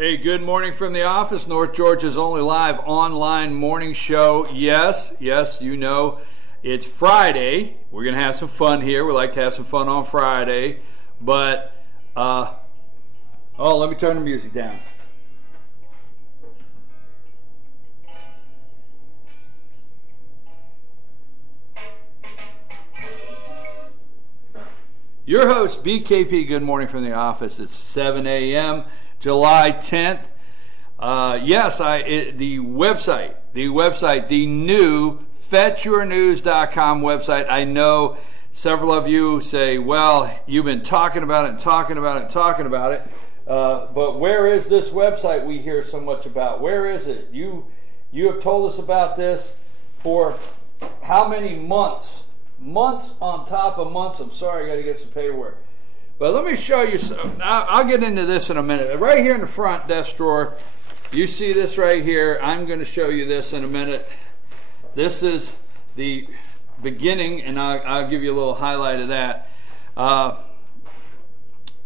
Hey, good morning from the office. North Georgia's only live online morning show. Yes, you know, it's Friday. We're going to have some fun here. We like to have some fun on Friday. But, let me turn the music down. Your host, BKP, good morning from the office. It's 7 a.m., July 10th. The website, the new fetchyournews.com website. I know several of you say, well, you've been talking about it, but where is this website we hear so much about? Where is it? You have told us about this for how many months? Months on top of months. I'm sorry, I got to get some paperwork. But let me show you some. I'll get into this in a minute. Right here in the front desk drawer, you see this right here. I'm going to show you this in a minute. This is the beginning, and I'll give you a little highlight of that.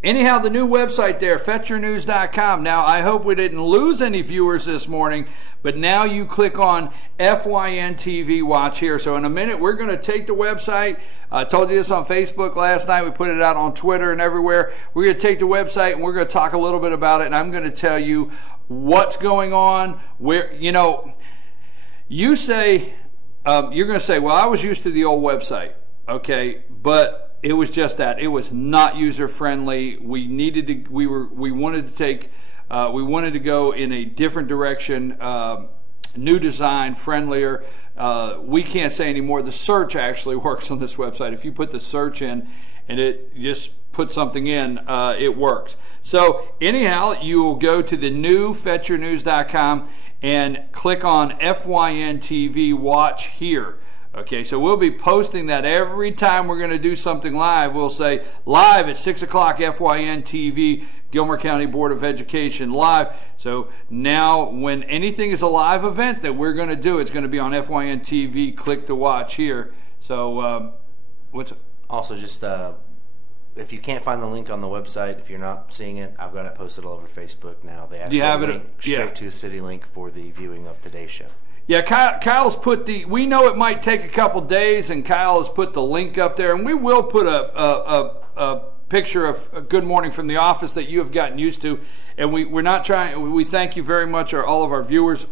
Anyhow, the new website there, fetchyournews.com. Now, I hope we didn't lose any viewers this morning, but now you click on FYN TV Watch here. So in a minute, we're going to take the website. I told you this on Facebook last night. We put it out on Twitter and everywhere. We're going to take the website, and we're going to talk a little bit about it, and I'm going to tell you what's going on. Where, you say, you're going to say, well, I was used to the old website. Okay, but it was just that it was not user friendly. We wanted to go in a different direction, new design, friendlier. We can't say anymore. The search actually works on this website. If you put the search in and it just put something in, it works. So anyhow, you will go to the new fetchyournews.com and click on FYN TV Watch here. Okay, so we'll be posting that every time we're going to do something live. We'll say live at 6 o'clock FYN TV, Gilmer County Board of Education live. So now when anything is a live event that we're going to do, it's going to be on FYN TV. Click to watch here. So also just if you can't find the link on the website, if you're not seeing it, I've got it posted all over Facebook now. They actually link straight to a city link for the viewing of today's show. Yeah, Kyle's put we know it might take a couple days, and Kyle has put the link up there, and we will put a picture of Good Morning from the Office that you have gotten used to, and we're not trying. We thank you very much, all of our viewers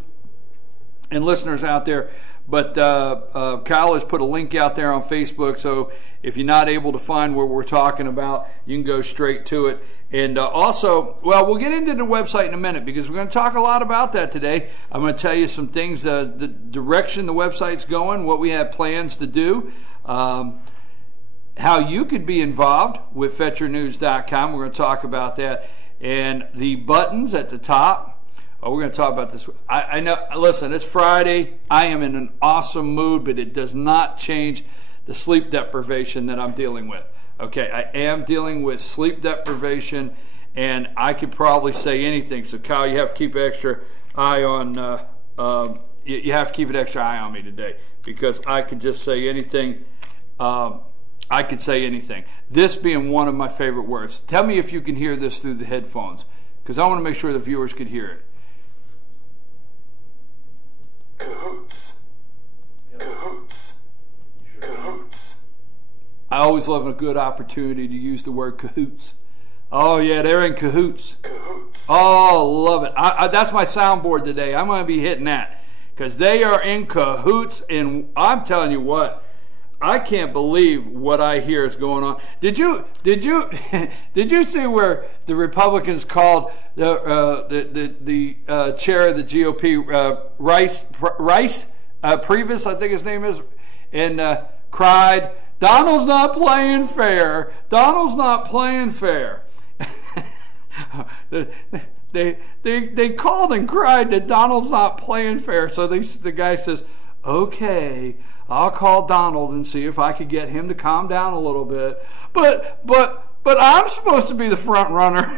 and listeners out there, but Kyle has put a link out there on Facebook, so if you're not able to find what we're talking about, you can go straight to it. And also, well, we'll get into the website in a minute because we're going to talk a lot about that today. I'm going to tell you some things, the direction the website's going, what we have plans to do, how you could be involved with fetchyournews.com. We're going to talk about that. And the buttons at the top, we're going to talk about this. I know, listen, it's Friday. I am in an awesome mood, but it does not change the sleep deprivation that I'm dealing with. Okay, I am dealing with sleep deprivation, and I could probably say anything. So, Kyle, you have to keep an extra eye on. You have to keep an extra eye on me today because I could just say anything. I could say anything. This being one of my favorite words. Tell me if you can hear this through the headphones, because I want to make sure the viewers could hear it. Cahoots. Cahoots. Cahoots. I always love a good opportunity to use the word cahoots. Oh, yeah, they're in cahoots. Cahoots. Oh, love it. That's my soundboard today. I'm going to be hitting that because they are in cahoots, and I'm telling you what, I can't believe what I hear is going on. Did you see where the Republicans called the chair of the GOP, Rice Previs, I think his name is, and cried, "Donald's not playing fair. Donald's not playing fair." They called and cried that Donald's not playing fair. So the guy says, "Okay, I'll call Donald and see if I could get him to calm down a little bit. But I'm supposed to be the front runner."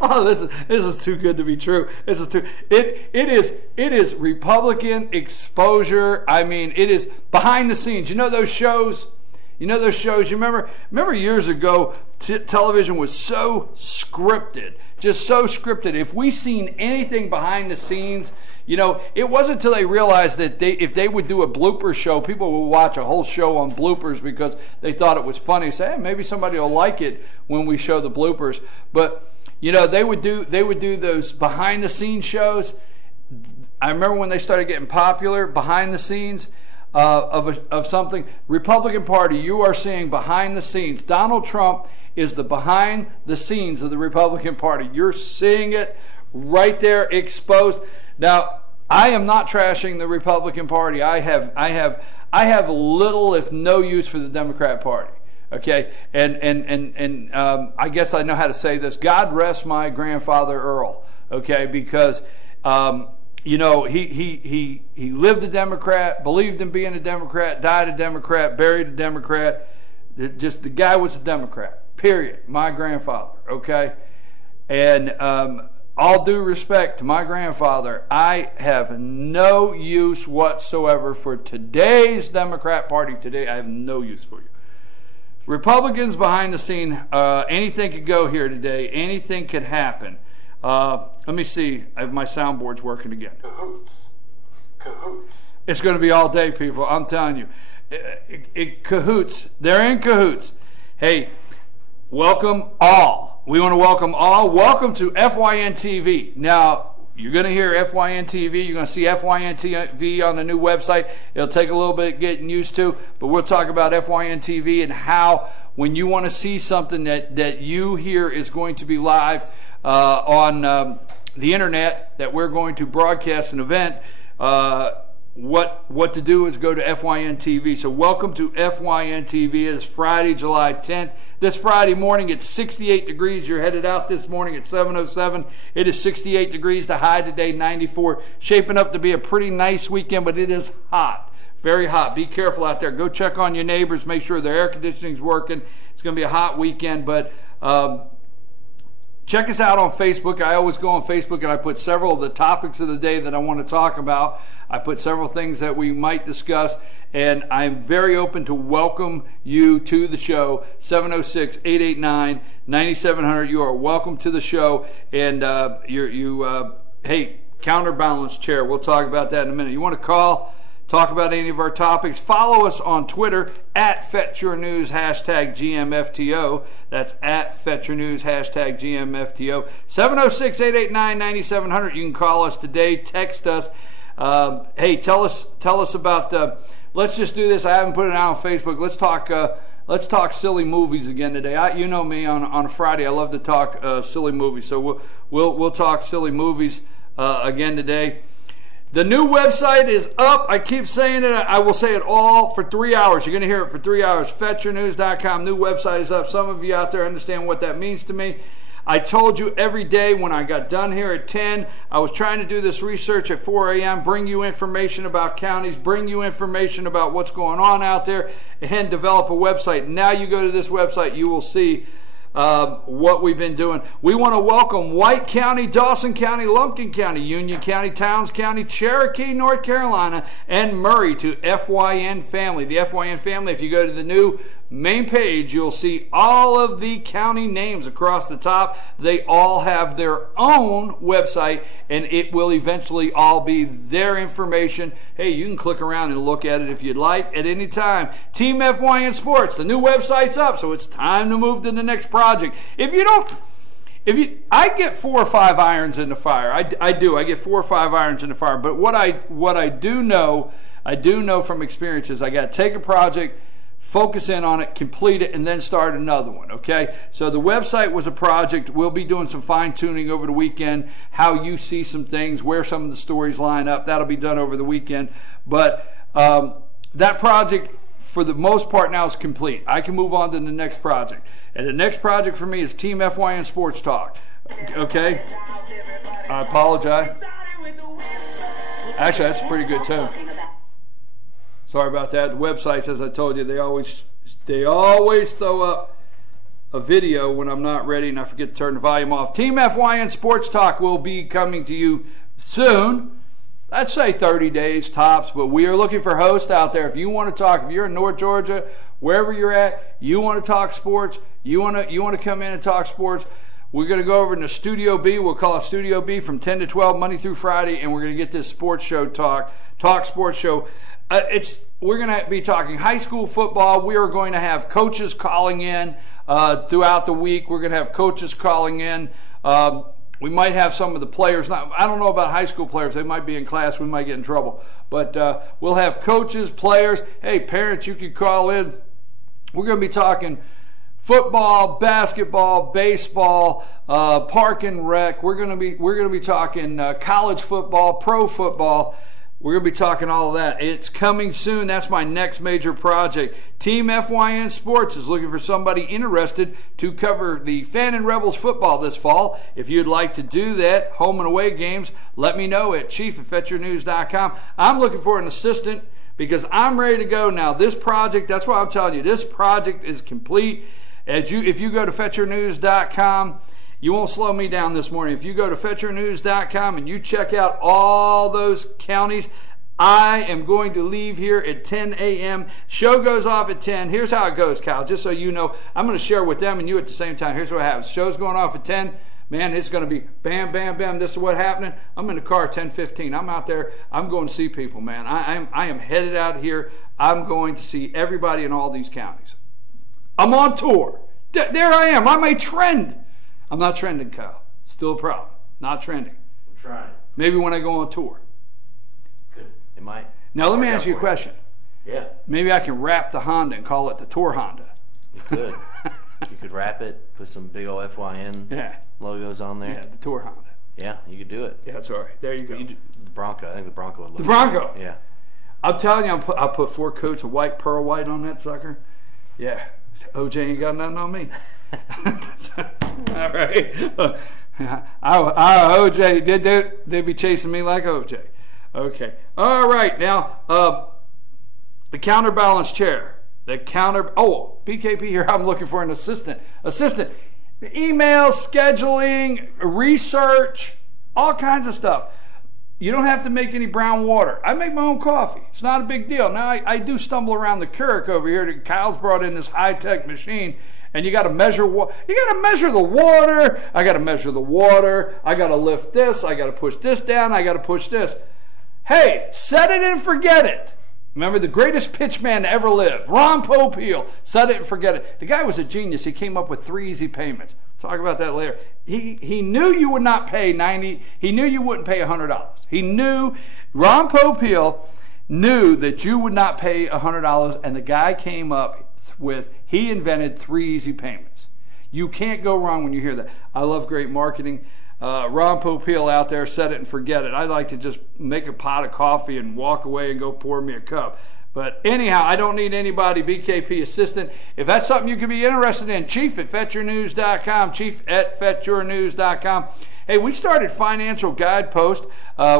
Oh, this is too good to be true. This is too. It is Republican exposure. I mean, it is behind the scenes. You know those shows. You know those shows, you remember years ago, television was so scripted, just so scripted. If we seen anything behind the scenes, you know, it wasn't until they realized that if they would do a blooper show, people would watch a whole show on bloopers because they thought it was funny. Say, hey, maybe somebody will like it when we show the bloopers. But, you know, they would do those behind the scenes shows. I remember when they started getting popular, behind the scenes, of something. Republican Party, you are seeing behind the scenes. Donald Trump is the behind the scenes of the Republican Party. You're seeing it right there exposed. Now, I am not trashing the Republican Party. I have little, if no, use for the Democrat Party. Okay, and I guess I know how to say this. God rest my grandfather Earl. Okay, because. You know, he lived a Democrat, believed in being a Democrat, died a Democrat, buried a Democrat. Just the guy was a Democrat, period. My grandfather, okay? And all due respect to my grandfather, I have no use whatsoever for today's Democrat Party today. I have no use for you. Republicans behind the scene, anything could go here today. Anything could happen. Let me see if my soundboard's working again. Cahoots. Cahoots. It's going to be all day, people. I'm telling you. Cahoots. They're in cahoots. Hey, welcome all. We want to welcome all. Welcome to FYN TV. Now, you're going to hear FYN TV. You're going to see FYN TV on the new website. It'll take a little bit getting used to, but we'll talk about FYN TV and how when you want to see something that you hear is going to be live on the internet, that we're going to broadcast an event, what to do is go to FYN TV. So welcome to FYN TV. It's Friday, July 10th. This Friday morning, it's 68 degrees. You're headed out this morning at 7:07. It is 68 degrees. The high today, 94. Shaping up to be a pretty nice weekend, but it is hot. Very hot. Be careful out there. Go check on your neighbors. Make sure their air conditioning's working. It's going to be a hot weekend, but check us out on Facebook. I always go on Facebook and I put several of the topics of the day that I want to talk about. I put several things that we might discuss, and I'm very open to welcome you to the show. 706-889-9700. You are welcome to the show, and hey, counterbalance chair. We'll talk about that in a minute. You want to call? Talk about any of our topics. Follow us on Twitter at FetchYourNews, hashtag GMFTO. That's at FetchYourNews, hashtag GMFTO. 706-889-9700. You can call us today. Text us. Hey, tell us about. Let's just do this. I haven't put it out on Facebook. Let's talk silly movies again today. You know me, on a Friday, I love to talk silly movies. So we'll talk silly movies again today. The new website is up. I keep saying it. I will say it all for 3 hours. You're going to hear it for 3 hours. FetchYourNews.com. New website is up. Some of you out there understand what that means to me. I told you every day when I got done here at 10, I was trying to do this research at 4 a.m., bring you information about counties, bring you information about what's going on out there, and develop a website. Now you go to this website, you will see what we've been doing. We want to welcome White County, Dawson County, Lumpkin County, Union County, Towns County, Cherokee, North Carolina, and Murray to FYN Family. The FYN Family, if you go to the new main page, you'll see all of the county names across the top. They all have their own website, and it will eventually all be their information. Hey, you can click around and look at it if you'd like at any time. Team FYN Sports, the new website's up, so it's time to move to the next project. I get 4 or 5 irons in the fire. I do. I get 4 or 5 irons in the fire. But what I do know from experience is I got to take a project, focus in on it, complete it, and then start another one, okay? So the website was a project. We'll be doing some fine-tuning over the weekend, how you see some things, where some of the stories line up. That'll be done over the weekend. But that project, for the most part now, is complete. I can move on to the next project. And the next project for me is Team FYN Sports Talk, okay? I apologize. Actually, that's pretty good, too. Sorry about that. The websites, as I told you, they always throw up a video when I'm not ready and I forget to turn the volume off. Team FYN Sports Talk will be coming to you soon. I'd say 30 days tops, but we are looking for hosts out there. If you want to talk, if you're in North Georgia, wherever you're at, you want to talk sports, you want to come in and talk sports, we're going to go over into Studio B. We'll call it Studio B from 10 to 12, Monday through Friday, and we're going to get this sports show talk sports show. We're going to be talking high school football. We are going to have coaches calling in throughout the week. We're going to have coaches calling in. We might have some of the players. I don't know about high school players. They might be in class. We might get in trouble. But we'll have coaches, players. Hey, parents, you can call in. We're going to be talking football, basketball, baseball, park and rec. We're going to be talking college football, pro football. We're going to be talking all of that. It's coming soon. That's my next major project. Team FYN Sports is looking for somebody interested to cover the Fannin Rebels football this fall. If you'd like to do that, home and away games, let me know at chief@fetyournews.com. I'm looking for an assistant because I'm ready to go now. This project, that's why I'm telling you, this project is complete. If you go to fetyournews.com, you won't slow me down this morning. If you go to fetyournews.com and you check out all those counties, I am going to leave here at 10 a.m. Show goes off at 10. Here's how it goes, Kyle, just so you know. I'm going to share with them and you at the same time. Here's what happens. Show's going off at 10. Man, it's going to be bam, bam, bam. This is what's happening. I'm in the car at 10:15. I'm out there. I'm going to see people, man. I am headed out here. I'm going to see everybody in all these counties. I'm on tour. There I am. I'm a trend. I'm not trending, Kyle. Still a problem. Not trending. I'm trying. Maybe when I go on tour. Good. It might. Now let me ask you a question. Yeah. Maybe I can wrap the Honda and call it the Tour Honda. You could. You could wrap it, put some big old FYN logos on there. Yeah, the Tour Honda. Yeah, you could do it. Yeah, that's all right. There you go. The Bronco. I think the Bronco would look The Bronco. Good. Yeah. I'm telling you, I'll put 4 coats of white, pearl white on that sucker. Yeah. OJ ain't got nothing on me. All right. OJ, they'd be chasing me like OJ. Okay. All right. Now, the counterbalance chair. BKP here. I'm looking for an assistant. Email, scheduling, research, all kinds of stuff. You don't have to make any brown water. I make my own coffee. It's not a big deal. Now, I do stumble around the Keurig over here. Kyle's brought in this high-tech machine, and you got to measure you got to measure the water. I got to measure the water. I got to lift this. I got to push this down. I got to push this. Hey, set it and forget it. Remember the greatest pitchman to ever live, Ron Popeil. Set it and forget it. The guy was a genius. He came up with 3 easy payments. Talk about that later. He knew you would not pay $90. He knew you wouldn't pay $100. He knew, Ron Popeil knew that you would not pay $100, and the guy came up with, he invented 3 easy payments. You can't go wrong when you hear that. I love great marketing. Ron Popeil out there, set it and forget it. I like to just make a pot of coffee and walk away and go pour me a cup. But anyhow, I don't need anybody, BKP assistant. If that's something you could be interested in, chief@fetyournews.com, chief@fetyournews.com. Hey, we started Financial Guidepost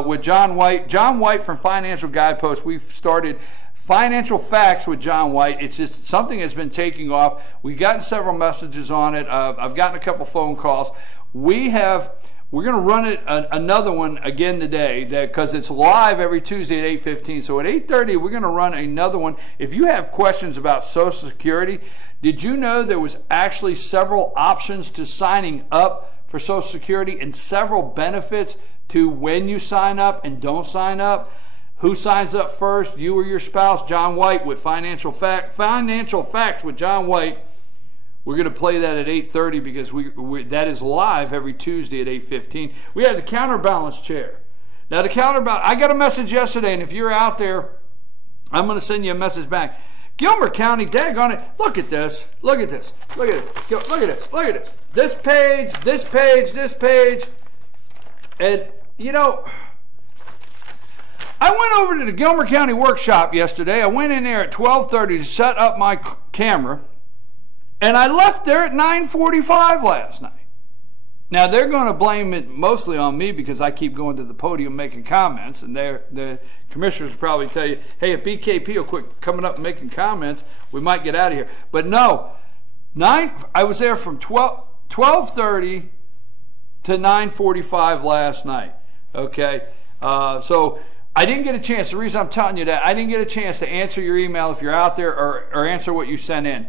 with John White. John White from Financial Guidepost. We've started Financial Facts with John White. It's just something that's been taking off. We've gotten several messages on it. I've gotten a couple phone calls. We're going to run it another one again today because it's live every Tuesday at 8:15. So at 8:30, we're going to run another one. If you have questions about Social Security, did you know there was actually several options to signing up for Social Security and several benefits to when you sign up and don't sign up? Who signs up first, you or your spouse? John White with Financial Facts with John White. We're going to play that at 8:30 because that is live every Tuesday at 8:15. We have the counterbalance chair. Now the counterbalance, I got a message yesterday, and if you're out there, I'm going to send you a message back. Gilmer County, daggone it, look at this. Look at this. Look at it. Look at this. Look at this. This page, this page, this page. And, you know, I went over to the Gilmer County workshop yesterday. I went in there at 12:30 to set up my camera. And I left there at 9:45 last night. Now, they're going to blame it mostly on me because I keep going to the podium making comments, and the commissioners will probably tell you, hey, if BKP will quit coming up and making comments, we might get out of here. But no, I was there from 12:30 to 9:45 last night. Okay, so I didn't get a chance. The reason I'm telling you that, I didn't get a chance to answer your email if you're out there, or answer what you sent in.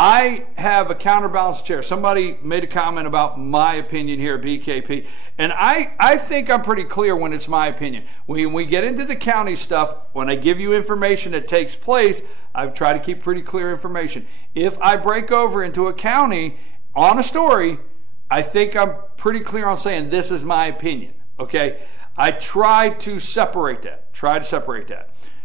I have a counterbalance chair. Somebody made a comment about my opinion here at BKP, and I think I'm pretty clear when it's my opinion. When we get into the county stuff, when I give you information that takes place, I try to keep pretty clear information. If I break over into a county on a story, I think I'm pretty clear on saying this is my opinion, okay? I try to separate that.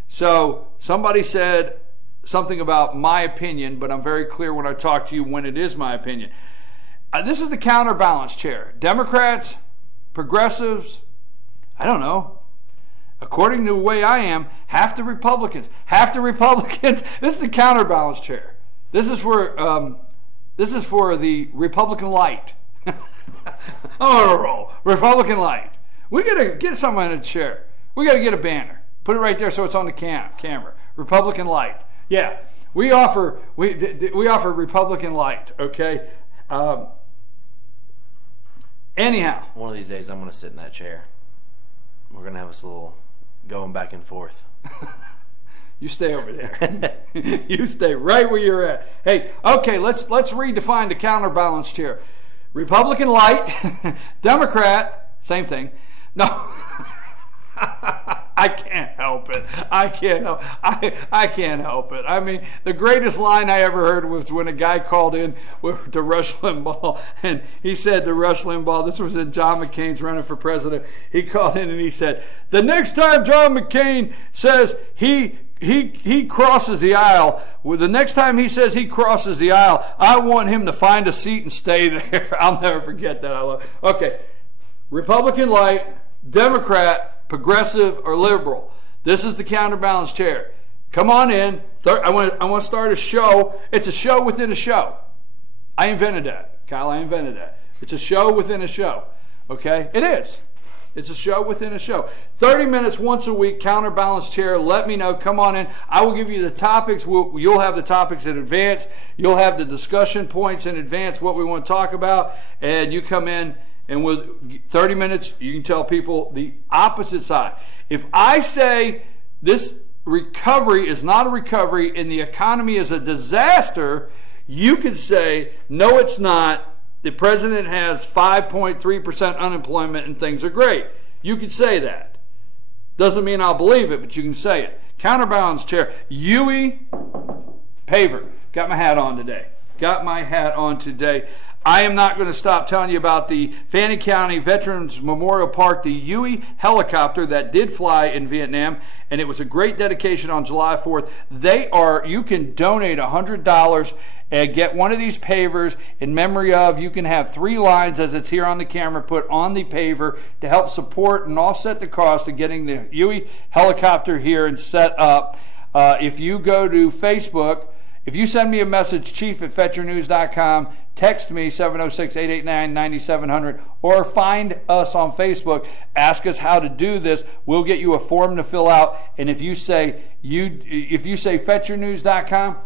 So somebody said something about my opinion, but I'm very clear when I talk to you when it is my opinion. This is the counterbalance chair. Democrats, progressives, I don't know. According to the way I am, half the Republicans. This is the counterbalance chair. This is for the Republican light. Oh, Republican light. We gotta get someone in a chair. We gotta get a banner. Put it right there so it's on the camera. Republican light. Yeah, we offer Republican light. Okay. Anyhow, one of these days I'm going to sit in that chair. We're going to have us a little going back and forth. You stay over there. You stay right where you're at. Hey, okay, let's redefine the counterbalance chair. Republican light, Democrat, same thing. No. I can't help it. I can't help it. I mean, the greatest line I ever heard was when a guy called in to Rush Limbaugh, and he said to Rush Limbaugh, this was in John McCain's running for president, he called in and he said, the next time John McCain says he crosses the aisle, well, the next time he says he crosses the aisle, I want him to find a seat and stay there. I'll never forget that. Okay, Republican light, Democrat, progressive, or liberal. This is the counterbalance chair. Come on in. I want to start a show. It's a show within a show. I invented that, Kyle. I invented that. It's a show within a show. Okay? It is. It's a show within a show. 30 minutes once a week, counterbalance chair. Let me know. Come on in. I will give you the topics. You'll have the topics in advance. You'll have the discussion points in advance, what we want to talk about, and you come in. And with 30 minutes, you can tell people the opposite side. If I say this recovery is not a recovery and the economy is a disaster, you could say, no, it's not. The president has 5.3% unemployment and things are great. You could say that. Doesn't mean I'll believe it, but you can say it. Counterbalance chair. Huey Paver. Got my hat on today. I am not going to stop telling you about the Fannin County Veterans Memorial Park, the Huey helicopter that did fly in Vietnam, and it was a great dedication on July 4th. You can donate $100 and get one of these pavers in memory of. You can have 3 lines, as it's here on the camera, put on the paver to help support and offset the cost of getting the Huey helicopter here and set up. If you go to Facebook, if you send me a message, chief@fetchernews.com, text me 706-889-9700, or find us on Facebook, ask us how to do this. We'll get you a form to fill out, and if you say fetchernews.com,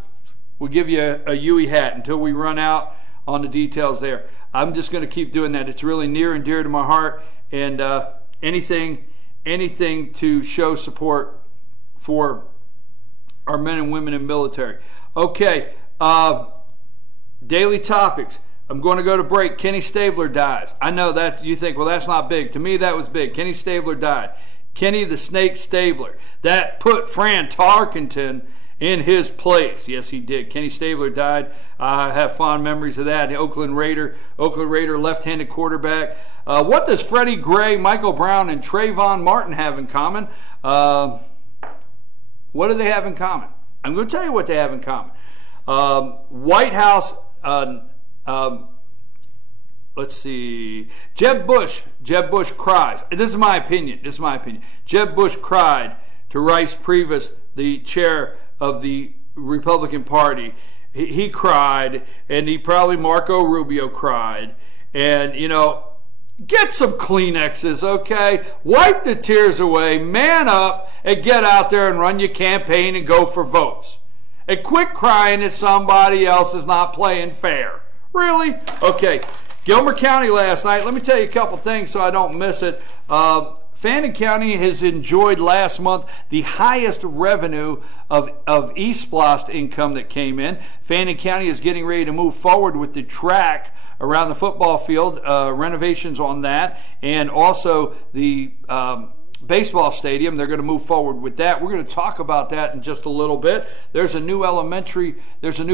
we'll give you a Huey hat until we run out on the details there. I'm just going to keep doing that. It's really near and dear to my heart, and anything to show support for our men and women in military. Okay, daily topics. I'm going to go to break. Kenny Stabler dies. I know that you think, well, that's not big. To me, that was big. Kenny Stabler died. Kenny the Snake Stabler. That put Fran Tarkenton in his place. Yes, he did. Kenny Stabler died. I have fond memories of that. The Oakland Raider left-handed quarterback. What does Freddie Gray, Michael Brown, and Trayvon Martin have in common? What do they have in common? I'm going to tell you what they have in common. White House, let's see. Jeb Bush cries. This is my opinion. Jeb Bush cried to Rice Priebus, the chair of the Republican Party. He cried, and Marco Rubio cried. And, get some Kleenexes, okay? Wipe the tears away, man up, and get out there and run your campaign and go for votes. And quit crying that somebody else is not playing fair. Really? Okay. Gilmer County last night. Let me tell you a couple things so I don't miss it. Fannin County has enjoyed last month the highest revenue of East-Splost income that came in. Fannin County is getting ready to move forward with the track around the football field, renovations on that, and also the baseball stadium. They're going to move forward with that. We're going to talk about that in just a little bit. There's a new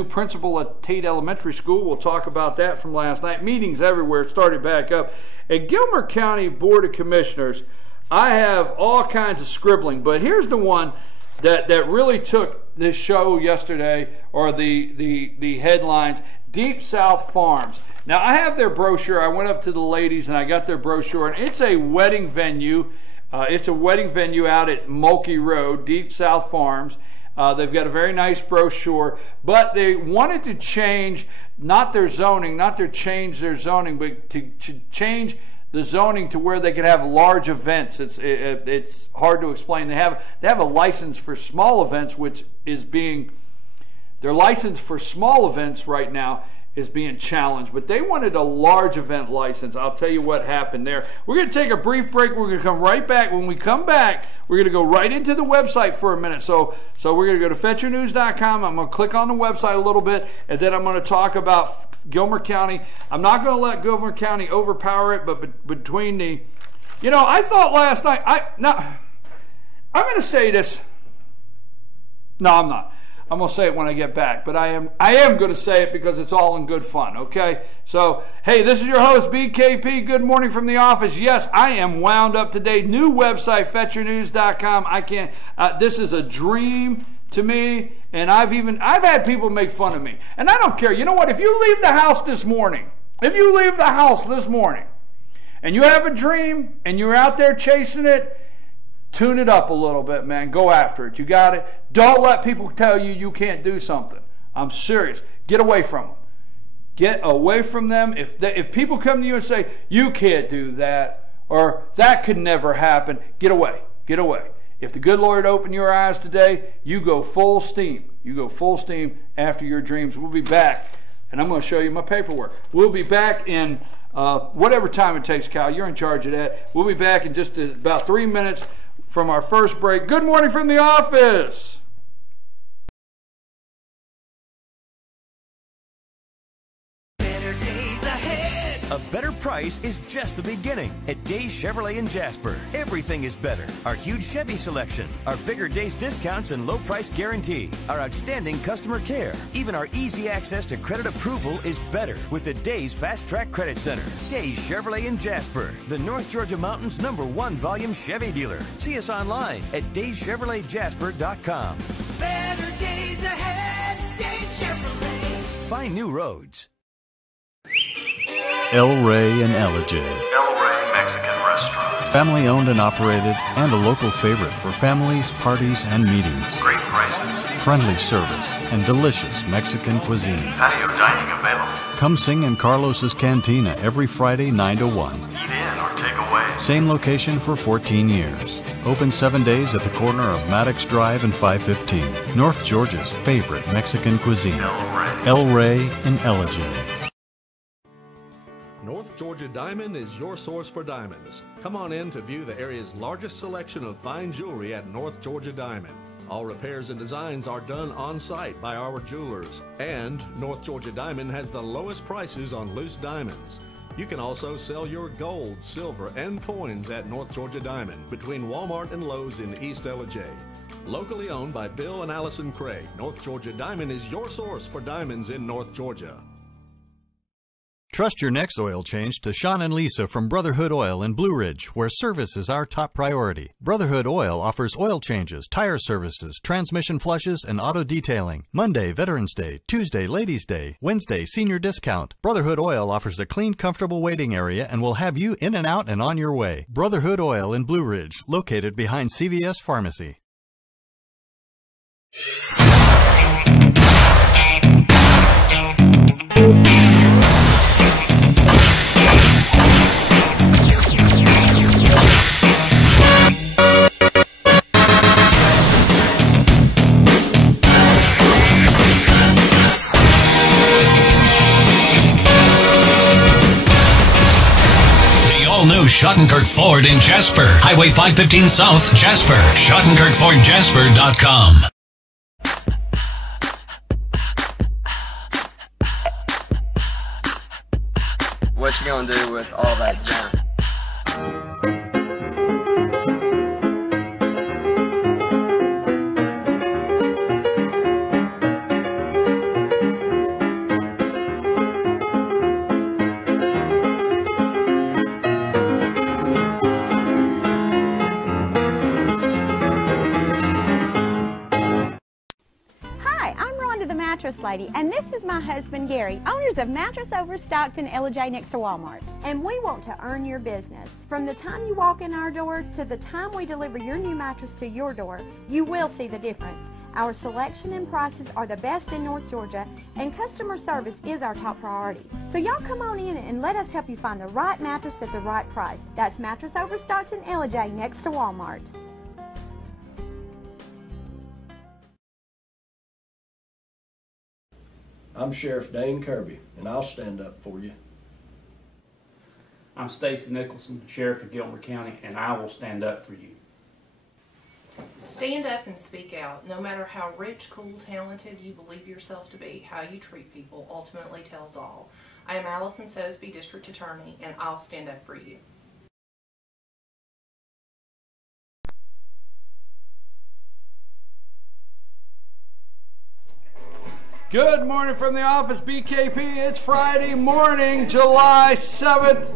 principal at Tate Elementary School. We'll talk about that from last night. Meetings everywhere started back up. At Gilmer County Board of Commissioners, I have all kinds of scribbling, but here's the one that really took this show yesterday, or the headlines. Deep South Farms. Now, I have their brochure. I went up to the ladies and I got their brochure, and it's a wedding venue. It's a wedding venue out at Mulkey Road, Deep South Farms. They've got a very nice brochure, but they wanted to change not their zoning, but to change the zoning to where they could have large events. It's hard to explain. They have a license for small events, which is their license for small events right now is being challenged, but they wanted a large event license. I'll tell you what happened there. We're going to take a brief break. We're going to come right back. When we come back, we're going to go right into the website for a minute. So we're going to go to fetchernews.com. I'm going to click on the website a little bit, and then I'm going to talk about Gilmer County. I'm not going to let Gilmer County overpower it, but between the, I thought last night, I'm going to say this. No, I'm not. I'm going to say it when I get back, but I am going to say it because it's all in good fun, okay? So, hey, this is your host, BKP. Good morning from the office. Yes, I am wound up today. New website, fetchernews.com. This is a dream to me, and I've had people make fun of me, and I don't care. You know what? If you leave the house this morning, and you have a dream, and you're out there chasing it, tune it up a little bit, man. Go after it. You got it? Don't let people tell you can't do something. I'm serious. Get away from them. Get away from them. If people come to you and say, you can't do that, or that could never happen, get away. Get away. If the good Lord opened your eyes today, you go full steam. You go full steam after your dreams. We'll be back, and I'm going to show you my paperwork. We'll be back in whatever time it takes, Kyle. You're in charge of that. We'll be back in just about 3 minutes from our first break. Good morning from the office. Better days ahead. A better price is just the beginning at Days Chevrolet in Jasper. Everything is better. Our huge Chevy selection, our bigger Days discounts and low price guarantee, our outstanding customer care, even our easy access to credit approval is better with the Days Fast Track Credit Center. Days Chevrolet in Jasper, the North Georgia Mountains #1 volume Chevy dealer. See us online at dayschevroletjasper.com. Better days ahead, Days Chevrolet. Find new roads. El Rey and Ellijay. El Rey Mexican Restaurant. Family owned and operated, and a local favorite for families, parties, and meetings. Great prices. Friendly service and delicious Mexican cuisine. Patio dining available. Come sing in Carlos's Cantina every Friday 9 to 1. Eat in or take away. Same location for 14 years. Open 7 days at the corner of Maddox Drive and 515. North Georgia's favorite Mexican cuisine. El Rey and Ellijay. North Georgia Diamond is your source for diamonds. Come on in to view the area's largest selection of fine jewelry at North Georgia Diamond. All repairs and designs are done on site by our jewelers. And North Georgia Diamond has the lowest prices on loose diamonds. You can also sell your gold, silver, and coins at North Georgia Diamond between Walmart and Lowe's in East Ellijay. Locally owned by Bill and Allison Craig, North Georgia Diamond is your source for diamonds in North Georgia. Trust your next oil change to Sean and Lisa from Brotherhood Oil in Blue Ridge, where service is our top priority. Brotherhood Oil offers oil changes, tire services, transmission flushes, and auto detailing. Monday, Veterans Day. Tuesday, Ladies' Day. Wednesday, senior discount. Brotherhood Oil offers a clean, comfortable waiting area and will have you in and out and on your way. Brotherhood Oil in Blue Ridge, located behind CVS Pharmacy. new Schottenkirk Ford in Jasper. Highway 515 South, Jasper. SchottenkirkFordJasper.com. What you gonna do with all that junk? Mattress Lady, and this is my husband Gary, owners of Mattress Over Stockton LJ next to Walmart. And we want to earn your business. From the time you walk in our door to the time we deliver your new mattress to your door, you will see the difference. Our selection and prices are the best in North Georgia, and customer service is our top priority. So y'all come on in and let us help you find the right mattress at the right price. That's Mattress Over Stockton LJ next to Walmart. I'm Sheriff Dane Kirby, and I'll stand up for you. I'm Stacy Nicholson, Sheriff of Gilmer County, and I will stand up for you. Stand up and speak out. No matter how rich, cool, talented you believe yourself to be, how you treat people ultimately tells all. I am Allison Sosby, District Attorney, and I'll stand up for you. Good morning from the office, BKP. It's Friday morning, July 7th,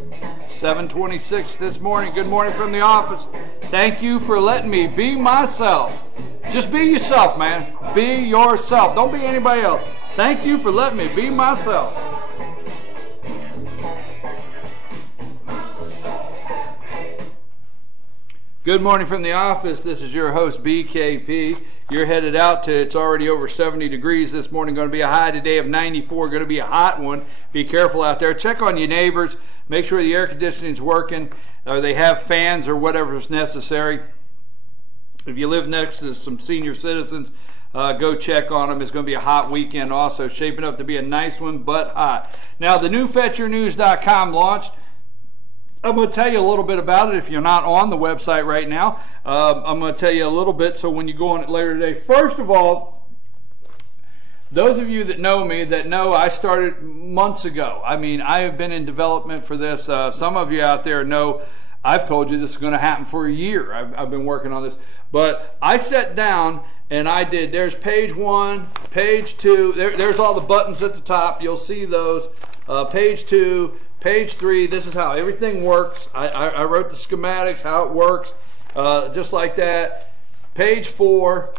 7:26 this morning. Good morning from the office. Thank you for letting me be myself. Just be yourself, man. Be yourself. Don't be anybody else. Thank you for letting me be myself. Good morning from the office. This is your host, BKP. You're headed out to, it's already over 70 degrees this morning. Going to be a high today of 94. Going to be a hot one. Be careful out there. Check on your neighbors. Make sure the air conditioning is working, or they have fans or whatever is necessary. If you live next to some senior citizens, go check on them. It's going to be a hot weekend also. Shaping up to be a nice one, but hot. Now, the new FetchYourNews.com launched. I'm going to tell you a little bit about it if you're not on the website right now. I'm going to tell you a little bit so when you go on it later today. First of all, those of you that know me, that know I started months ago. I mean, I have been in development for this. Some of you out there know I've told you this is going to happen for a year. I've been working on this. But I sat down and I did, there's page 1, page 2. There's all the buttons at the top. You'll see those. Page 2. Page 3, this is how everything works. I wrote the schematics, how it works, just like that. Page 4,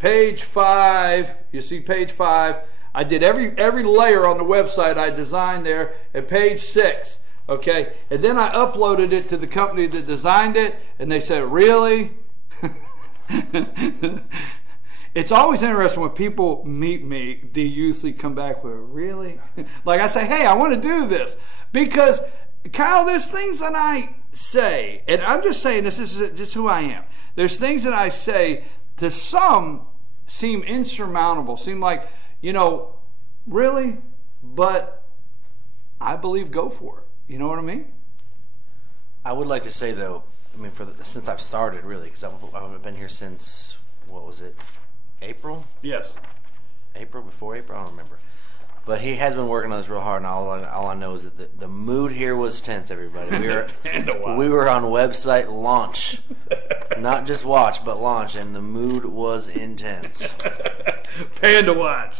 page 5, you see page 5. I did every layer on the website I designed there at page 6, okay? And then I uploaded it to the company that designed it, and they said, really? It's always interesting when people meet me, they usually come back with, really? Like I say, hey, I want to do this. Because, Kyle, there's things that I say, and I'm just saying this is just who I am. There's things that I say to some seem insurmountable, seem like, you know, really? But I believe go for it. You know what I mean? I would like to say, though, I mean, since I've started, really, because I've been here since, what was it? April? Yes. Before April? I don't remember. But he has been working on this real hard, and all I know is that the mood here was tense, everybody. We were on website launch. Not just watch, but launch, and the mood was intense. Panda Watch.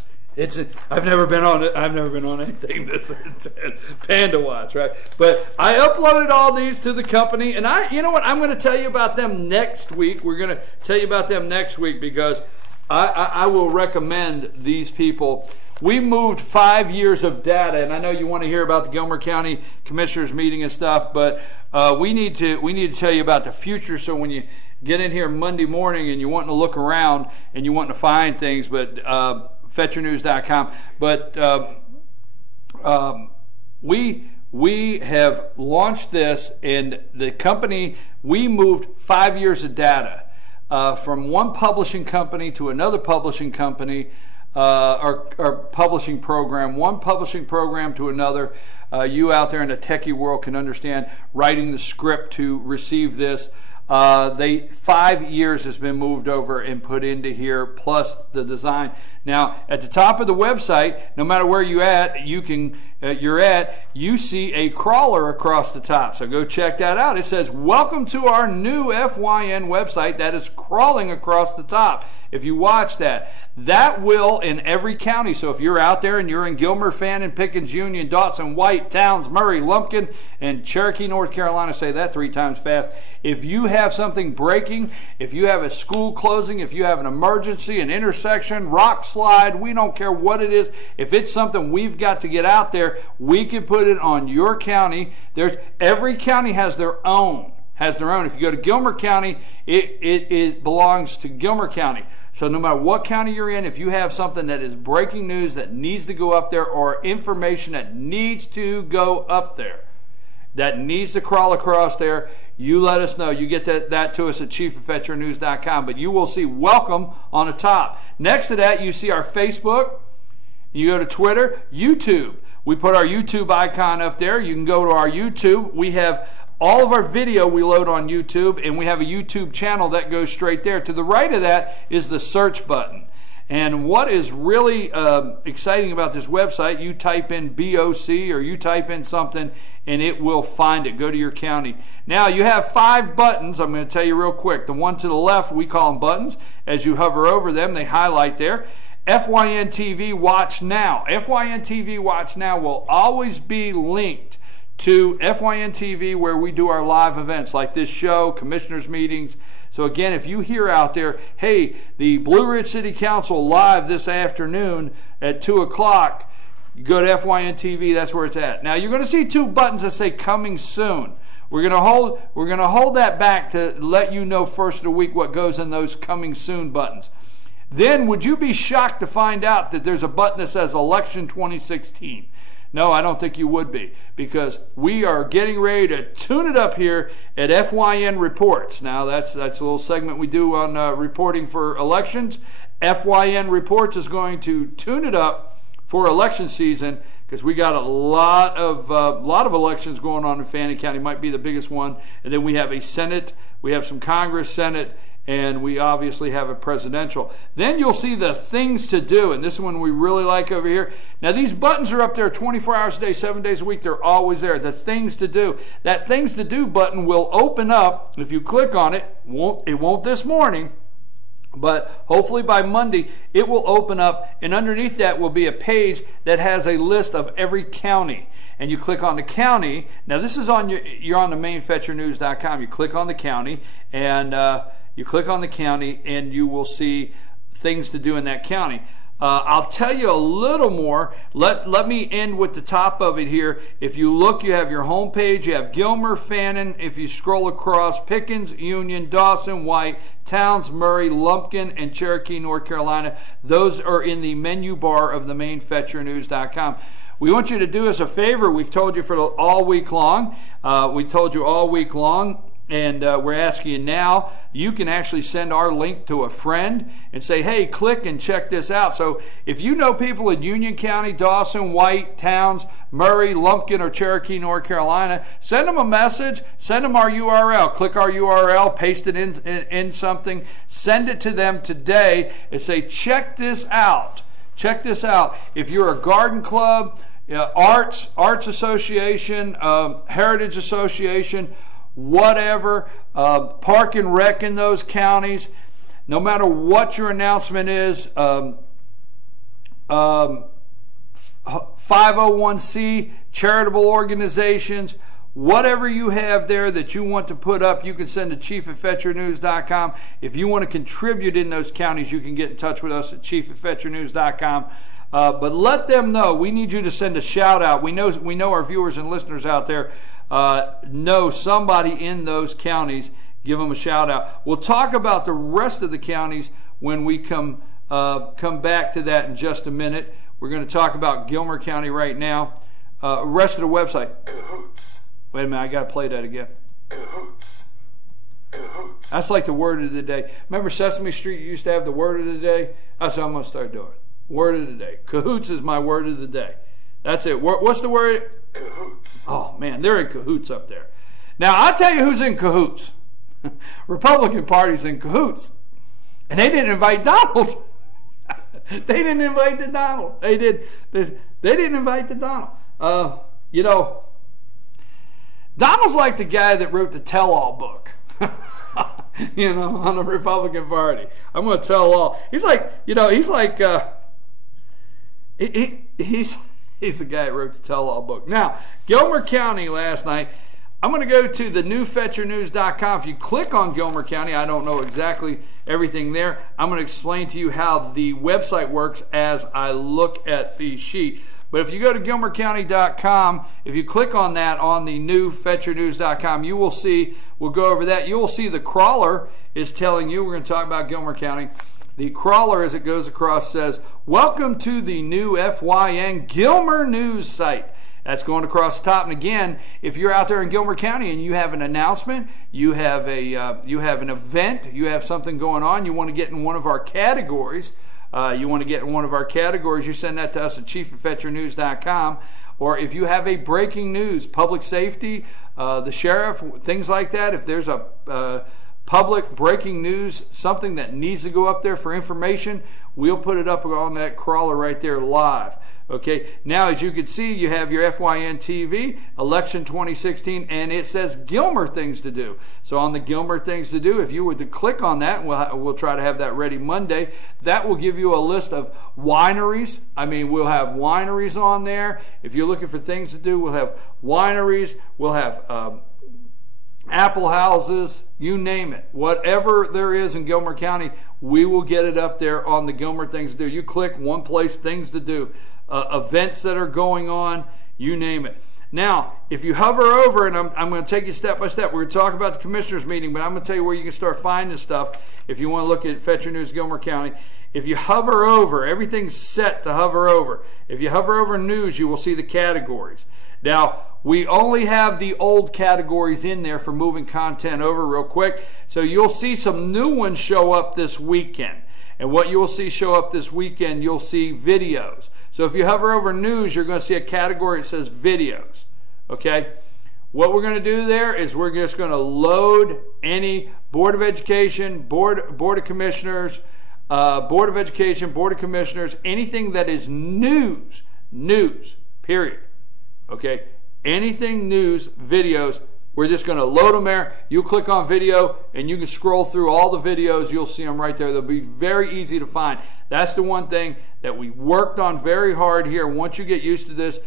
I've never been on anything this intense. Panda Watch, right? But I uploaded all these to the company, and you know what? I'm going to tell you about them next week. We're going to tell you about them next week because I will recommend these people. We moved 5 years of data, and I know you want to hear about the Gilmer County Commissioners meeting and stuff, but we need to tell you about the future. So when you get in here Monday morning and you want to look around and you want to find things, but FetchYourNews.com. But we have launched this, and the company, we moved 5 years of data from one publishing company to another publishing company. our publishing program, one publishing program to another. You out there in the techie world can understand writing the script to receive this. 5 years has been moved over and put into here, plus the design. Now, at the top of the website, no matter where you're at, you see a crawler across the top. So go check that out. It says, "Welcome to our new FYN website." That is crawling across the top. If you watch that, that will in every county. So if you're out there and you're in Gilmer, Fannin, Pickens, Union, Dawson, White, Towns, Murray, Lumpkin, and Cherokee, North Carolina, say that 3 times fast. If you have something breaking, if you have a school closing, if you have an emergency, an intersection, rock slide, we don't care what it is. If it's something we've got to get out there, we can put it on your county. Every county has their own. If you go to Gilmer County, it belongs to Gilmer County. So no matter what county you're in, if you have something that is breaking news that needs to go up there, or information that needs to go up there, that needs to crawl across there, you let us know. You get that to us at chiefofveterannews.com. But you will see "Welcome" on the top. Next to that, you see our Facebook. You go to Twitter, YouTube. We put our YouTube icon up there. You can go to our YouTube. We have all of our video we load on YouTube, and we have a YouTube channel that goes straight there. To the right of that is the search button. And what is really exciting about this website, you type in BOC or you type in something and it will find it. Go to your county. Now you have 5 buttons. I'm going to tell you real quick. The one to the left, we call them buttons. As you hover over them, they highlight there. FYN TV Watch Now. FYN TV Watch Now will always be linked to FYN TV, where we do our live events like this show, commissioners meetings. So again, if you hear out there, hey, the Blue Ridge City Council live this afternoon at 2 o'clock, you go to FYN TV, that's where it's at. Now you're going to see 2 buttons that say "Coming Soon." We're going to hold that back to let you know first of the week what goes in those "Coming Soon" buttons. Then would you be shocked to find out that there's a button that says "Election 2016"? No, I don't think you would be, because we are getting ready to tune it up here at FYN Reports. Now, that's a little segment we do on reporting for elections. FYN Reports is going to tune it up for election season, because we got a lot of elections going on in Fannin County. Might be the biggest one. And then we have a Senate, we have some Congress, Senate, and we obviously have a presidential. Then you'll see the things to do, and this is one we really like over here. Now these buttons are up there 24 hours a day, 7 days a week. They're always there. The things to do. That things to do button will open up. If you click on it, it won't this morning, but hopefully by Monday it will open up, and underneath that will be a page that has a list of every county. And you click on the county. Now this is on you're on the mainfetchernews.com. You click on the county, and you will see things to do in that county. I'll tell you a little more. Let me end with the top of it here. If you look, you have your home page. You have Gilmer, Fannin. If you scroll across, Pickens, Union, Dawson, White, Towns, Murray, Lumpkin, and Cherokee, North Carolina. Those are in the menu bar of the mainfetchernews.com. We want you to do us a favor. We've told you for all week long. And we're asking you now, you can actually send our link to a friend and say, hey, click and check this out. So if you know people in Union County, Dawson, White, Towns, Murray, Lumpkin, or Cherokee, North Carolina, send them a message, send them our URL. Click our URL, paste it in something, send it to them today and say, check this out. Check this out. If you're a garden club, arts association, heritage association, whatever, park and rec in those counties, no matter what your announcement is, 501c, charitable organizations, whatever you have there that you want to put up, you can send to chief@fetchernews.com. If you want to contribute in those counties, you can get in touch with us at chief@fetchernews.com. But let them know. We need you to send a shout out. We know our viewers and listeners out there know somebody in those counties. Give them a shout out. We'll talk about the rest of the counties when we come back to that in just a minute. We're going to talk about Gilmer County right now. Rest of the website. Cahoots. Wait a minute, I got to play that again. Cahoots. That's like the word of the day. Remember Sesame Street used to have the word of the day? That's what I'm going to start doing. Word of the day. Cahoots is my word of the day. That's it. What's the word? Cahoots. Oh, man, they're in cahoots up there. Now, I'll tell you who's in cahoots. Republican Party's in cahoots. And they didn't invite Donald. They didn't invite the Donald. They didn't invite the Donald. You know, Donald's like the guy that wrote the tell-all book. You know, on the Republican Party. I'm going to tell all. He's like, you know, he's like, he's the guy that wrote the tell-all book. Now, Gilmer County last night, I'm going to go to the newfetchernews.com. If you click on Gilmer County, I don't know exactly everything there. I'm going to explain to you how the website works as I look at the sheet. But if you go to gilmercounty.com, if you click on that on the newfetchernews.com, you will see, we'll go over that, you will see the crawler is telling you, we're going to talk about Gilmer County. The crawler, as it goes across, says, welcome to the new FYN Gilmer News site. That's going across the top. And again, if you're out there in Gilmer County and you have an announcement, you have an event, you have something going on, you want to get in one of our categories, you send that to us at chief@fetchernews.com. Or if you have a breaking news, public safety, the sheriff, things like that, if there's a public breaking news, something that needs to go up there for information, we'll put it up on that crawler right there live. Okay, now as you can see, you have your FYN TV, Election 2016, and it says Gilmer Things to Do. So on the Gilmer Things to Do, if you were to click on that, we'll try to have that ready Monday, that will give you a list of wineries. I mean, we'll have wineries on there. If you're looking for things to do, we'll have wineries, we'll have apple houses, you name it. Whatever there is in Gilmer County, we will get it up there on the Gilmer Things to Do. You click one place, things to do. Events that are going on, you name it. Now, if you hover over, and I'm going to take you step by step, we're going to talk about the commissioners meeting, but I'm going to tell you where you can start finding stuff if you want to look at Fetcher News Gilmer County. If you hover over, everything's set to hover over. If you hover over news, you will see the categories. Now, we only have the old categories in there for moving content over real quick, so you'll see some new ones show up this weekend. And what you will see show up this weekend, you'll see videos. So if you hover over news, you're going to see a category that says videos. Okay? What we're going to do there is we're just going to load any Board of Education, Board of Commissioners, Board of Education, Board of Commissioners, anything that is news, period. Okay? Anything news, videos, we're just going to load them there. You click on video and you can scroll through all the videos. You'll see them right there. They'll be very easy to find. That's the one thing that we worked on very hard here. Once you get used to this,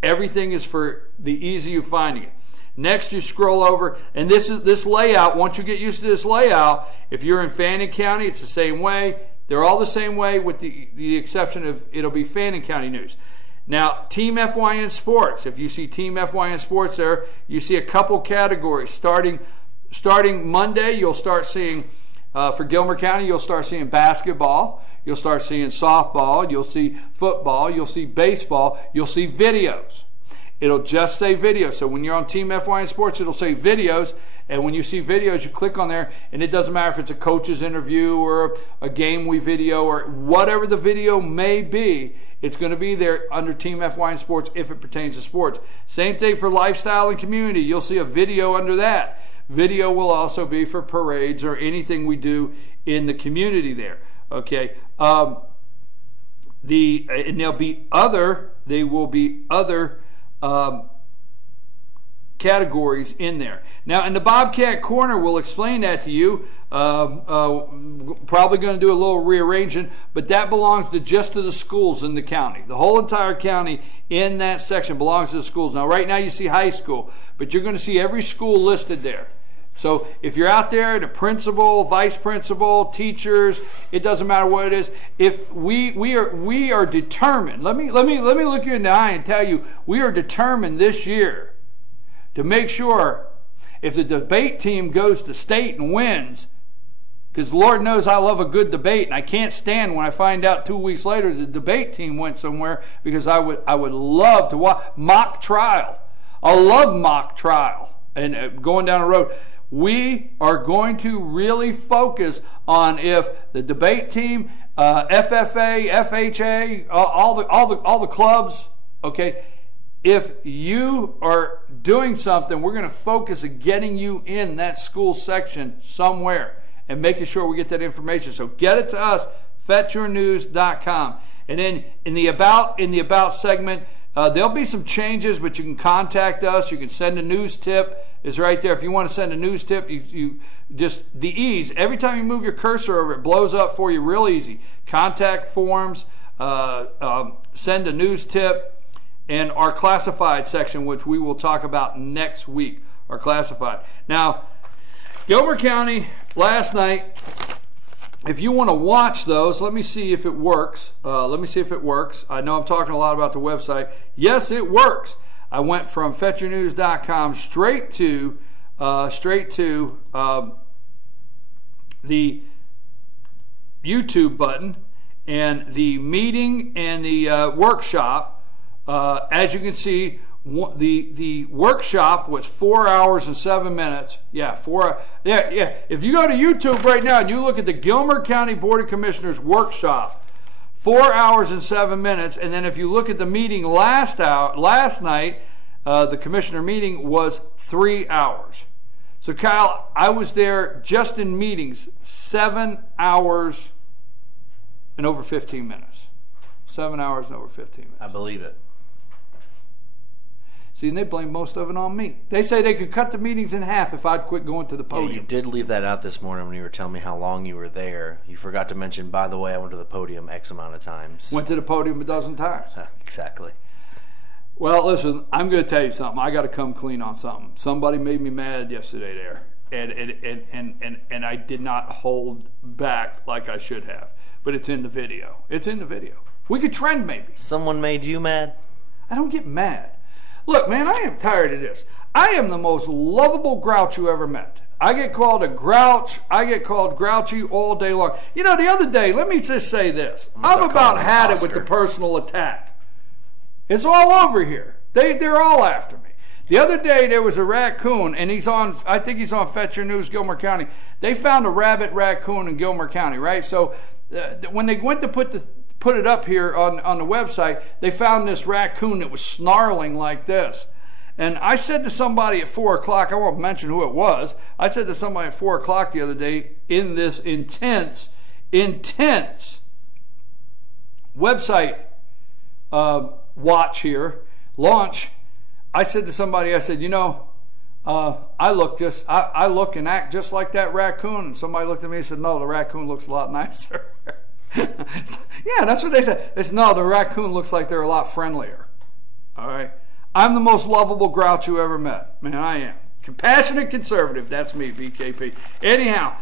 everything is for the easy of finding it. Next, you scroll over, and this layout, once you get used to this layout, if you're in Fannin County, it's the same way. They're all the same way with the exception of it'll be Fannin County News. Now, Team FYN Sports. If you see Team FYN Sports there, you see a couple categories. Starting Monday, you'll start seeing, for Gilmer County, you'll start seeing basketball. You'll start seeing softball. You'll see football. You'll see baseball. You'll see videos. It'll just say videos. So when you're on Team FYN Sports, it'll say videos. And when you see videos, you click on there, and it doesn't matter if it's a coach's interview or a game we video or whatever the video may be, it's going to be there under Team FYN Sports if it pertains to sports. Same thing for lifestyle and community. You'll see a video under that. Video will also be for parades or anything we do in the community there. Okay. And there will be other categories in there. Now, in the Bobcat Corner, we'll explain that to you. Probably going to do a little rearranging, but that belongs to the schools in the county. The whole entire county in that section belongs to the schools. Now, right now you see high school, but you're going to see every school listed there. So if you're out there, the principal, vice principal, teachers, it doesn't matter what it is. If we are determined. Let me look you in the eye and tell you, we are determined this year to make sure if the debate team goes to state and wins, because Lord knows I love a good debate, and I can't stand when I find out 2 weeks later the debate team went somewhere, because I would love to watch mock trial. I love mock trial and going down the road. We are going to really focus on if the debate team FFA, FHA, all the clubs. Okay, if you are doing something, we're going to focus on getting you in that school section somewhere and making sure we get that information. So get it to us, fetchyournews.com. And then in the about segment, there'll be some changes, but you can contact us. You can send a news tip. It's right there. If you want to send a news tip, you just the ease. Every time you move your cursor over, it blows up for you real easy. Contact forms, send a news tip, and our classified section, which we will talk about next week, are classified. Now, Gilmer County last night, if you want to watch those, let me see if it works. I know I'm talking a lot about the website. Yes, it works. I went from fetchyournews.com straight to the YouTube button, and the meeting and the workshop. As you can see, the workshop was 4 hours and 7 minutes. Yeah. If you go to YouTube right now and you look at the Gilmer County Board of Commissioners workshop, 4 hours and 7 minutes. And then if you look at the meeting last night, the commissioner meeting was 3 hours. So Kyle, I was there just in meetings 7 hours and over 15 minutes. 7 hours and over 15 minutes. I believe it. See, and they blame most of it on me. They say they could cut the meetings in half if I'd quit going to the podium. Yeah, you did leave that out this morning when you were telling me how long you were there. You forgot to mention, by the way, I went to the podium X amount of times. Went to the podium a dozen times. Exactly. Well, listen, I'm going to tell you something. I got to come clean on something. Somebody made me mad yesterday there, and I did not hold back like I should have. But it's in the video. It's in the video. We could trend maybe. Someone made you mad? I don't get mad. Look, man, I am tired of this. I am the most lovable grouch you ever met. I get called a grouch. I get called grouchy all day long. You know, the other day, let me just say this. I've about had it with the personal attack. It's all over here. They're all after me. The other day, there was a raccoon, and I think he's on Fetch Your News, Gilmer County. They found a rabid raccoon in Gilmer County, right? So when they went to put it up here on the website, they found this raccoon that was snarling like this. And I said to somebody at 4 o'clock, I won't mention who it was, I said to somebody at 4 o'clock the other day in this intense website launch, I said to somebody, I said, you know, I look and act just like that raccoon. And somebody looked at me and said, no, the raccoon looks a lot nicer. Yeah, that's what they said. They said, no, the raccoon looks like they're a lot friendlier. All right. I'm the most lovable grouch you ever met. Man, I am. Compassionate conservative. That's me, BKP. Anyhow,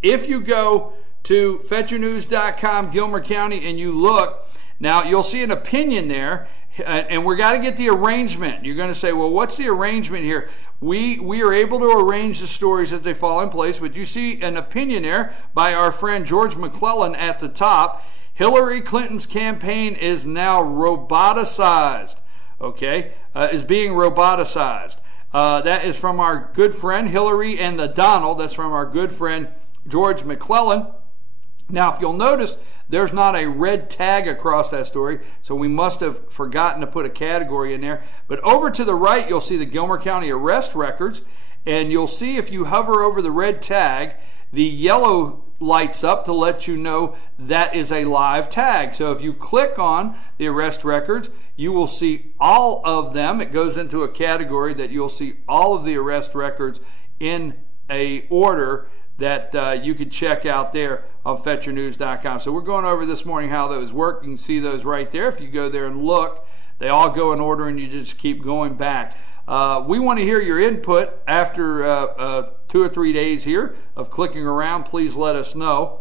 if you go to fetchyournews.com, Gilmer County, and you look, now you'll see an opinion there, and we're got to get the arrangement. You're going to say, well, what's the arrangement here? We are able to arrange the stories as they fall in place, but you see an opinion there by our friend George McClellan at the top. Hillary Clinton's campaign is now roboticized. Okay, is being roboticized. That is from our good friend Hillary and the Donald. That's from our good friend George McClellan. Now, if you'll notice, there's not a red tag across that story, so we must have forgotten to put a category in there. But over to the right, you'll see the Gilmer County arrest records, and you'll see if you hover over the red tag, the yellow lights up to let you know that is a live tag. So if you click on the arrest records, you will see all of them. It goes into a category that you'll see all of the arrest records in a order that you could check out there on fetchyournews.com. So we're going over this morning how those work. You can see those right there. If you go there and look, they all go in order and you just keep going back. We want to hear your input after 2 or 3 days here of clicking around. Please let us know.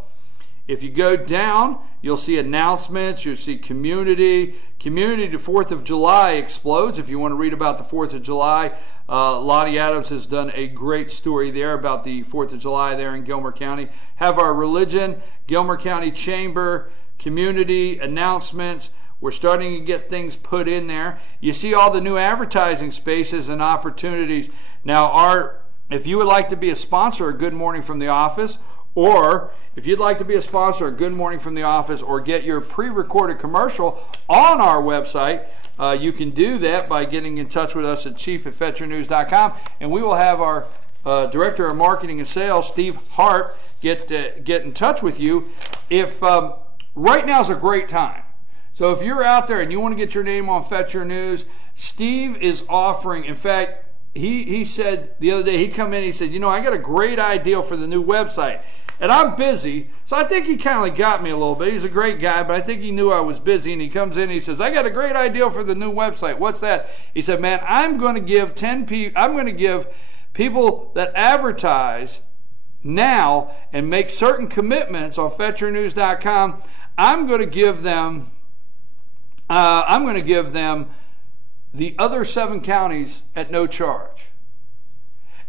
If you go down, you'll see announcements, you'll see community. Community, the 4th of July explodes. If you want to read about the 4th of July, Lottie Adams has done a great story there about the 4th of July there in Gilmer County. Have our religion, Gilmer County Chamber, community, announcements. We're starting to get things put in there. You see all the new advertising spaces and opportunities. Now, if you would like to be a sponsor of Good Morning from the Office, Or if you'd like to be a sponsor of Good Morning from the Office or get your pre-recorded commercial on our website, you can do that by getting in touch with us at chief@fetchernews.com, and we will have our Director of Marketing and Sales, Steve Hart, get in touch with you. If right now is a great time. So if you're out there and you want to get your name on Fetcher News, Steve is offering, in fact, he said the other day, he come in, he said, you know, I got a great idea for the new website. And I'm busy, so I think he kind of got me a little bit. He's a great guy, but I think he knew I was busy, and he comes in and he says, I got a great idea for the new website. What's that? He said, man, I'm going to give people that advertise now and make certain commitments on FetcherNews.com, I'm going to give them the other 7 counties at no charge.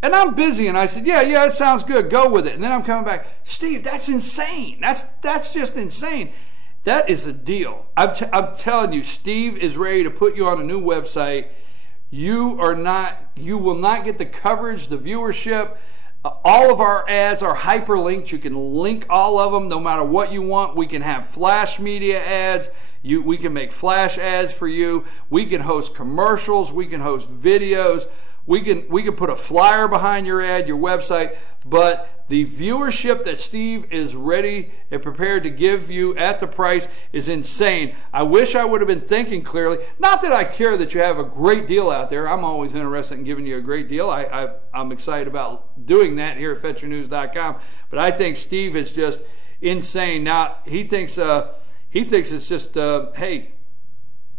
And I'm busy, and I said, yeah, it sounds good. Go with it. And then I'm coming back, Steve, that's insane. That's just insane. That is a deal. I'm telling you, Steve is ready to put you on a new website. You will not get the coverage, the viewership. All of our ads are hyperlinked. You can link all of them no matter what you want. We can have flash media ads. We can make flash ads for you. We can host commercials. We can host videos. We can put a flyer behind your ad, your website, but the viewership that Steve is ready and prepared to give you at the price is insane. I wish I would have been thinking clearly. Not that I care that you have a great deal out there. I'm always interested in giving you a great deal. I'm excited about doing that here at FetcherNews.com. But I think Steve is just insane. Now he thinks it's just hey.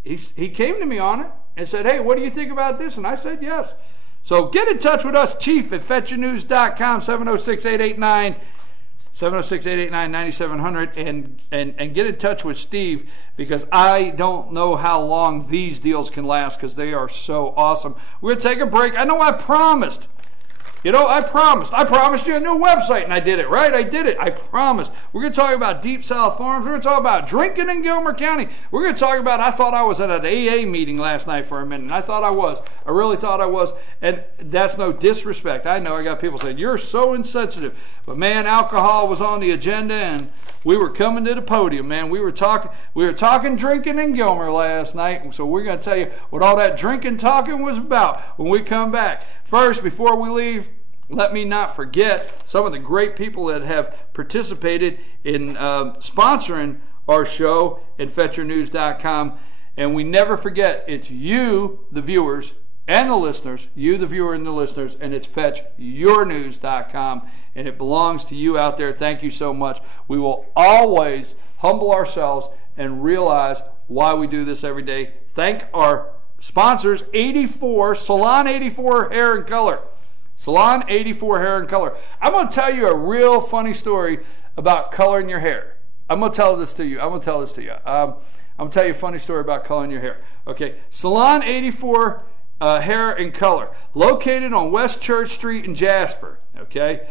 He came to me on it and said, hey, what do you think about this? And I said yes. So get in touch with us, chief@fetchernews.com, 706-889-9700, and get in touch with Steve, because I don't know how long these deals can last, because they are so awesome. We're going to take a break. I know I promised. You know, I promised you a new website, and I did it, right? I did it. I promised. We're going to talk about Deep South Farms. We're going to talk about drinking in Gilmer County. We're going to talk about, I thought I was at an AA meeting last night for a minute, and I thought I was. I really thought I was, and that's no disrespect. I know I got people saying, you're so insensitive. But, man, alcohol was on the agenda, and we were coming to the podium, man. We were talking drinking in Gilmer last night, so we're going to tell you what all that drinking talking was about when we come back. First, before we leave, let me not forget some of the great people that have participated in sponsoring our show at FetcherNews.com. And we never forget, it's you, the viewers, and the listeners, you, the viewer, and the listeners, and it's FetchYourNews.com, and it belongs to you out there. Thank you so much. We will always humble ourselves and realize why we do this every day. Thank our sponsors, Salon 84 Hair and Color. Salon 84 Hair and Color. I'm going to tell you a real funny story about coloring your hair. I'm going to tell this to you. I'm going to tell you a funny story about coloring your hair. Okay, Salon 84 Hair and Color, located on West Church Street in Jasper. Okay,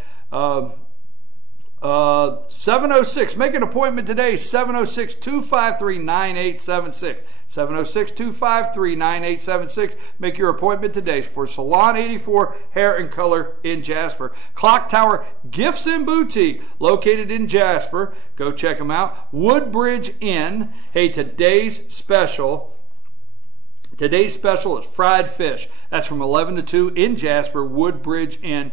706. Make an appointment today. 706-253-9876. 706-253-9876. Make your appointment today for Salon 84 Hair and Color in Jasper. Clock Tower Gifts and Boutique, located in Jasper. Go check them out. Woodbridge Inn. Hey, today's special is fried fish. That's from 11 to 2 in Jasper, Woodbridge Inn.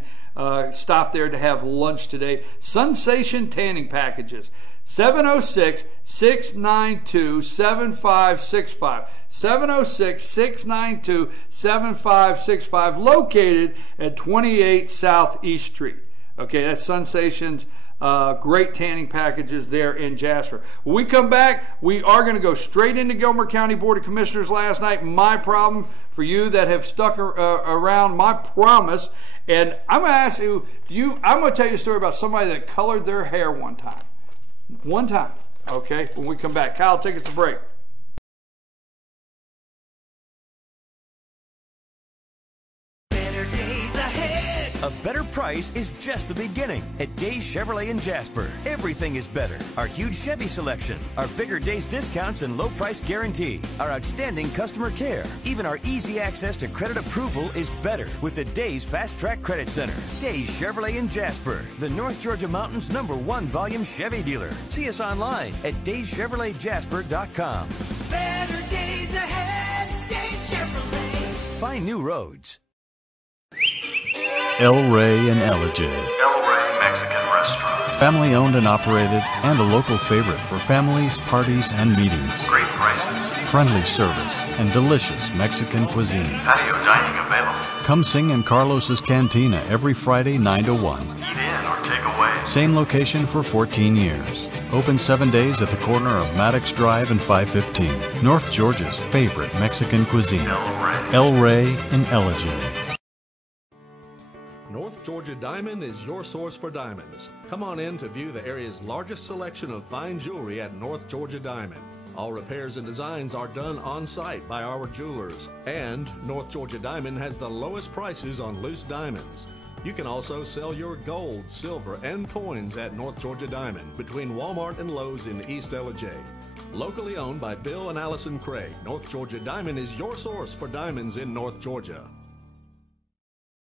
Stop there to have lunch today. Sensation Tanning Packages. 706-692-7565. 706-692-7565. Located at 28 South East Street. Okay, that's Sensations. Great tanning packages there in Jasper. When we come back, we are going to go straight into Gilmer County Board of Commissioners last night. My problem for you that have stuck around, my promise. And I'm going to ask you, I'm going to tell you a story about somebody that colored their hair one time. One time. Okay, when we come back. Kyle, take us to break. Better days ahead. A better price is just the beginning at Days Chevrolet in Jasper. Everything is better. Our huge Chevy selection, our bigger Days discounts and low price guarantee, our outstanding customer care, even our easy access to credit approval is better with the Days Fast Track Credit Center. Days Chevrolet in Jasper, the North Georgia Mountains #1 volume Chevy dealer. See us online at DaysChevroletJasper.com. Better days ahead, Days Chevrolet. Find new roads. El Rey and Ellijay. El Rey Mexican Restaurant. Family owned and operated, and a local favorite for families, parties, and meetings. Great prices. Friendly service and delicious Mexican cuisine. Patio dining available. Come sing in Carlos's Cantina every Friday 9 to 1. Eat in or take away. Same location for 14 years. Open 7 days at the corner of Maddox Drive and 515. North Georgia's favorite Mexican cuisine. El Rey and Ellijay. North Georgia Diamond is your source for diamonds. Come on in to view the area's largest selection of fine jewelry at North Georgia Diamond. All repairs and designs are done on site by our jewelers. And North Georgia Diamond has the lowest prices on loose diamonds. You can also sell your gold, silver, and coins at North Georgia Diamond between Walmart and Lowe's in East Ellijay. Locally owned by Bill and Allison Craig, North Georgia Diamond is your source for diamonds in North Georgia.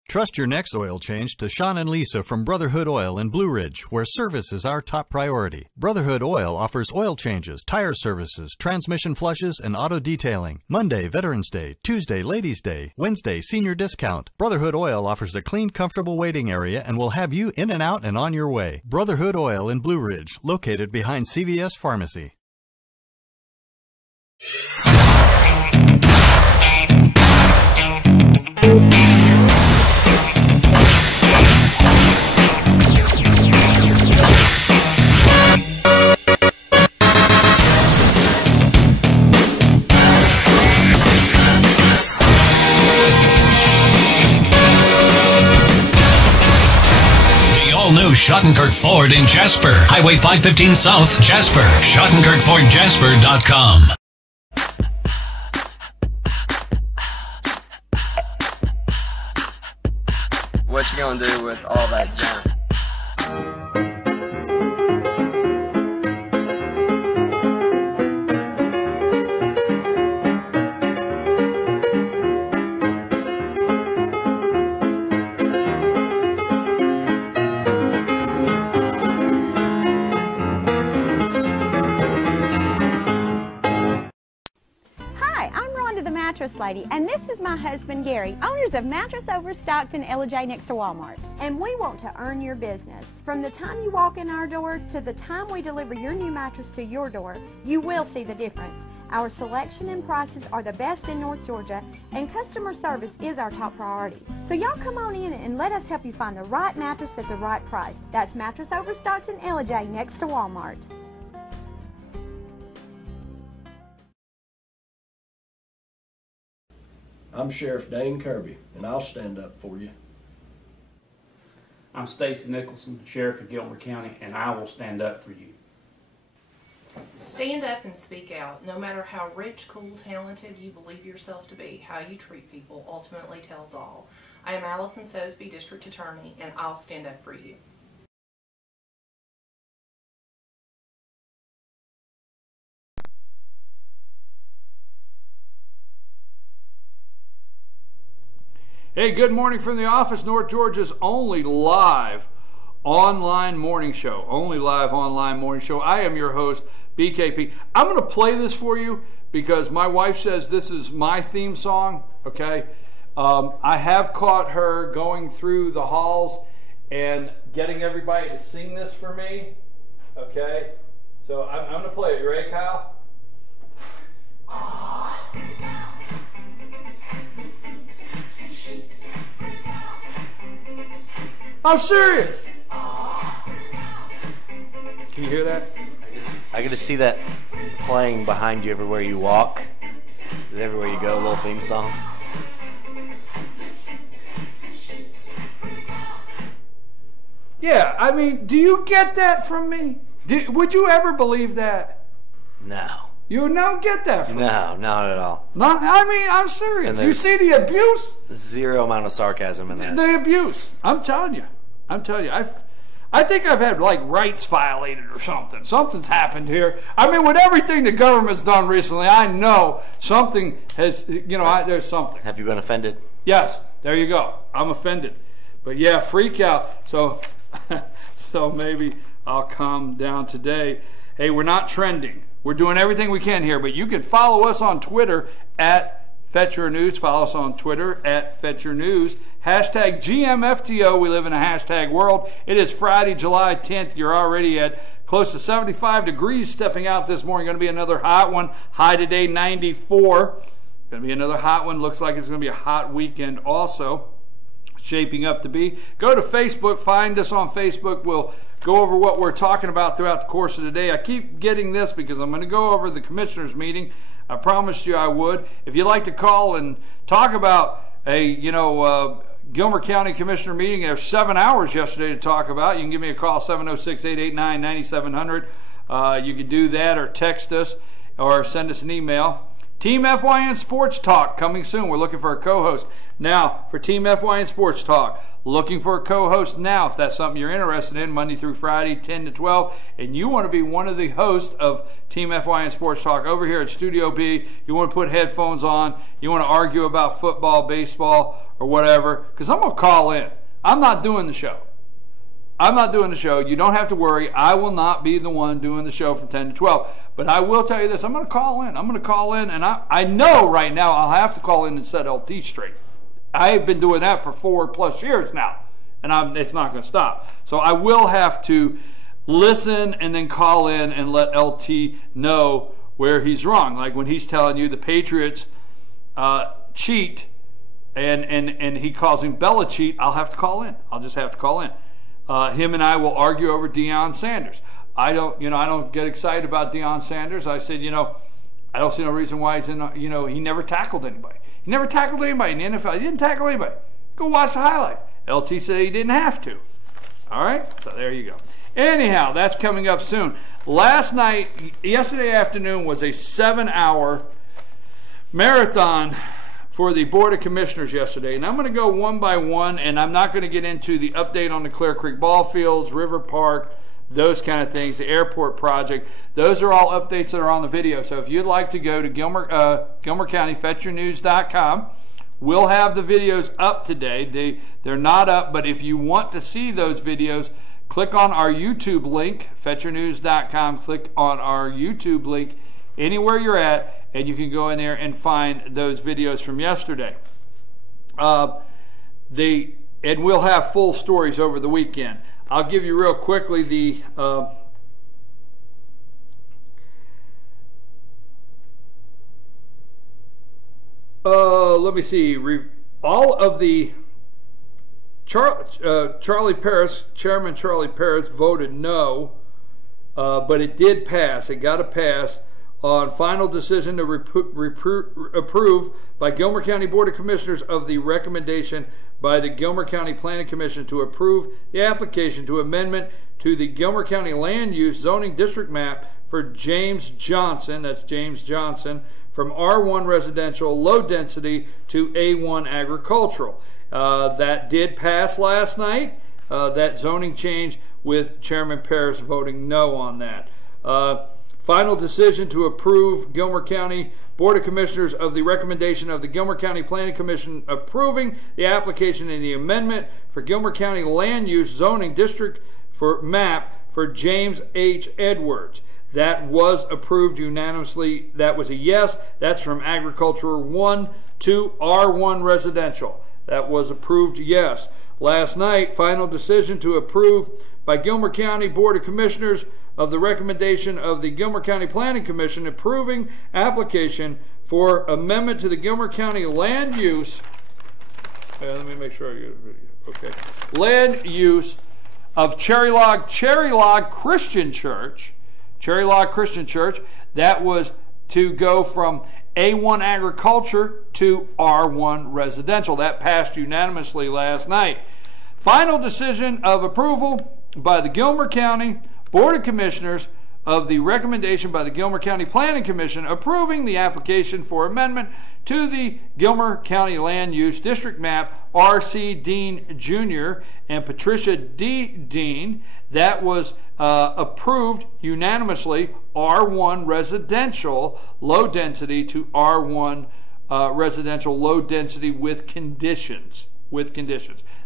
Trust your next oil change to Sean and Lisa from Brotherhood Oil in Blue Ridge, where service is our top priority. Brotherhood Oil offers oil changes, tire services, transmission flushes, and auto detailing. Monday, Veterans Day. Tuesday, Ladies' Day. Wednesday, senior discount. Brotherhood Oil offers a clean, comfortable waiting area and will have you in and out and on your way. Brotherhood Oil in Blue Ridge, located behind CVS Pharmacy. All-new Schottenkirk Ford in Jasper. Highway 515 South, Jasper. SchottenkirkFordJasper.com. What you gonna do with all that junk? Mattress Lady, and this is my husband Gary, owners of Mattress Overstocked in Ellijay next to Walmart. And we want to earn your business. From the time you walk in our door to the time we deliver your new mattress to your door, you will see the difference. Our selection and prices are the best in North Georgia, and customer service is our top priority. So y'all come on in and let us help you find the right mattress at the right price. That's Mattress Overstocked in Ellijay next to Walmart. I'm Sheriff Dane Kirby, and I'll stand up for you. I'm Stacy Nicholson, Sheriff of Gilmer County, and I will stand up for you. Stand up and speak out. No matter how rich, cool, talented you believe yourself to be, how you treat people ultimately tells all. I am Allison Sosby, District Attorney, and I'll stand up for you. Hey, good morning from the office, North Georgia's only live online morning show. Only live online morning show. I am your host, BKP. I'm going to play this for you because my wife says this is my theme song, okay? I have caught her going through the halls and getting everybody to sing this for me, okay? So I'm going to play it. You ready, Kyle? I'm serious. Can you hear that? I get to see that playing behind you everywhere you walk. Everywhere you go, a little theme song. Yeah, I mean, do you get that from me? Would you ever believe that? No. You don't get that from me. No, not at all. Not, I mean, I'm serious. You see the abuse? Zero amount of sarcasm in that. The abuse. I'm telling you. I think I've had like rights violated or something. Something's happened here. I mean, with everything the government's done recently, I know something has, there's something. Have you been offended? Yes. There you go. I'm offended. But yeah, freak out. So maybe I'll calm down today. Hey, we're not trending. We're doing everything we can here, but you can follow us on Twitter at Fetch Your News. Follow us on Twitter at Fetch Your News. Hashtag GMFTO. We live in a hashtag world. It is Friday, July 10th. You're already at close to 75 degrees stepping out this morning. Going to be another hot one. High today, 94. Going to be another hot one. Looks like it's going to be a hot weekend also. Shaping up to be. Go to Facebook. Find us on Facebook. We'll go over what we're talking about throughout the course of the day. I keep getting this because I'm going to go over the commissioners meeting. I promised you I would. If you'd like to call and talk about a, Gilmer County Commissioner meeting, there's 7 hours yesterday to talk about. You can give me a call, 706-889-9700. You can do that or text us or send us an email. Team FYN Sports Talk coming soon. We're looking for a co-host. Now, for Team FYN Sports Talk, looking for a co-host now, if that's something you're interested in, Monday through Friday, 10 to 12, and you want to be one of the hosts of Team FYN Sports Talk over here at Studio B, you want to put headphones on, you want to argue about football, baseball, or whatever, because I'm going to call in. I'm not doing the show. You don't have to worry. I will not be the one doing the show from 10 to 12. But I will tell you this. I'm going to call in. And I know right now I'll have to call in and set LT straight. I have been doing that for 4+ years now, and it's not going to stop. So I will have to listen and then call in and let LT know where he's wrong. Like when he's telling you the Patriots cheat and he calls him Bella cheat, I'll have to call in. I'll just have to call in. Him and I will argue over Deion Sanders. I don't get excited about Deion Sanders. I said, I don't see no reason why he's in, he never tackled anybody. He never tackled anybody in the NFL. He didn't tackle anybody. Go watch the highlights. LT said he didn't have to. All right? So there you go. Anyhow, that's coming up soon. Yesterday afternoon was a 7-hour marathon for the Board of Commissioners yesterday. And I'm going to go one by one, and I'm not going to get into the update on the Clear Creek ball fields, River Park, those kind of things, the airport project. Those are all updates that are on the video. So if you'd like to go to Gilmer County, FetchYourNews.com, we'll have the videos up today. They're not up, but if you want to see those videos, click on our YouTube link, FetchYourNews.com. Click on our YouTube link anywhere you're at, and you can go in there and find those videos from yesterday. And we'll have full stories over the weekend. I'll give you real quickly the let me see. All of the Charlie Paris, Chairman Charlie Paris voted no, but it did pass. It got a pass on final decision to approve by Gilmer County Board of Commissioners of the recommendation by the Gilmer County Planning Commission to approve the application to amendment to the Gilmer County Land Use Zoning District Map for James Johnson, that's James Johnson, from R1 residential low density to A1 agricultural. That did pass last night, that zoning change, with Chairman Paris voting no on that. Final decision to approve Gilmer County Board of Commissioners of the recommendation of the Gilmer County Planning Commission approving the application and the amendment for Gilmer County Land Use Zoning District for map for James H. Edwards. That was approved unanimously. That was a yes. That's from Agriculture 1 to R1 Residential. That was approved yes. Last night, final decision to approve by Gilmer County Board of Commissioners of the recommendation of the Gilmer County Planning Commission approving application for amendment to the Gilmer County Land Use. Let me make sure I get a video. Okay. Land use of Cherry Log Christian Church. Cherry Log Christian Church. That was to go from A1 agriculture to R1 residential. That passed unanimously last night. Final decision of approval by the Gilmer County Board of Commissioners of the recommendation by the Gilmer County Planning Commission approving the application for amendment to the Gilmer County Land Use District Map, R.C. Dean Jr. and Patricia D. Dean. That was approved unanimously, R1 residential low density to R1 residential low density with conditions.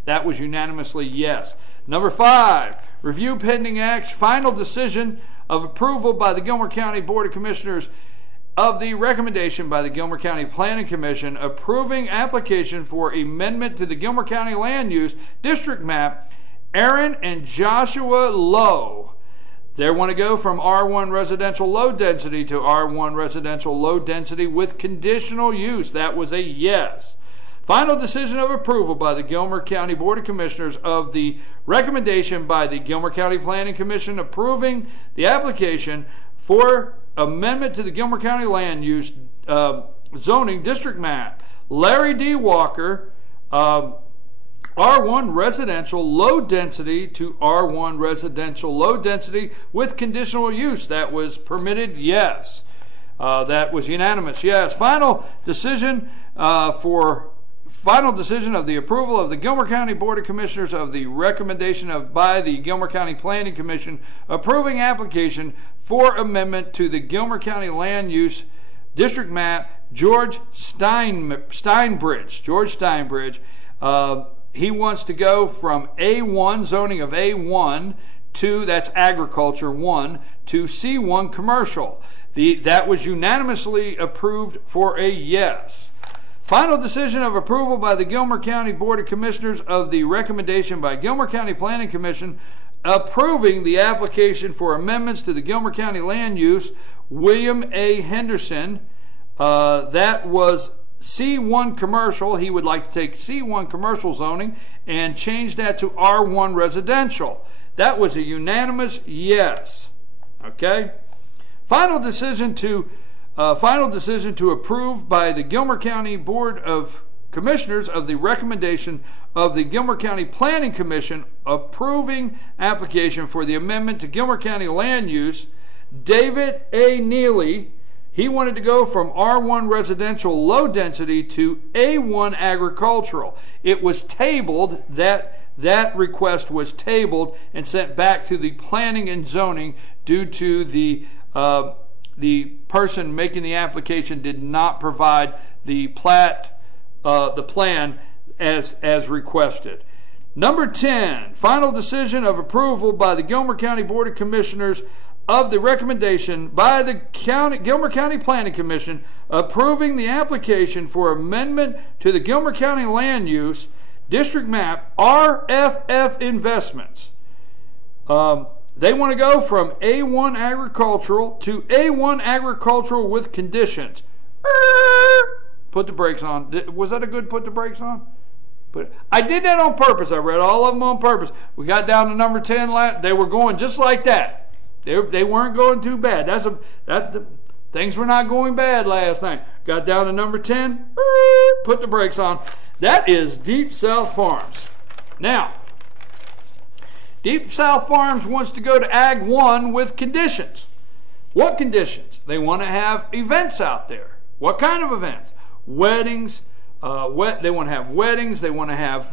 That was unanimously yes. Number 5, review pending act, final decision of approval by the Gilmer County Board of Commissioners of the recommendation by the Gilmer County Planning Commission approving application for amendment to the Gilmer County Land Use District Map, Aaron and Joshua Lowe. They want to go from R1 residential low density to R1 residential low density with conditional use. That was a yes. Final decision of approval by the Gilmer County Board of Commissioners of the recommendation by the Gilmer County Planning Commission approving the application for amendment to the Gilmer County Land Use Zoning District Map. Larry D. Walker, R1 residential low density to R1 residential low density with conditional use. That was permitted, yes. That was unanimous, yes. Final decision of the approval of the Gilmer County Board of Commissioners of the recommendation by the Gilmer County Planning Commission approving application for amendment to the Gilmer County Land Use District Map, George Steinbridge. He wants to go from A1, zoning of A1, to, that's agriculture 1, to C1 commercial. That was unanimously approved for a yes. Final decision of approval by the Gilmer County Board of Commissioners of the recommendation by Gilmer County Planning Commission approving the application for amendments to the Gilmer County Land Use, William A. Henderson. That was C1 commercial. He would like to take C1 commercial zoning and change that to R1 residential. That was a unanimous yes. Okay. Final decision to approve by the Gilmer County Board of Commissioners of the recommendation of the Gilmer County Planning Commission approving application for the amendment to Gilmer County Land Use. David A. Neely, he wanted to go from R1 residential low density to A1 agricultural. It was tabled, that request was tabled and sent back to the planning and zoning due to the person making the application did not provide the plan as requested. Number 10, final decision of approval by the Gilmer County Board of Commissioners of the recommendation by the Gilmer County Planning Commission approving the application for amendment to the Gilmer County Land Use District Map, RFF Investments. They want to go from A1 agricultural to A1 agricultural with conditions. Put the brakes on. Was that a good put the brakes on? But I did that on purpose. I read all of them on purpose. We got down to number 10. They were going just like that. They weren't going too bad. Things were not going bad last night. Got down to number 10. Put the brakes on. That is Deep South Farms. Now, Deep South Farms wants to go to Ag 1 with conditions. What conditions? They want to have events out there. What kind of events? Weddings. They want to have weddings. They want to have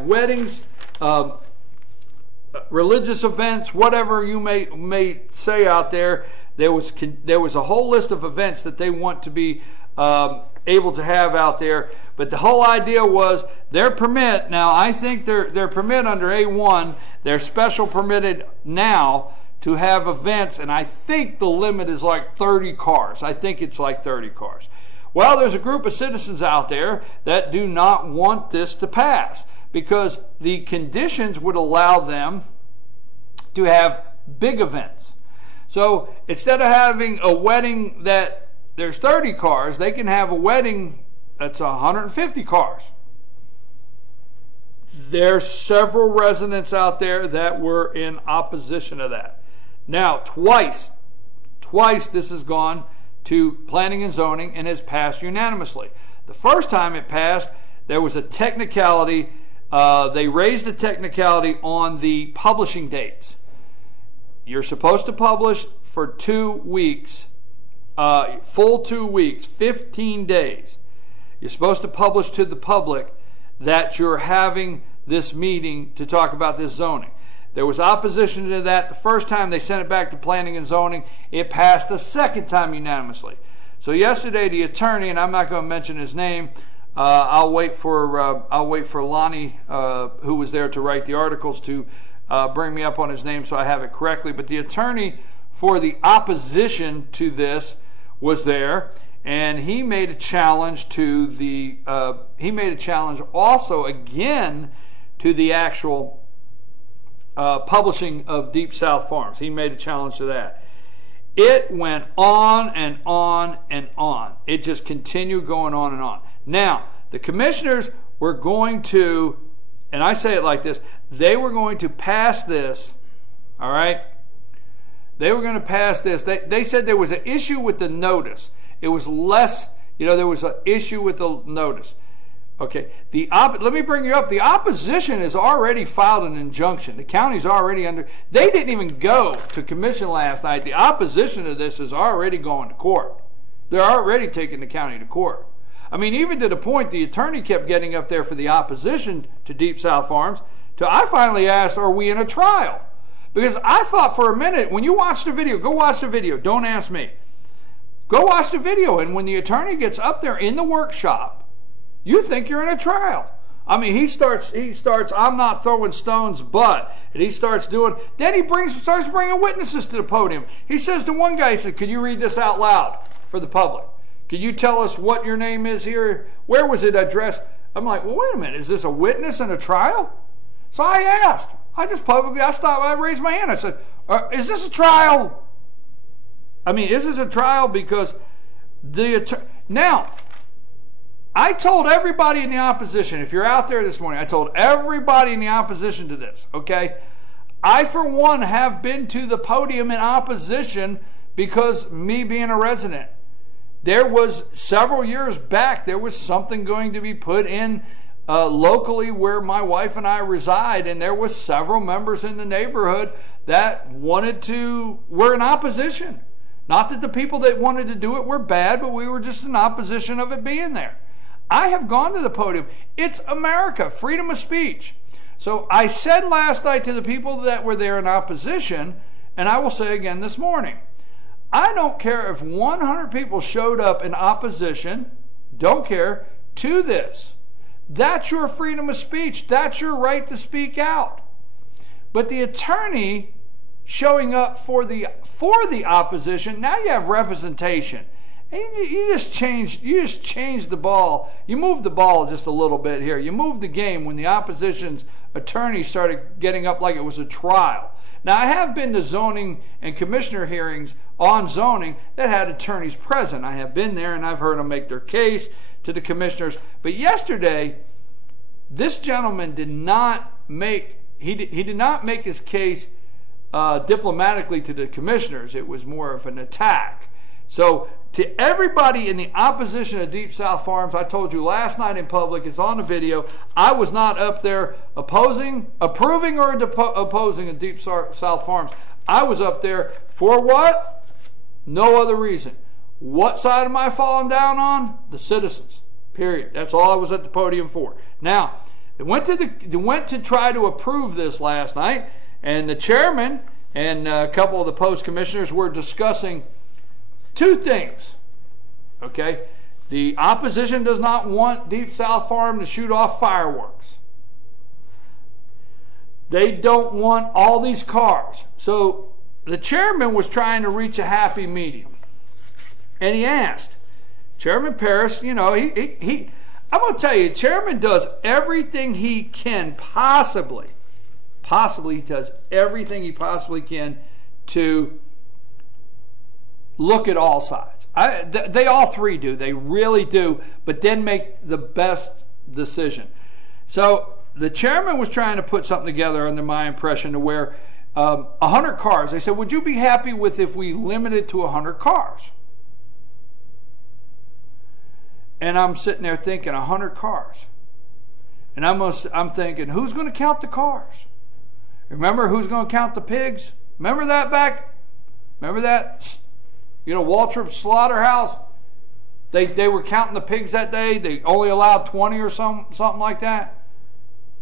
weddings, religious events, whatever you may say out there. There was a whole list of events that they want to be able to have out there. But the whole idea was their permit. Now I think their permit under A1, they're special permitted now to have events, and I think the limit is like 30 cars. I think it's like 30 cars. Well, there's a group of citizens out there that do not want this to pass because the conditions would allow them to have big events. So instead of having a wedding that there's 30 cars, they can have a wedding that's 150 cars. There's several residents out there that were in opposition to that. Now, twice this has gone to planning and zoning and has passed unanimously. The first time it passed, there was a technicality They raised the technicality on the publishing dates. You're supposed to publish for 2 weeks, full 2 weeks, 15 days. You're supposed to publish to the public that you're having this meeting to talk about this zoning. There was opposition to that the first time. They sent it back to planning and zoning. It passed the second time unanimously. So yesterday, the attorney, and I'm not going to mention his name, I'll wait for Lonnie, who was there to write the articles, to bring me up on his name so I have it correctly. But the attorney for the opposition to this was there, and he made a challenge to the. He made a challenge also again to the actual publishing of Deep South Farms. He made a challenge to that. It went on and on and on. It just continued going on and on. Now, the commissioners were going to, and I say it like this, they were going to pass this, all right? They were going to pass this. They said there was an issue with the notice. It was less, there was an issue with the notice. Okay, let me bring you up. The opposition has already filed an injunction. The county's already under. They didn't even go to commission last night. The opposition to this is already going to court. They're already taking the county to court. I mean, even to the point the attorney kept getting up there for the opposition to Deep South Farms. I finally asked, are we in a trial? Because I thought for a minute, when you watch the video, go watch the video. Don't ask me. Go watch the video. And when the attorney gets up there in the workshop, you think you're in a trial. I mean, he starts, I'm not throwing stones, but, and he starts doing, then he starts bringing witnesses to the podium. He says to one guy, he said, could you read this out loud for the public? Could you tell us what your name is here? Where was it addressed? I'm like, well, wait a minute, is this a witness in a trial? So I asked, I raised my hand. I said, is this a trial? I mean, is this a trial? Because now, I told everybody in the opposition, if you're out there this morning, I told everybody in the opposition to this, okay? I, for one, have been to the podium in opposition because me being a resident. There was, several years back, there was something going to be put in locally where my wife and I reside, and there was several members in the neighborhood that were in opposition. Not that the people that wanted to do it were bad, but we were just in opposition of it being there. I have gone to the podium. It's America, freedom of speech. So I said last night to the people that were there in opposition, and I will say again this morning, I don't care if 100 people showed up in opposition, don't care, to this. That's your freedom of speech. That's your right to speak out. But the attorney showing up for the opposition, now you have representation. You just changed the ball. You moved the ball just a little bit here. You moved the game when the opposition's attorney started getting up like it was a trial. Now, I have been to zoning and commissioner hearings on zoning that had attorneys present. I have been there and I've heard them make their case to the commissioners. But yesterday, this gentleman did not make his case diplomatically to the commissioners. It was more of an attack. So to everybody in the opposition of Deep South Farms, I told you last night in public, it's on the video, I was not up there approving or opposing a Deep South Farms. I was up there for what? No other reason. What side am I falling down on? The citizens, period. That's all I was at the podium for. Now, they went to try to approve this last night, and the chairman and a couple of the post commissioners were discussing two things, okay? The opposition does not want Deep South Farm to shoot off fireworks. They don't want all these cars. So the chairman was trying to reach a happy medium. And he asked, Chairman Parris, I'm going to tell you, Chairman does everything he can possibly he does everything he possibly can to look at all sides. They all three do. They really do, but then make the best decision. So the chairman was trying to put something together, under my impression, to where 100 cars. They said, would you be happy with if we limited to 100 cars? And I'm sitting there thinking, 100 cars. And I'm thinking, who's going to count the cars? Remember who's going to count the pigs? Remember that back? Remember that? Waltrip Slaughterhouse? They were counting the pigs that day. They only allowed 20 or something like that.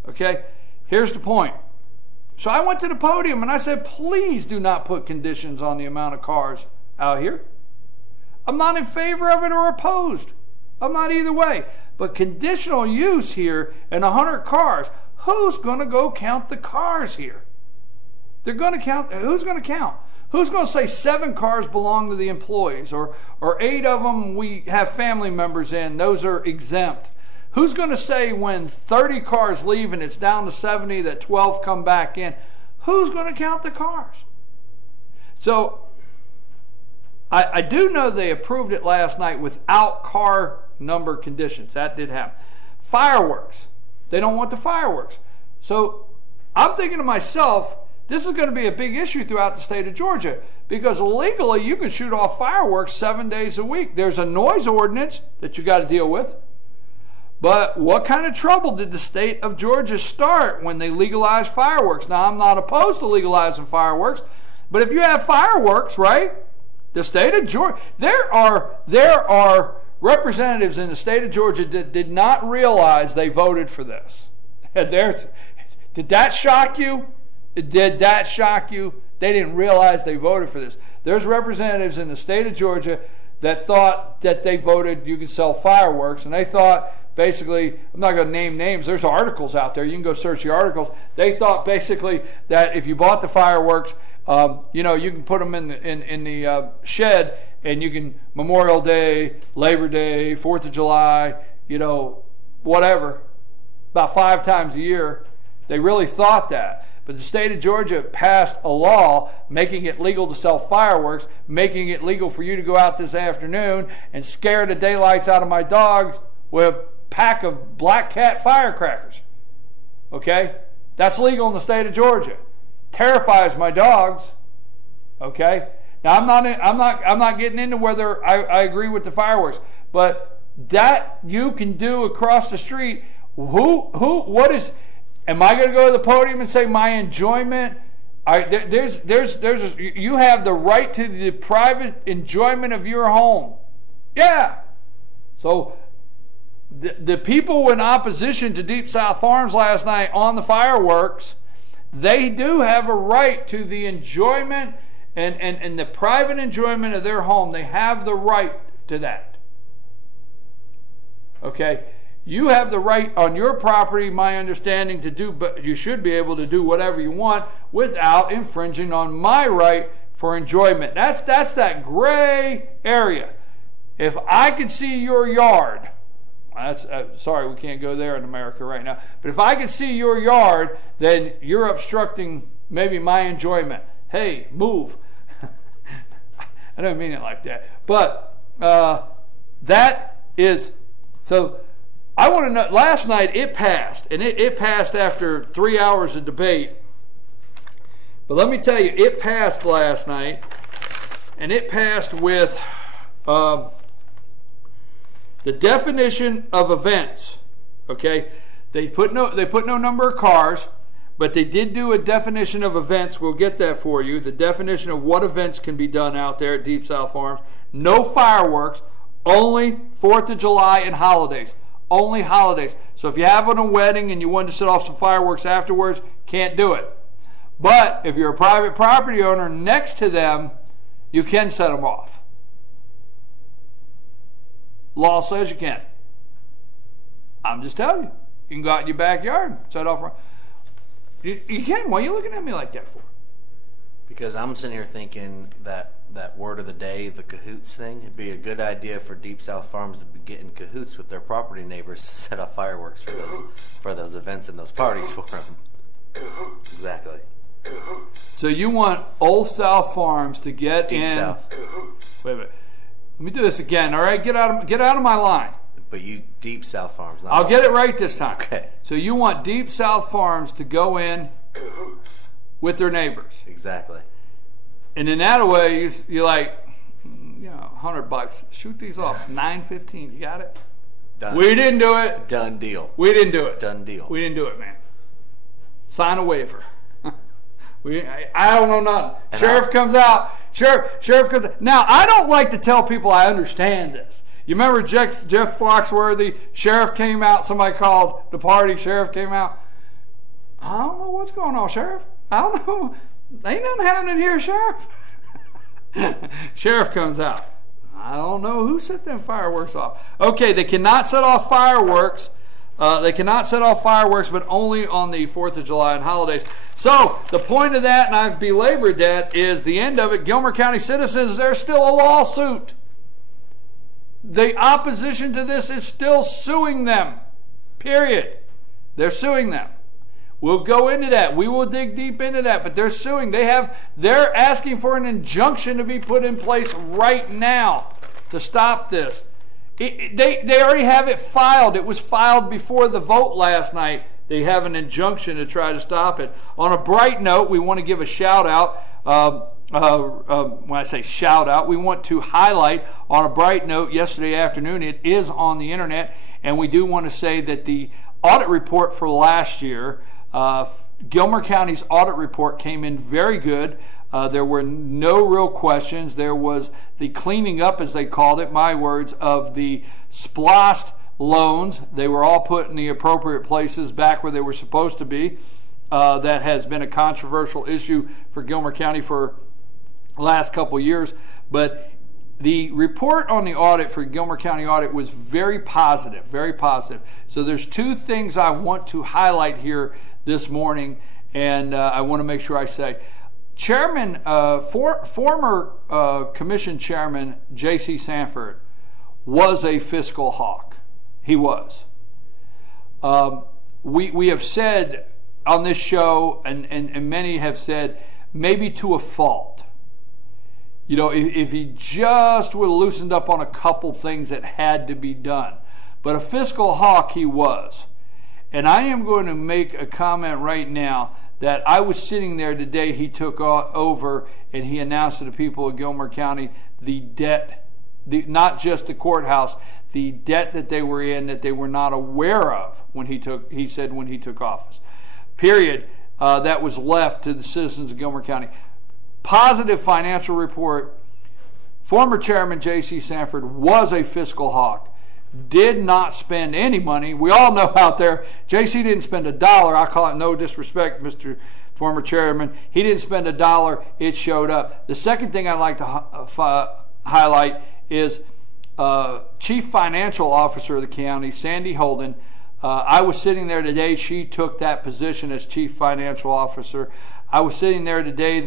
Okay? Here's the point. So I went to the podium and I said, please do not put conditions on the amount of cars out here. I'm not in favor of it or opposed. I'm not either way. But conditional use here and 100 cars, who's going to go count the cars here? They're going to count. Who's going to count? Who's going to say 7 cars belong to the employees or 8 of them we have family members in, those are exempt? Who's going to say when 30 cars leave and it's down to 70 that 12 come back in? Who's going to count the cars? So I do know they approved it last night without car number conditions. That did happen. Fireworks. They don't want the fireworks. So I'm thinking to myself, this is going to be a big issue throughout the state of Georgia because legally you can shoot off fireworks 7 days a week. There's a noise ordinance that you got to deal with. But what kind of trouble did the state of Georgia start when they legalized fireworks? Now, I'm not opposed to legalizing fireworks, but if you have fireworks, right, the state of Georgia, there are representatives in the state of Georgia that did not realize they voted for this. Did that shock you? Did that shock you? They didn't realize they voted for this. There's representatives in the state of Georgia that thought that they voted you could sell fireworks, and they thought basically, I'm not going to name names, there's articles out there, you can go search the articles. They thought basically that if you bought the fireworks, you can put them in the shed, and you can Memorial Day, Labor Day, 4th of July, whatever, about 5 times a year. They really thought that. But the state of Georgia passed a law making it legal to sell fireworks, making it legal for you to go out this afternoon and scare the daylights out of my dogs with a pack of black cat firecrackers. Okay? That's legal in the state of Georgia. Terrifies my dogs. Okay? Now I'm not getting into whether I agree with the fireworks, but that you can do across the street. What is? Am I going to go to the podium and say my enjoyment? You have the right to the private enjoyment of your home. Yeah. So the people in opposition to Deep South Farms last night on the fireworks, they do have a right to the enjoyment and the private enjoyment of their home. They have the right to that. Okay? You have the right on your property, my understanding, to do, but you should be able to do whatever you want without infringing on my right for enjoyment. That's that gray area. If I could see your yard, sorry, we can't go there in America right now, but if I could see your yard, then you're obstructing maybe my enjoyment. Hey, move. I don't mean it like that. But that is, so I want to know, last night it passed, and it passed after 3 hours of debate. But let me tell you, it passed last night, and it passed with the definition of events. Okay, they put no number of cars, but they did do a definition of events. We'll get that for you. The definition of what events can be done out there at Deep South Farms. No fireworks, only 4th of July and holidays. Only holidays. So if you're having a wedding and you want to set off some fireworks afterwards, can't do it. But if you're a private property owner next to them, you can set them off. Law says you can. I'm just telling you. You can go out in your backyard and set off. You can. Why are you looking at me like that for? Because I'm sitting here thinking that word of the day, the cahoots thing, it'd be a good idea for Deep South Farms to be getting cahoots with their property neighbors to set off fireworks for those events and those parties for them. Cahoots. Exactly. Cahoots. So you want Old South Farms to get Deep in. South. Cahoots. Wait a minute. Let me do this again. All right, get out of my line. But you Deep South Farms. I'll get it right this time. Okay. So you want Deep South Farms to go in cahoots with their neighbors. Exactly. And in that way, you're like, $100. Shoot these off. $9.15. You got it? Done. We didn't do it. Done deal. We didn't do it. Done deal. We didn't do it, man. Sign a waiver. I don't know nothing. And Sheriff comes out. Sheriff comes out. Now, I don't like to tell people I understand this. You remember Jeff Foxworthy? Sheriff came out. Somebody called the party. Sheriff came out. I don't know what's going on, Sheriff. I don't know. Ain't nothing happening here, Sheriff. Sheriff comes out. I don't know who set them fireworks off. Okay, they cannot set off fireworks. They cannot set off fireworks, but only on the 4th of July and holidays. So the point of that, and I've belabored that, is the end of it. Gilmer County citizens, there's still a lawsuit. The opposition to this is still suing them. Period. They're suing them. We'll go into that. We will dig deep into that. But they're suing. They're asking for an injunction to be put in place right now to stop this. They already have it filed. It was filed before the vote last night. They have an injunction to try to stop it. On a bright note, we want to give a shout out. When I say shout out, we want to highlight on a bright note yesterday afternoon. It is on the internet, and we do want to say that the audit report for last year, Gilmer County's audit report came in very good. There were no real questions. There was the cleaning up, as they called it, my words, of the SPLOST loans. They were all put in the appropriate places back where they were supposed to be. That has been a controversial issue for Gilmer County for the last couple years. But the report on the audit for Gilmer County audit was very positive, very positive. So there's two things I want to highlight here this morning, and I want to make sure I say. Former Commission Chairman J.C. Sanford was a fiscal hawk. He was. We have said on this show, and many have said, maybe to a fault. You know, if he just would have loosened up on a couple things that had to be done. But a fiscal hawk he was. And I am going to make a comment right now that I was sitting there the day he took over and he announced to the people of Gilmer County the debt, not just the courthouse, the debt that they were in that they were not aware of when he said when he took office. Period. That was left to the citizens of Gilmer County. Positive financial report. Former Chairman J.C. Sanford was a fiscal hawk. Did not spend any money. We all know out there, J.C. didn't spend $1. I call it no disrespect, Mr. Former Chairman. He didn't spend $1. It showed up. The second thing I'd like to highlight is Chief Financial Officer of the county, Sandy Holden. I was sitting there today. She took that position as Chief Financial Officer. I was sitting there today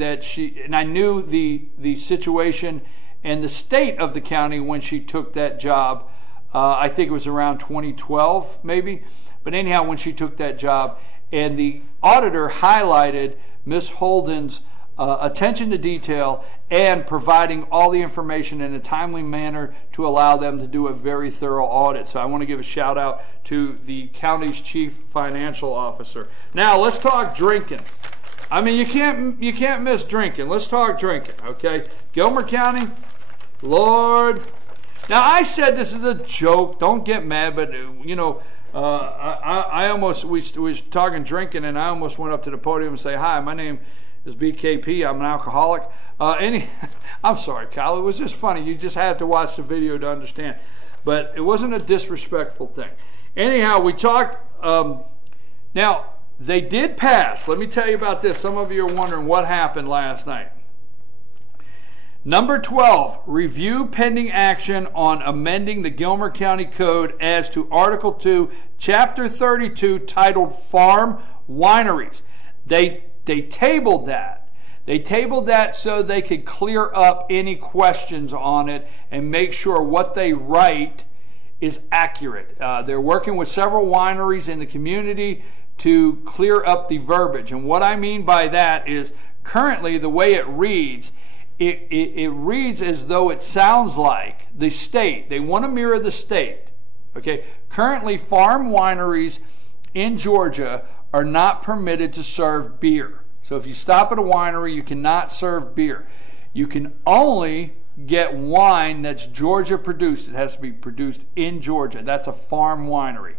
and I knew the situation and the state of the county when she took that job. I think it was around 2012 maybe. But anyhow, when she took that job, and the auditor highlighted Ms. Holden's attention to detail and providing all the information in a timely manner to allow them to do a very thorough audit. So I want to give a shout out to the county's Chief Financial Officer. Now let's talk drinking. I mean, you can't miss drinking. Let's talk drinking, okay? Gilmer County, Lord. Now I said this is a joke. Don't get mad, but you know, I almost we was talking drinking, and I almost went up to the podium and say, "Hi, my name is BKP. I'm an alcoholic." I'm sorry, Kyle. It was just funny. You just have to watch the video to understand. But it wasn't a disrespectful thing. Anyhow, we talked. Now they did pass. Let me tell you about this. Some of you are wondering what happened last night. Number 12, review pending action on amending the Gilmer County Code as to Article 2, Chapter 32, titled Farm Wineries. They tabled that. They tabled that so they could clear up any questions on it and make sure what they write is accurate. They're working with several wineries in the community to clear up the verbiage. And what I mean by that is currently the way it reads, it reads as though it sounds like the state. They want to mirror the state. Okay. Currently, farm wineries in Georgia are not permitted to serve beer. So if you stop at a winery, you cannot serve beer. You can only get wine that's Georgia produced. It has to be produced in Georgia. That's a farm winery.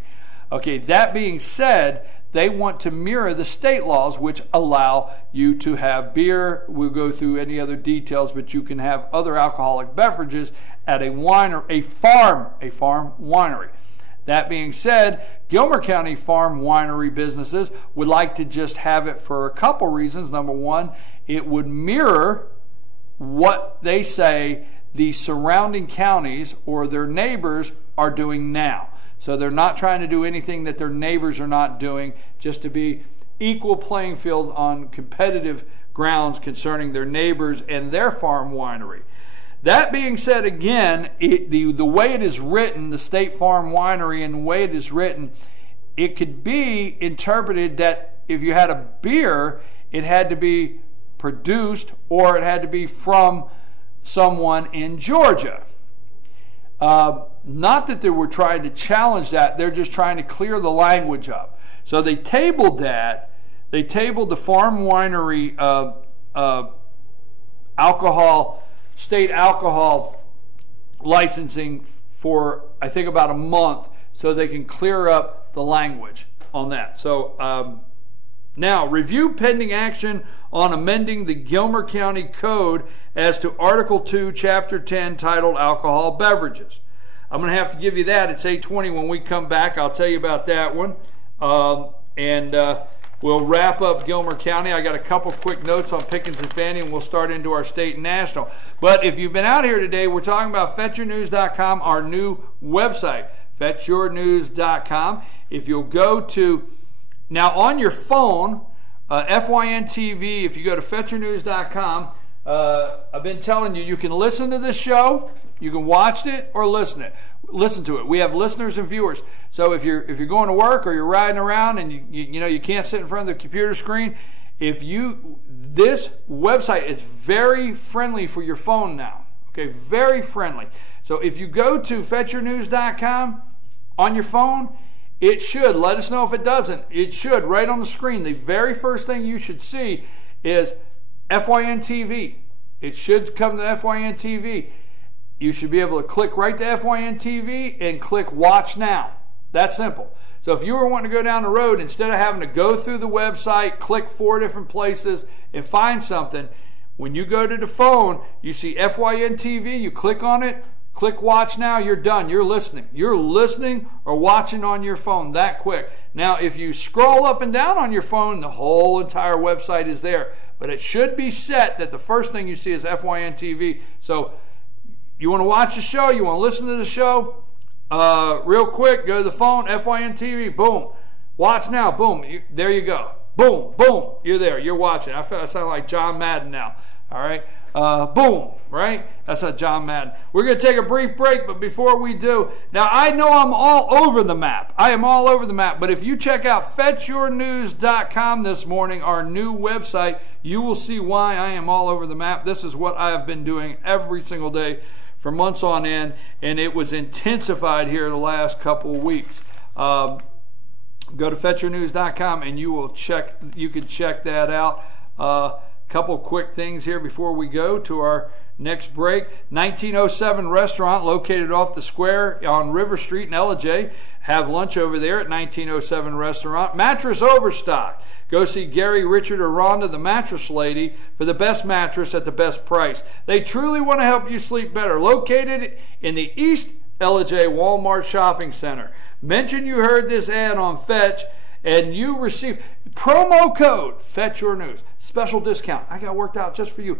Okay, that being said, they want to mirror the state laws which allow you to have beer. We'll go through any other details, but you can have other alcoholic beverages at a farm winery. That being said, Gilmer County farm winery businesses would like to just have it for a couple reasons. Number one, it would mirror what they say the surrounding counties or their neighbors are doing now. So they're not trying to do anything that their neighbors are not doing, just to be equal playing field on competitive grounds concerning their neighbors and their farm winery. That being said, again, the way it is written, the State Farm Winery, and the way it is written, it could be interpreted that if you had a beer, it had to be produced or it had to be from someone in Georgia. Not that they were trying to challenge that, they're just trying to clear the language up. So they tabled that. They tabled the farm winery state alcohol licensing for, I think, about a month so they can clear up the language on that. So now, review pending action on amending the Gilmer County Code as to Article 2, Chapter 10, titled Alcohol Beverages. I'm going to have to give you that. It's 8:20 when we come back. I'll tell you about that one. We'll wrap up Gilmer County. I got a couple quick notes on Pickens and Fannie, and we'll start into our state and national. But if you've been out here today, we're talking about FetchYourNews.com, our new website, FetchYourNews.com. If you'll go to, now on your phone, FYN TV, if you go to FetchYourNews.com, I've been telling you, you can listen to this show, you can watch it or listen to it. We have listeners and viewers. So if you're going to work or you're riding around and you can't sit in front of the computer screen, this website is very friendly for your phone now. Okay, very friendly. So if you go to FetchYourNews.com on your phone, it should, let us know if it doesn't, it should, right on the screen, the very first thing you should see is FYN TV. It should come to FYN TV. You should be able to click right to FYN TV and click Watch Now. That's simple. So if you were wanting to go down the road, instead of having to go through the website, click 4 different places and find something, when you go to the phone, you see FYN TV, you click on it, click Watch Now, you're done. You're listening. You're listening or watching on your phone that quick. Now, if you scroll up and down on your phone, the whole entire website is there. But it should be set that the first thing you see is FYN TV. So you want to watch the show, you want to listen to the show, real quick, go to the phone, FYN TV, boom. Watch Now, boom. There you go. Boom, boom. You're there. You're watching. I sound like John Madden now. All right. Boom, right? That's not John Madden. We're going to take a brief break, but before we do, now I know I'm all over the map. I am all over the map, but if you check out FetchYourNews.com this morning, our new website, you will see why I am all over the map. This is what I have been doing every single day for months on end, and it was intensified here the last couple of weeks. Go to FetchYourNews.com and you can check that out. Couple quick things here before we go to our next break. 1907 restaurant located off the square on River Street in Ellijay. Have lunch over there at 1907 restaurant. Mattress Overstock. Go see Gary, Richard, or Rhonda, the mattress lady, for the best mattress at the best price. They truly want to help you sleep better. Located in the East Ellijay Walmart Shopping Center. Mention you heard this ad on Fetch and you receive promo code Fetch Your News. Special discount. I got worked out just for you.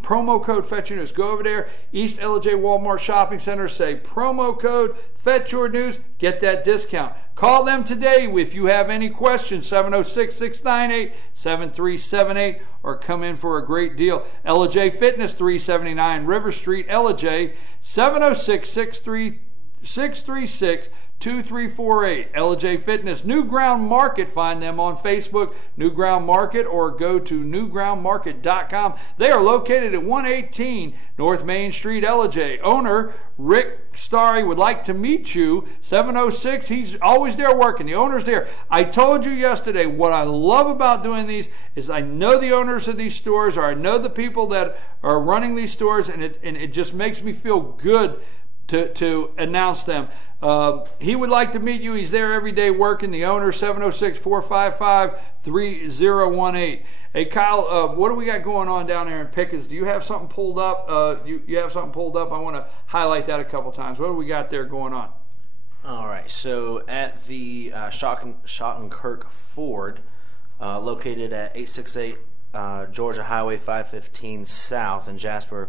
Promo code Fetch Your News. Go over there, East Ellijay Walmart Shopping Center, say promo code Fetch Your News, get that discount. Call them today if you have any questions, 706-698-7378, or come in for a great deal. Ellijay Fitness, 379 River Street, Ellijay, 706-636-2336. 2348. LJ Fitness, New Ground Market. Find them on Facebook, New Ground Market, or go to newgroundmarket.com. They are located at 118 North Main Street, LJ. Owner Rick Starry would like to meet you. 706. He's always there working. The owner's there. I told you yesterday, what I love about doing these is I know the owners of these stores, or I know the people that are running these stores, and it just makes me feel good to announce them. He would like to meet you. He's there every day working. The owner, 706-455-3018. Hey, Kyle, what do we got going on down there in Pickens? Do you have something pulled up? You have something pulled up? I want to highlight that a couple times. What do we got there going on? All right, so at the Schottenkirk Ford, located at 868 Georgia Highway 515 South in Jasper,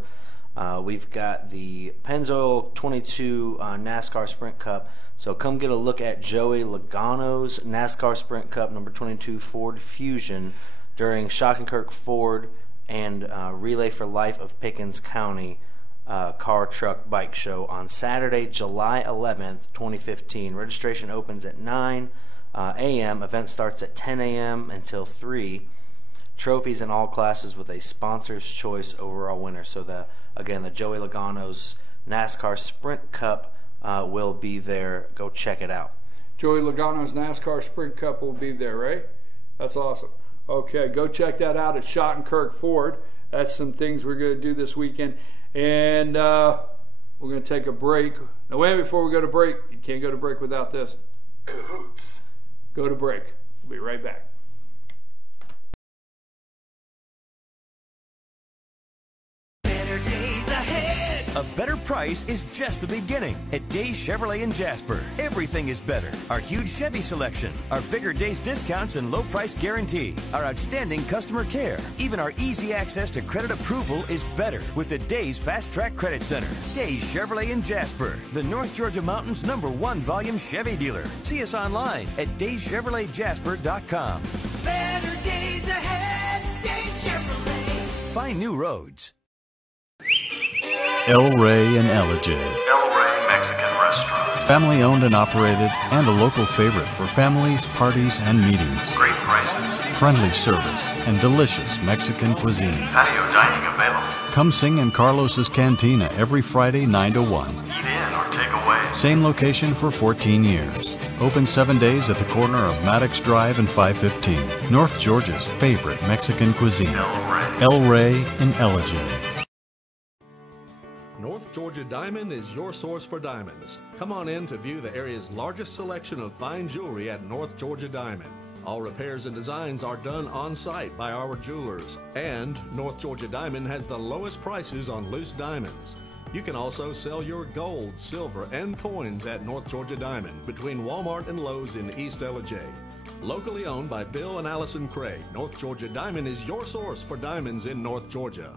we've got the Pennzoil 22 NASCAR Sprint Cup. So come get a look at Joey Logano's NASCAR Sprint Cup number 22 Ford Fusion during Schottenkirk Ford and Relay for Life of Pickens County Car Truck Bike Show on Saturday, July 11th, 2015. Registration opens at 9 a.m. Event starts at 10 a.m. until 3. Trophies in all classes with a sponsor's choice overall winner. So the Joey Logano's NASCAR Sprint Cup will be there. Go check it out. Joey Logano's NASCAR Sprint Cup will be there, right? That's awesome. Okay, go check that out at Schottenkirk Ford. That's some things we're going to do this weekend. And we're going to take a break. Now, wait, before we go to break, you can't go to break without this. Cahoots. Go to break. We'll be right back. A better price is just the beginning at Days Chevrolet in Jasper. Everything is better. Our huge Chevy selection, our bigger Days discounts and low price guarantee, our outstanding customer care. Even our easy access to credit approval is better with the Days Fast Track Credit Center. Days Chevrolet in Jasper, the North Georgia Mountains #1 volume Chevy dealer. See us online at dayschevroletjasper.com. Better days ahead, Days Chevrolet. Find new roads. El Rey and Ellijay. El Rey Mexican Restaurant. Family owned and operated, and a local favorite for families, parties, and meetings. Great prices. Friendly service and delicious Mexican cuisine. Patio dining available. Come sing in Carlos's Cantina every Friday 9 to 1. Eat in or take away. Same location for 14 years. Open 7 days at the corner of Maddox Drive and 515. North Georgia's favorite Mexican cuisine. El Rey and Ellijay. North Georgia Diamond is your source for diamonds. Come on in to view the area's largest selection of fine jewelry at North Georgia Diamond. All repairs and designs are done on site by our jewelers. And North Georgia Diamond has the lowest prices on loose diamonds. You can also sell your gold, silver, and coins at North Georgia Diamond between Walmart and Lowe's in East Ellijay. Locally owned by Bill and Allison Craig, North Georgia Diamond is your source for diamonds in North Georgia.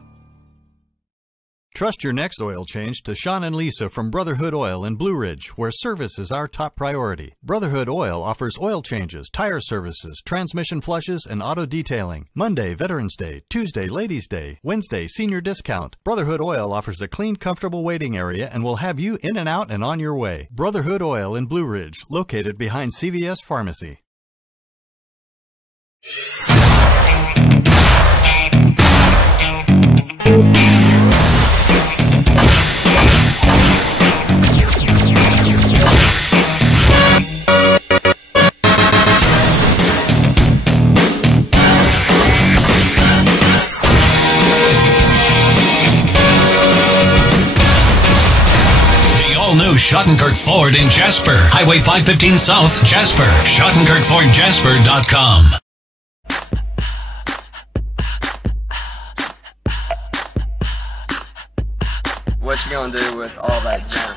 Trust your next oil change to Sean and Lisa from Brotherhood Oil in Blue Ridge, where service is our top priority. Brotherhood Oil offers oil changes, tire services, transmission flushes, and auto detailing. Monday, Veterans Day. Tuesday, Ladies' Day. Wednesday, senior discount. Brotherhood Oil offers a clean, comfortable waiting area and will have you in and out and on your way. Brotherhood Oil in Blue Ridge, located behind CVS Pharmacy. New Schottenkirk Ford in Jasper. Highway 515 South, Jasper. SchottenkirkFordJasper.com. What you gonna do with all that junk?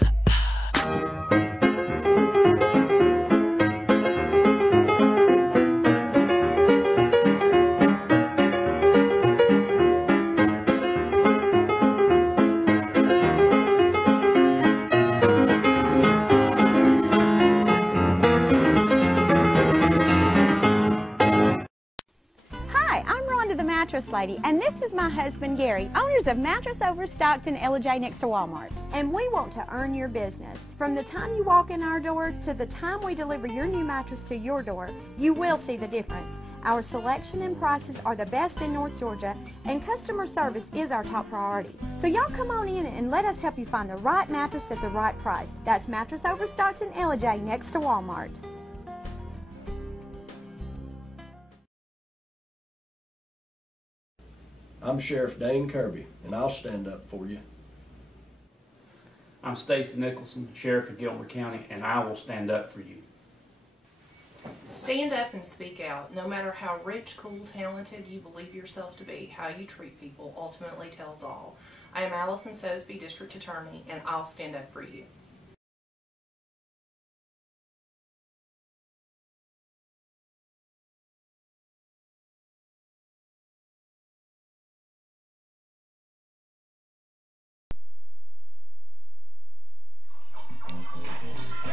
Lady, and this is my husband Gary, owners of Mattress Overstocked in LJ next to Walmart. And we want to earn your business. From the time you walk in our door to the time we deliver your new mattress to your door, you will see the difference. Our selection and prices are the best in North Georgia, and customer service is our top priority. So y'all come on in and let us help you find the right mattress at the right price. That's Mattress Overstocked in LJ next to Walmart. I'm Sheriff Dane Kirby, and I'll stand up for you. I'm Stacy Nicholson, Sheriff of Gilmer County, and I will stand up for you. Stand up and speak out. No matter how rich, cool, talented you believe yourself to be, how you treat people ultimately tells all. I am Allison Sosby, District Attorney, and I'll stand up for you.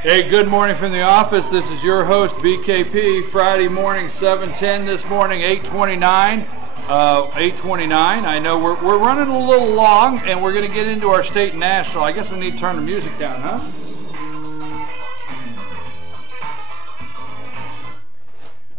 Hey, good morning from the office. This is your host, BKP. Friday morning, 7:10 this morning, 8:29. 8:29. I know we're running a little long, and we're going to get into our state and national. I guess I need to turn the music down, huh?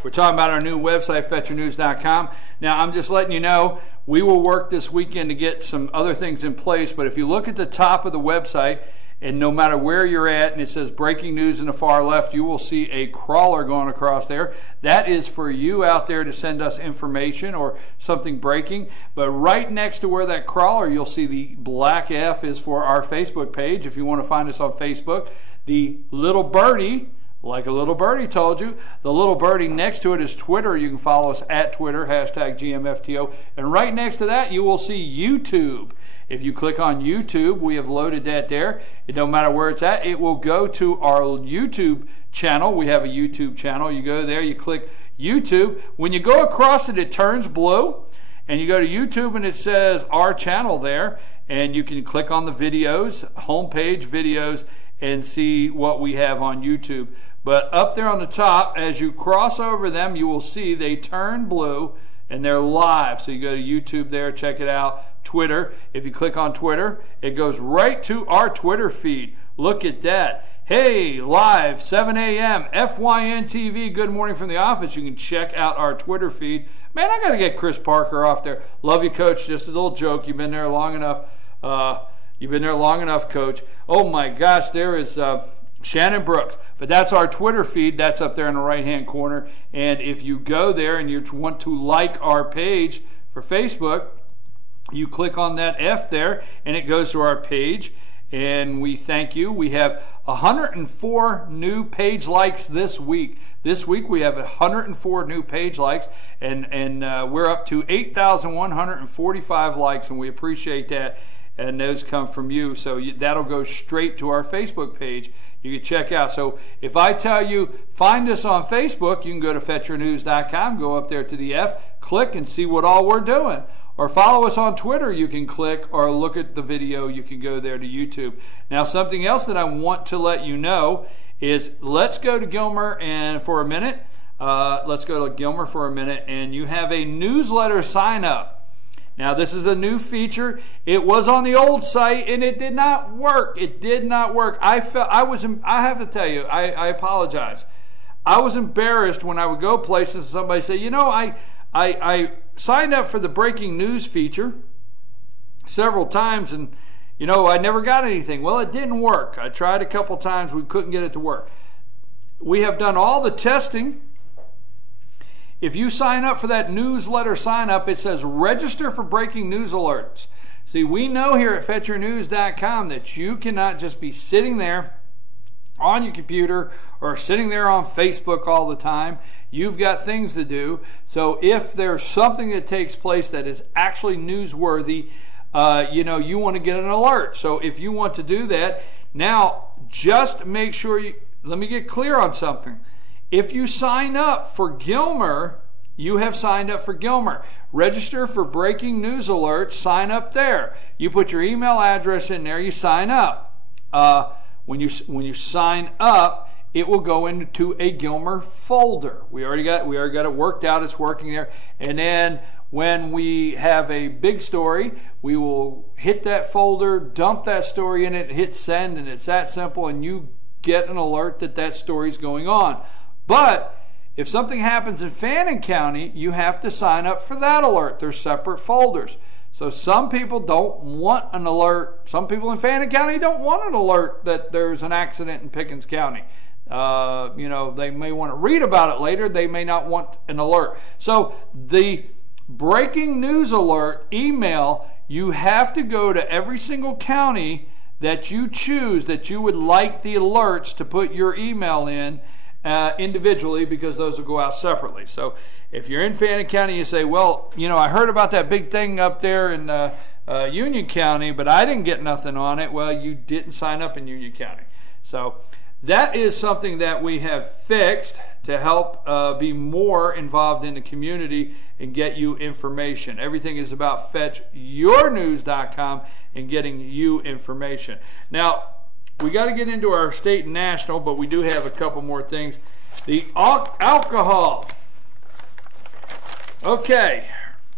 We're talking about our new website, FetcherNews.com. Now, I'm just letting you know, we will work this weekend to get some other things in place, but if you look at the top of the website, and no matter where you're at, and it says breaking news in the far left, you will see a crawler going across there. That is for you out there to send us information or something breaking. But right next to where that crawler, you'll see the black F is for our Facebook page. If you want to find us on Facebook, the little birdie, like a little birdie told you, the little birdie next to it is Twitter. You can follow us at Twitter, hashtag GMFTO. And right next to that, you will see YouTube. If you click on YouTube, we have loaded that there. It don't matter where it's at, it will go to our YouTube channel. We have a YouTube channel. You go there, you click YouTube. When you go across it, it turns blue. And you go to YouTube and it says our channel there. And you can click on the videos, homepage videos, and see what we have on YouTube. But up there on the top, as you cross over them, you will see they turn blue and they're live. So you go to YouTube there, check it out. Twitter, if you click on Twitter, it goes right to our Twitter feed. Look at that. Hey, live, 7 a.m., FYN TV, good morning from the office. You can check out our Twitter feed. Man, I got to get Chris Parker off there. Love you, Coach. Just a little joke. You've been there long enough. Coach. Oh, my gosh, there is Shannon Brooks. But that's our Twitter feed. That's up there in the right-hand corner. And if you go there and you want to like our page for Facebook, you click on that F there, and it goes to our page, and we thank you. We have 104 new page likes this week. This week we have 104 new page likes, and we're up to 8,145 likes, and we appreciate that, and those come from you. So that'll go straight to our Facebook page. You can check out. So if I tell you, find us on Facebook, you can go to FetcherNews.com, go up there to the F, click, and see what all we're doing. Or follow us on Twitter, you can click, or look at the video, you can go there to YouTube. Now, something else that I want to let you know is, let's go to Gilmer and for a minute. And you have a newsletter sign up. Now, this is a new feature. It was on the old site, and it did not work. It did not work. I have to tell you, I apologize. I was embarrassed when I would go places and somebody say, you know, I signed up for the breaking news feature several times, and you know, I never got anything. Well, it didn't work. I tried a couple times. We couldn't get it to work. We have done all the testing. If you sign up for that newsletter sign up, it says register for breaking news alerts. See, we know here at FetcherNews.com that you cannot just be sitting there on your computer or sitting there on Facebook all the time. You've got things to do. So if there's something that takes place that is actually newsworthy, you want to get an alert. So if you want to do that, now just make sure let me get clear on something. If you sign up for Gilmer, you have signed up for Gilmer. Register for breaking news alerts, sign up there. You put your email address in there, you sign up. When you sign up, it will go into a Gilmer folder. We already got it worked out. It's working there. And then When we have a big story, we will hit that folder, dump that story in it, hit send, and it's that simple, and you get an alert that that story is going on. But if something happens in Fannin County, you have to sign up for that alert. There's separate folders. So some people don't want an alert. Some people in Fannin County don't want an alert that there's an accident in Pickens County. You know, they may want to read about it later. They may not want an alert. So the breaking news alert email, you have to go to every single county that you choose that you would like the alerts to put your email in individually, because those will go out separately. So if you're in Fannin County, you say, well, you know, I heard about that big thing up there in Union County, but I didn't get nothing on it. Well, you didn't sign up in Union County. So that is something that we have fixed to help be more involved in the community and get you information. Everything is about fetchyournews.com and getting you information. Now, we got to get into our state and national, but we do have a couple more things. The alcohol. Okay.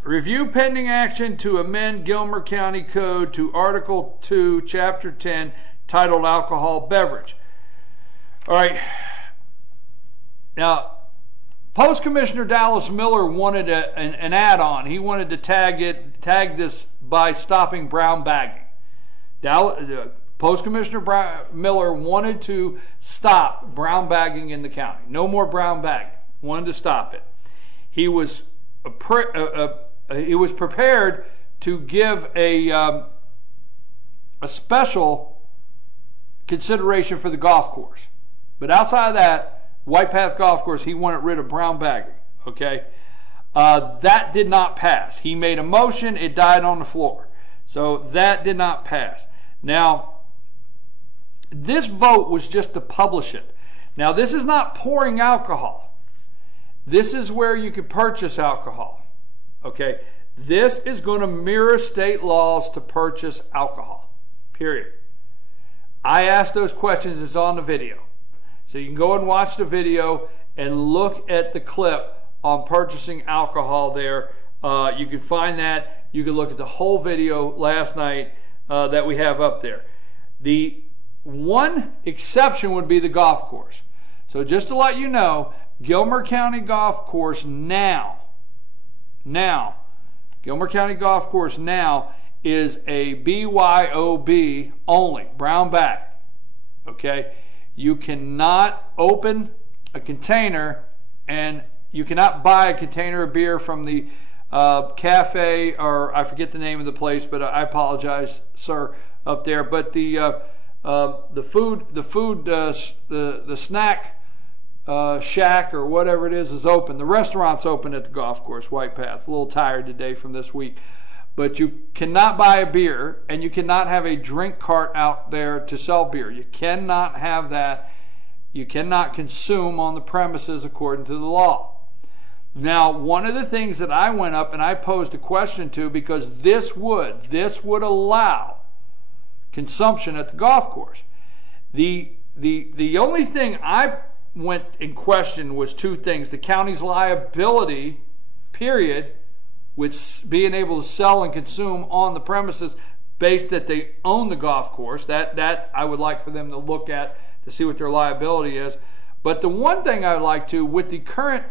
Review pending action to amend Gilmer County Code to Article 2, Chapter 10, titled Alcohol Beverage. All right. Now, Post Commissioner Dallas Miller wanted an add-on. He wanted to tag this by stopping brown bagging. Post Commissioner Miller wanted to stop brown bagging in the county. No more brown bagging. Wanted to stop it. He was prepared to give a special consideration for the golf course. But outside of that, White Path Golf Course, he wanted rid of brown bagging. Okay, that did not pass. He made a motion. It died on the floor. So that did not pass. Now, this vote was just to publish it. Now, this is not pouring alcohol. This is where you can purchase alcohol. Okay, this is going to mirror state laws to purchase alcohol. Period. I asked those questions. It's on the video. So you can go and watch the video and look at the clip on purchasing alcohol there. You can find that. You can look at the whole video last night that we have up there. The one exception would be the golf course. So just to let you know, Gilmer County Golf Course now, Gilmer County Golf Course now is a BYOB only, brown bag. Okay? You cannot open a container, and you cannot buy a container of beer from the cafe, or I forget the name of the place, but I apologize, sir, up there. But the snack shack or whatever it is open. The restaurant's open at the golf course, White Path. A little tired today from this week. But you cannot buy a beer, and you cannot have a drink cart out there to sell beer. You cannot have that. You cannot consume on the premises according to the law. Now, one of the things that I went up and I posed a question to, because this would allow consumption at the golf course. The only thing I went in question was two things: the county's liability, period, with being able to sell and consume on the premises based that they own the golf course. That I would like for them to look at to see what their liability is. But the one thing I would like to, with the current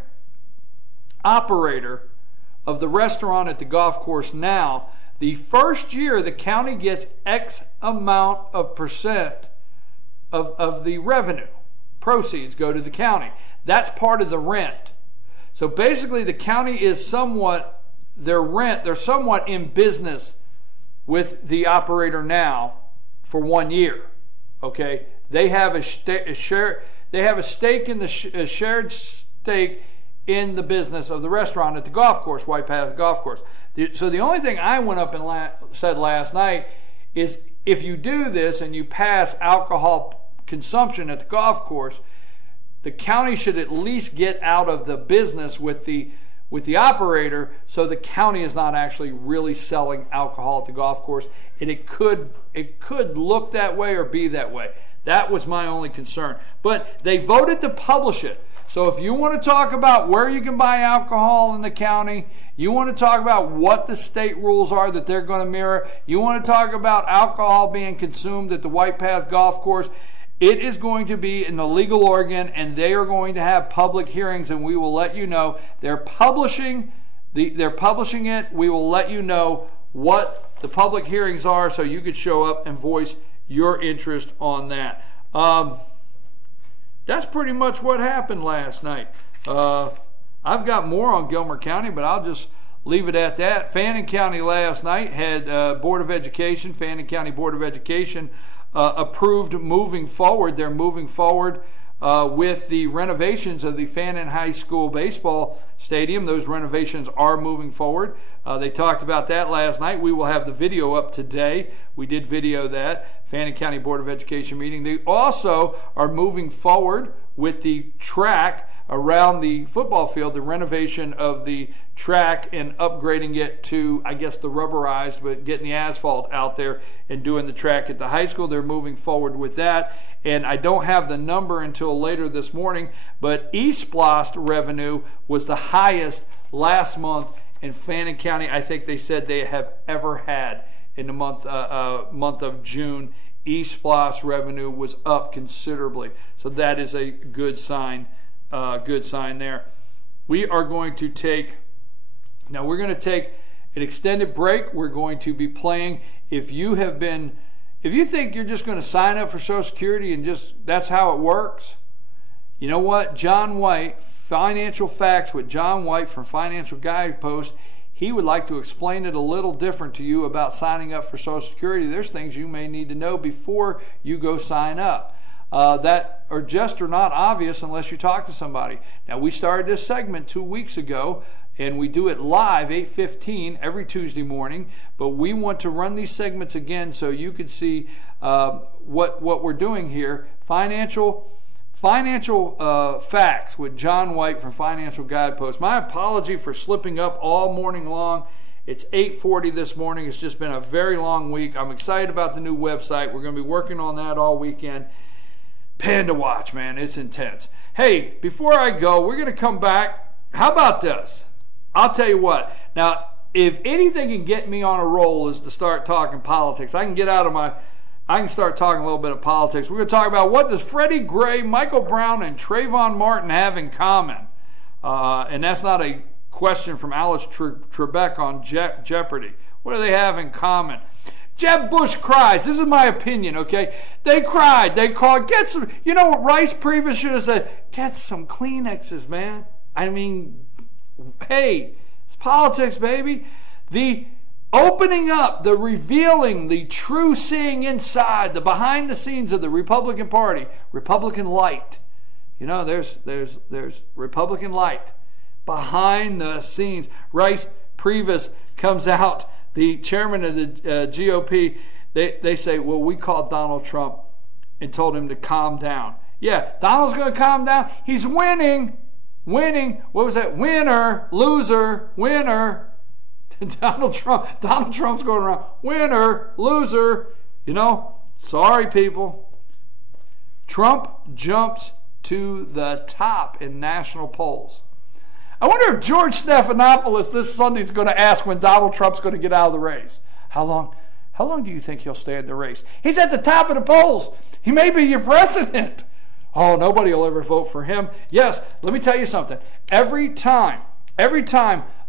operator of the restaurant at the golf course now, the first year the county gets X amount of percent of the revenue. Proceeds go to the county. That's part of the rent. So basically the county is somewhat, they're somewhat in business with the operator now for 1 year. Okay, they have a share. They have a stake in the shared stake in the business of the restaurant at the golf course, White Path Golf Course. So the only thing I went up and said last night is, if you do this and you pass alcohol consumption at the golf course, the county should at least get out of the business with the operator, so the county is not actually really selling alcohol at the golf course. And it could look that way or be that way. That was my only concern. But they voted to publish it. So So if you want to talk about where you can buy alcohol in the county, you want to talk about what the state rules are that they're going to mirror, you want to talk about alcohol being consumed at the White Path Golf Course, it is going to be in the legal organ, and they are going to have public hearings, and we will let you know. They're publishing it. We will let you know what the public hearings are so you could show up and voice your interest on that. That's pretty much what happened last night. I've got more on Gilmer County, but I'll just leave it at that. Fannin County last night had Board of Education, Fannin County Board of Education approved moving forward. They're moving forward with the renovations of the Fannin High School baseball stadium. Those renovations are moving forward. They talked about that last night. We will have the video up today. We did video that Fannin County Board of Education meeting. They also are moving forward with the track around the football field, the renovation of the track and upgrading it to, I guess, the rubberized, but getting the asphalt out there and doing the track at the high school. They're moving forward with that. And I don't have the number until later this morning, but East Blast revenue was the highest last month in Fannin County. I think they said they have ever had in the month of June. East Blast revenue was up considerably, so that is a good sign. Good sign there. We are going to take an extended break. We're going to be playing. If you think you're just going to sign up for Social Security and just that's how it works, you know what? John White, Financial Facts with John White from Financial Guidepost, he would like to explain it a little different to you about signing up for Social Security. There's things you may need to know before you go sign up that are just are not obvious unless you talk to somebody. Now, we started this segment 2 weeks ago, and we do it live 8:15 every Tuesday morning, but we want to run these segments again so you can see what we're doing here. Financial Facts with John White from Financial Guidepost. My apology for slipping up all morning long. It's 8:40 this morning. It's just been a very long week. I'm excited about the new website. We're going to be working on that all weekend. Pen to watch, man. It's intense. Hey, before I go, we're going to come back. How about this? I'll tell you what. Now, if anything can get me on a roll is to start talking politics. I can start talking a little bit of politics. We're going to talk about what does Freddie Gray, Michael Brown, and Trayvon Martin have in common. And that's not a question from Alice Trebek on Jeopardy. What do they have in common? Jeb Bush cries. This is my opinion, okay? They cried. They called, get some, you know what Rice Previous should have said? Get some Kleenexes, man. I mean, hey, it's politics, baby. The opening up, the revealing, the true seeing inside, the behind the scenes of the Republican Party, Republican light. You know, there's Republican light behind the scenes. Rice Previous comes out, the chairman of the GOP, they say, well, we called Donald Trump and told him to calm down. Yeah, Donald's going to calm down. He's winning. What was that? Winner, loser, winner. Donald Trump's going around, winner, loser. You know, sorry, people. Trump jumps to the top in national polls. I wonder if George Stephanopoulos this Sunday is going to ask when Donald Trump's going to get out of the race. How long do you think he'll stay in the race? He's at the top of the polls. He may be your president. Oh, nobody will ever vote for him. Yes, let me tell you something. Every time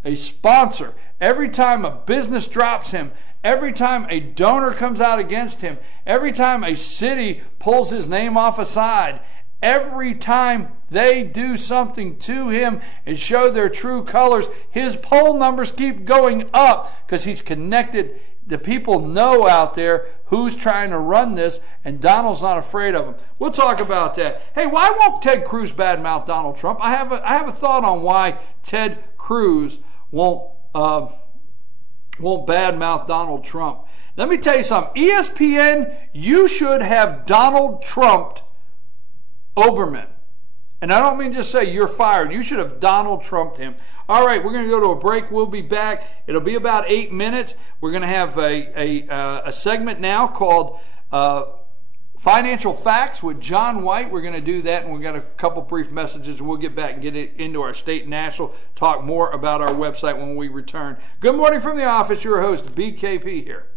a sponsor, every time a business drops him, every time a donor comes out against him, every time a city pulls his name off a side, every time they do something to him and show their true colors, his poll numbers keep going up because he's connected. The people know out there who's trying to run this, and Donald's not afraid of him. We'll talk about that. Hey, why won't Ted Cruz badmouth Donald Trump? I have a thought on why Ted Cruz won't badmouth Donald Trump. Let me tell you something. ESPN, you should have Donald Trumped Oberman. And I don't mean just say you're fired. You should have Donald Trumped him. All right, we're going to go to a break. We'll be back. It'll be about 8 minutes. We're going to have a segment now called Financial Facts with John White. We're going to do that, and we've got a couple brief messages, and we'll get back and get it into our state and national, talk more about our website when we return. Good morning from the office. Your host, BKP here.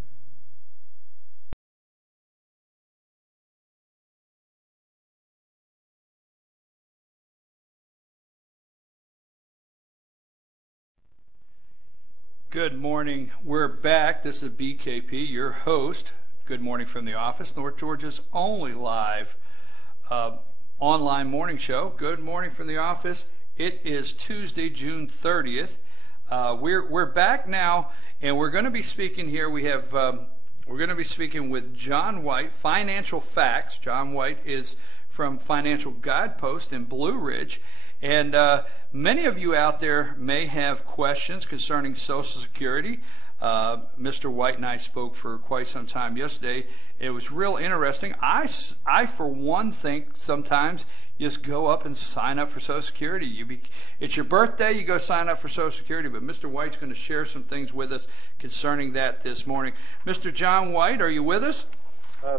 Good morning. We're back. This is BKP, your host. Good morning from the office, North Georgia's only live online morning show. Good morning from the office. It is Tuesday, June 30th. We're back now, and we're going to be speaking here. We're going to be speaking with John White, Financial Facts. John White is from Financial Guidepost in Blue Ridge. And many of you out there may have questions concerning Social Security. Mr. White and I spoke for quite some time yesterday. It was real interesting. I for one, think sometimes just go up and sign up for Social Security. It's your birthday, you go sign up for Social Security. But Mr. White's going to share some things with us concerning that this morning. Mr. John White, are you with us?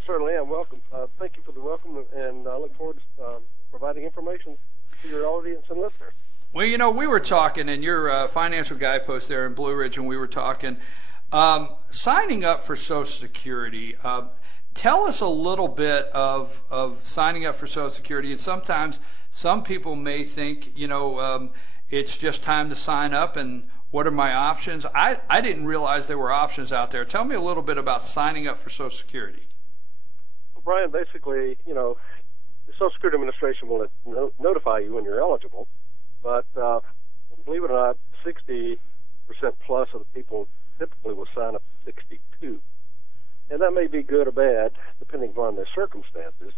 Certainly am. Welcome. Thank you for the welcome, and I look forward to providing information to your audience and listeners. Well, you know, we were talking in your Financial Guidepost there in Blue Ridge, and we were talking signing up for Social Security. Tell us a little bit of signing up for Social Security. And sometimes some people may think, you know, it's just time to sign up, and what are my options? I didn't realize there were options out there. Tell me a little bit about signing up for Social Security. Well, Brian, basically, you know, the Social Security Administration will notify you when you're eligible. But believe it or not, 60% plus of the people typically will sign up at 62. And that may be good or bad, depending upon their circumstances.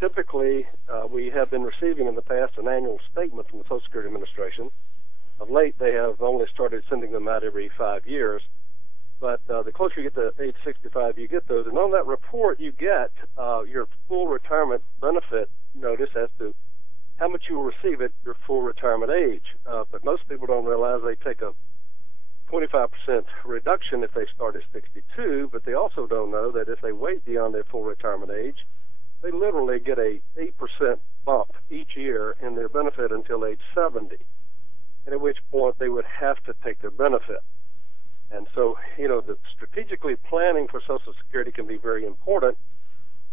Typically, we have been receiving in the past an annual statement from the Social Security Administration. Of late, they have only started sending them out every 5 years. But the closer you get to age 65, you get those. And on that report, you get your full retirement benefit notice as to how much you will receive at your full retirement age. But most people don't realize they take a 25% reduction if they start at 62, but they also don't know that if they wait beyond their full retirement age, they literally get a 8% bump each year in their benefit until age 70, and at which point they would have to take their benefit. And so, you know, the strategically planning for Social Security can be very important,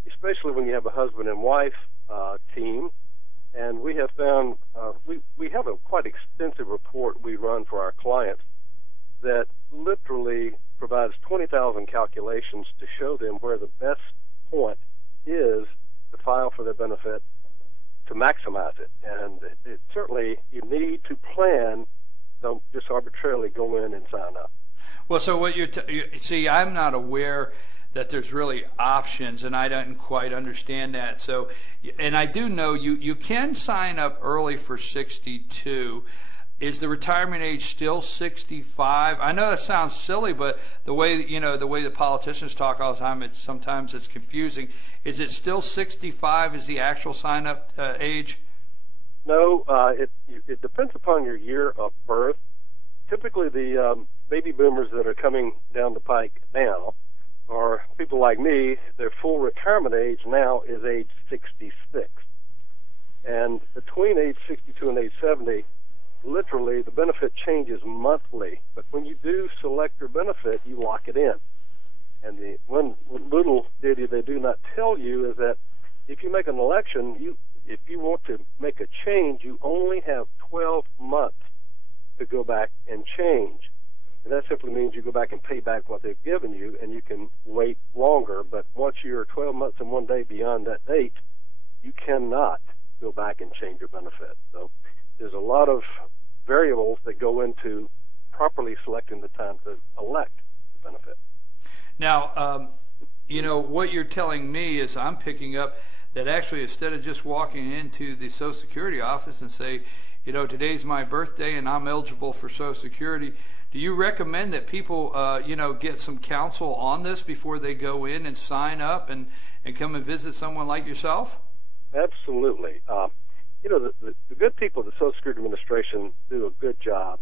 especially when you have a husband and wife team. And we have found, we have a quite extensive report we run for our clients that literally provides 20,000 calculations to show them where the best point is to file for their benefit to maximize it. And it certainly, you need to plan, don't just arbitrarily go in and sign up. Well, so what see, I'm not aware that there's really options, and I don't quite understand that. So, and I do know you can sign up early for 62. Is the retirement age still 65? I know that sounds silly, but the way the politicians talk all the time, sometimes it's confusing. Is it still 65 is the actual sign up age? No, it depends upon your year of birth. Typically, the baby boomers that are coming down the pike now are people like me. Their full retirement age now is age 66. And between age 62 and age 70, literally the benefit changes monthly. But when you do select your benefit, you lock it in. And the one little ditty they do not tell you is that if you make an election, if you want to make a change, you only have 12 months to go back and change. And that simply means you go back and pay back what they've given you, and you can wait longer. But once you're 12 months and 1 day beyond that date, you cannot go back and change your benefit. So there's a lot of variables that go into properly selecting the time to elect the benefit. Now, you know, what you're telling me is I'm picking up that actually instead of just walking into the Social Security office and say, you know, today's my birthday and I'm eligible for Social Security, do you recommend that people, you know, get some counsel on this before they go in and sign up and come and visit someone like yourself? Absolutely. You know, the good people at the Social Security Administration do a good job,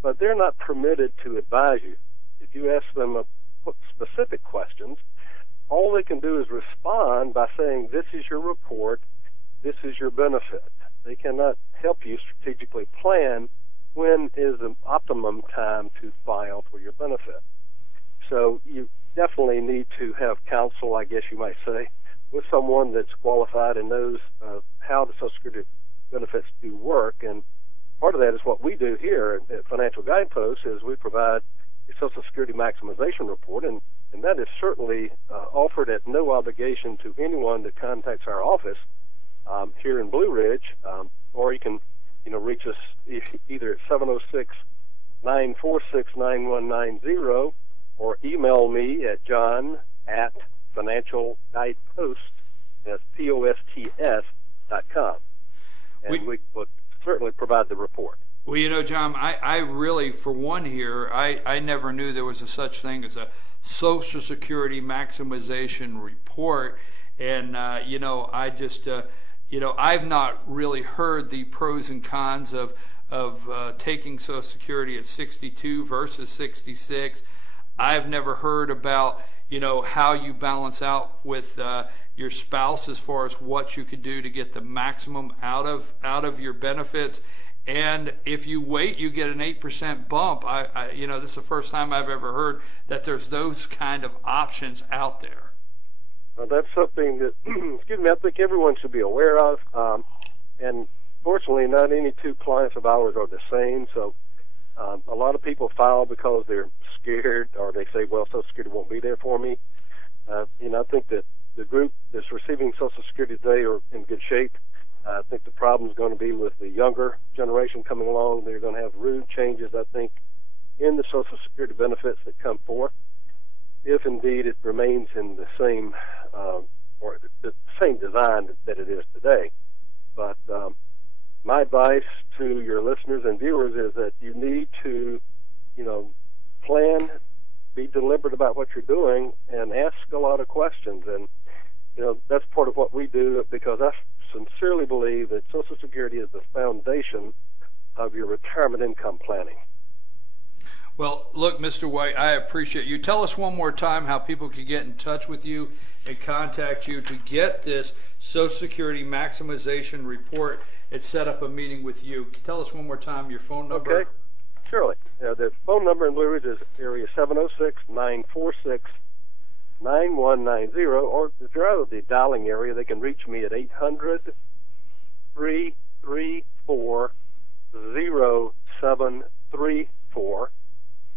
but they're not permitted to advise you. If you ask them specific questions, all they can do is respond by saying, this is your report, this is your benefit. They cannot help you strategically plan when is the optimum time to file for your benefit. So you definitely need to have counsel, I guess you might say, with someone that's qualified and knows how the Social Security benefits do work. And part of that is what we do here at Financial Guidepost is we provide a Social Security maximization report, and that is certainly offered at no obligation to anyone that contacts our office here in Blue Ridge, or you can reach us either at 706-946-9190 or email me at john@financialguidepost, that's POSTS.com. And we will certainly provide the report. Well, John, I really, for one here, I never knew there was a such thing as a Social Security maximization report. And, I just, I've not really heard the pros and cons of taking Social Security at 62 versus 66. I've never heard about, how you balance out with your spouse as far as what you could do to get the maximum out of your benefits. And if you wait, you get an 8% bump. This is the first time I've ever heard that there's those kind of options out there. Well, that's something that, I think everyone should be aware of. And fortunately, not any two clients of ours are the same. So a lot of people file because they're scared, or they say, well, Social Security won't be there for me. I think that the group that's receiving Social Security today are in good shape. I think the problem is going to be with the younger generation coming along. They're going to have rude changes, I think, in the Social Security benefits that come forth, if indeed it remains in the same or the same design that it is today. But my advice to your listeners and viewers is that you need to, plan, be deliberate about what you're doing, and ask a lot of questions. And that's part of what we do, because I sincerely believe that Social Security is the foundation of your retirement income planning. Well, look, Mr. White, I appreciate you. Tell us one more time how people can get in touch with you and contact you to get this Social Security maximization report and set up a meeting with you. Tell us one more time your phone number. Okay, surely. The phone number in Blue Ridge is area 706-946-9190, or if you're out of the dialing area, they can reach me at 800-334-0734.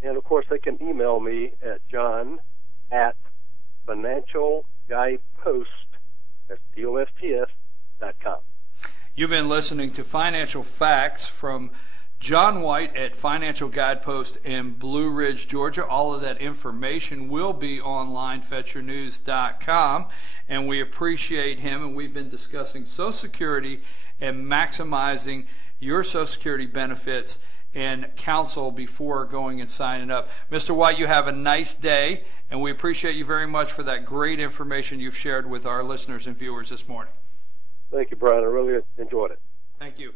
And, of course, they can email me at john@financialguidepost, that's POSTS.com. You've been listening to Financial Facts from John White at Financial Guidepost in Blue Ridge, Georgia. All of that information will be online, FetcherNews.com, and we appreciate him. And we've been discussing Social Security and maximizing your Social Security benefits and counsel before going and signing up. Mr. White, you have a nice day, and we appreciate you very much for that great information you've shared with our listeners and viewers this morning. Thank you, Brian. I really enjoyed it. Thank you.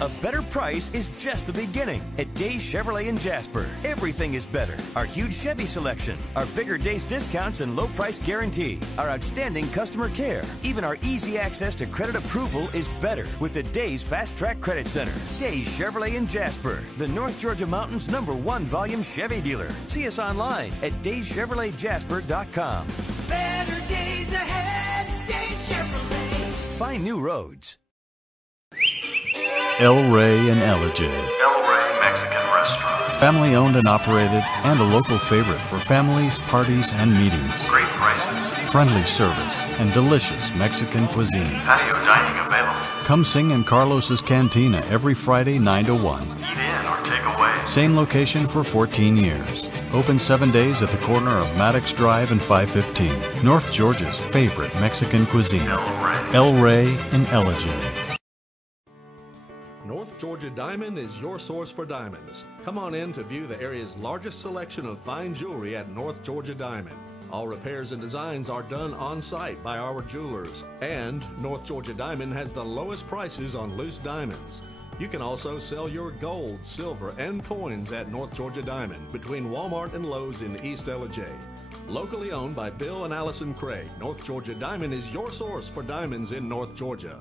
A better price is just the beginning at Days Chevrolet in Jasper. Everything is better. Our huge Chevy selection, our bigger Days discounts and low price guarantee, our outstanding customer care, even our easy access to credit approval is better with the Days Fast Track Credit Center. Days Chevrolet in Jasper, the North Georgia Mountains #1 volume Chevy dealer. See us online at dayschevroletjasper.com. Better days ahead, Days Chevrolet. Find new roads. El Rey and Ellijay. El Rey Mexican Restaurant. Family owned and operated, and a local favorite for families, parties, and meetings. Great prices. Friendly service and delicious Mexican cuisine. Patio dining available. Come sing in Carlos's Cantina every Friday 9 to 1. Eat in or take away. Same location for 14 years. Open 7 days at the corner of Maddox Drive and 515. North Georgia's favorite Mexican cuisine. El Rey and Ellijay. North Georgia Diamond is your source for diamonds. Come on in to view the area's largest selection of fine jewelry at North Georgia Diamond. All repairs and designs are done on site by our jewelers. And North Georgia Diamond has the lowest prices on loose diamonds. You can also sell your gold, silver, and coins at North Georgia Diamond between Walmart and Lowe's in East Ellijay. Locally owned by Bill and Allison Craig, North Georgia Diamond is your source for diamonds in North Georgia.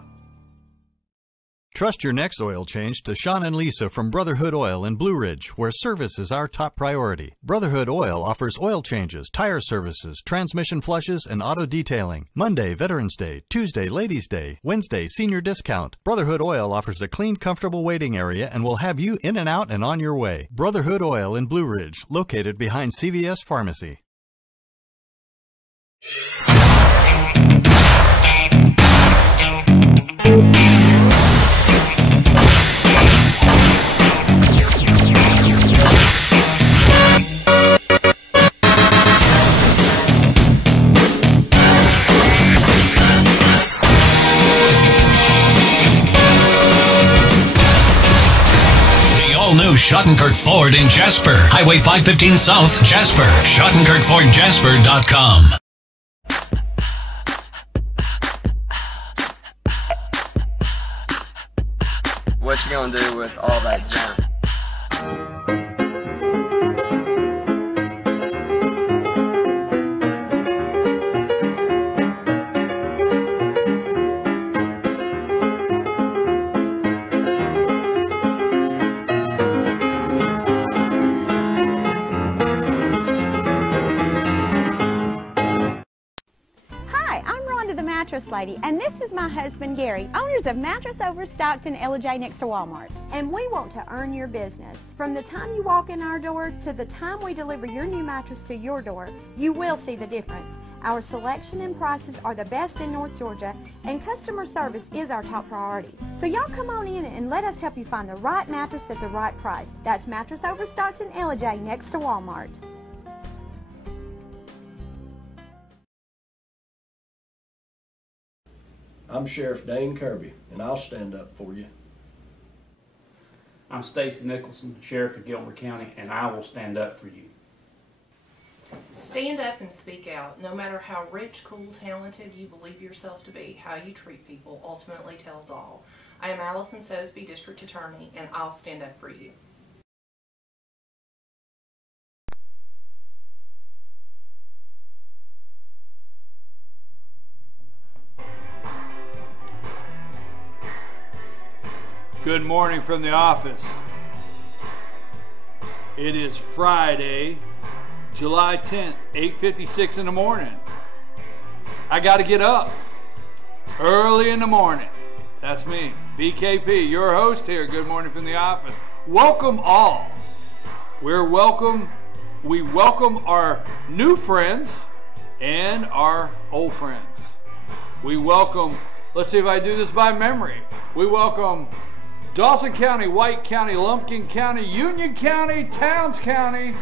Trust your next oil change to Sean and Lisa from Brotherhood Oil in Blue Ridge, where service is our top priority. Brotherhood Oil offers oil changes, tire services, transmission flushes, and auto detailing. Monday, Veterans Day. Tuesday, Ladies' Day. Wednesday, senior discount. Brotherhood Oil offers a clean, comfortable waiting area and will have you in and out and on your way. Brotherhood Oil in Blue Ridge, located behind CVS Pharmacy. New Schottenkirk Ford in Jasper. Highway 515 South, Jasper. SchottenkirkFordJasper.com. What you gonna do with all that junk? Mattress Lady, and this is my husband Gary, owners of Mattress Overstocked in Ellijay next to Walmart. And we want to earn your business. From the time you walk in our door to the time we deliver your new mattress to your door, you will see the difference. Our selection and prices are the best in North Georgia, and customer service is our top priority. So y'all come on in and let us help you find the right mattress at the right price. That's Mattress Overstocked in Ellijay next to Walmart. I'm Sheriff Dane Kirby, and I'll stand up for you. I'm Stacy Nicholson, Sheriff of Gilmer County, and I will stand up for you. Stand up and speak out. No matter how rich, cool, talented you believe yourself to be, how you treat people ultimately tells all. I am Allison Sosby, District Attorney, and I'll stand up for you. Good morning from the office. It is Friday, July 10th, 8:56 in the morning. I got to get up early in the morning. That's me, BKP, your host here. Good morning from the office. Welcome all. We welcome our new friends and our old friends. We welcome, let's see if I do this by memory. We welcome Dawson County, White County, Lumpkin County, Union County, Towns County,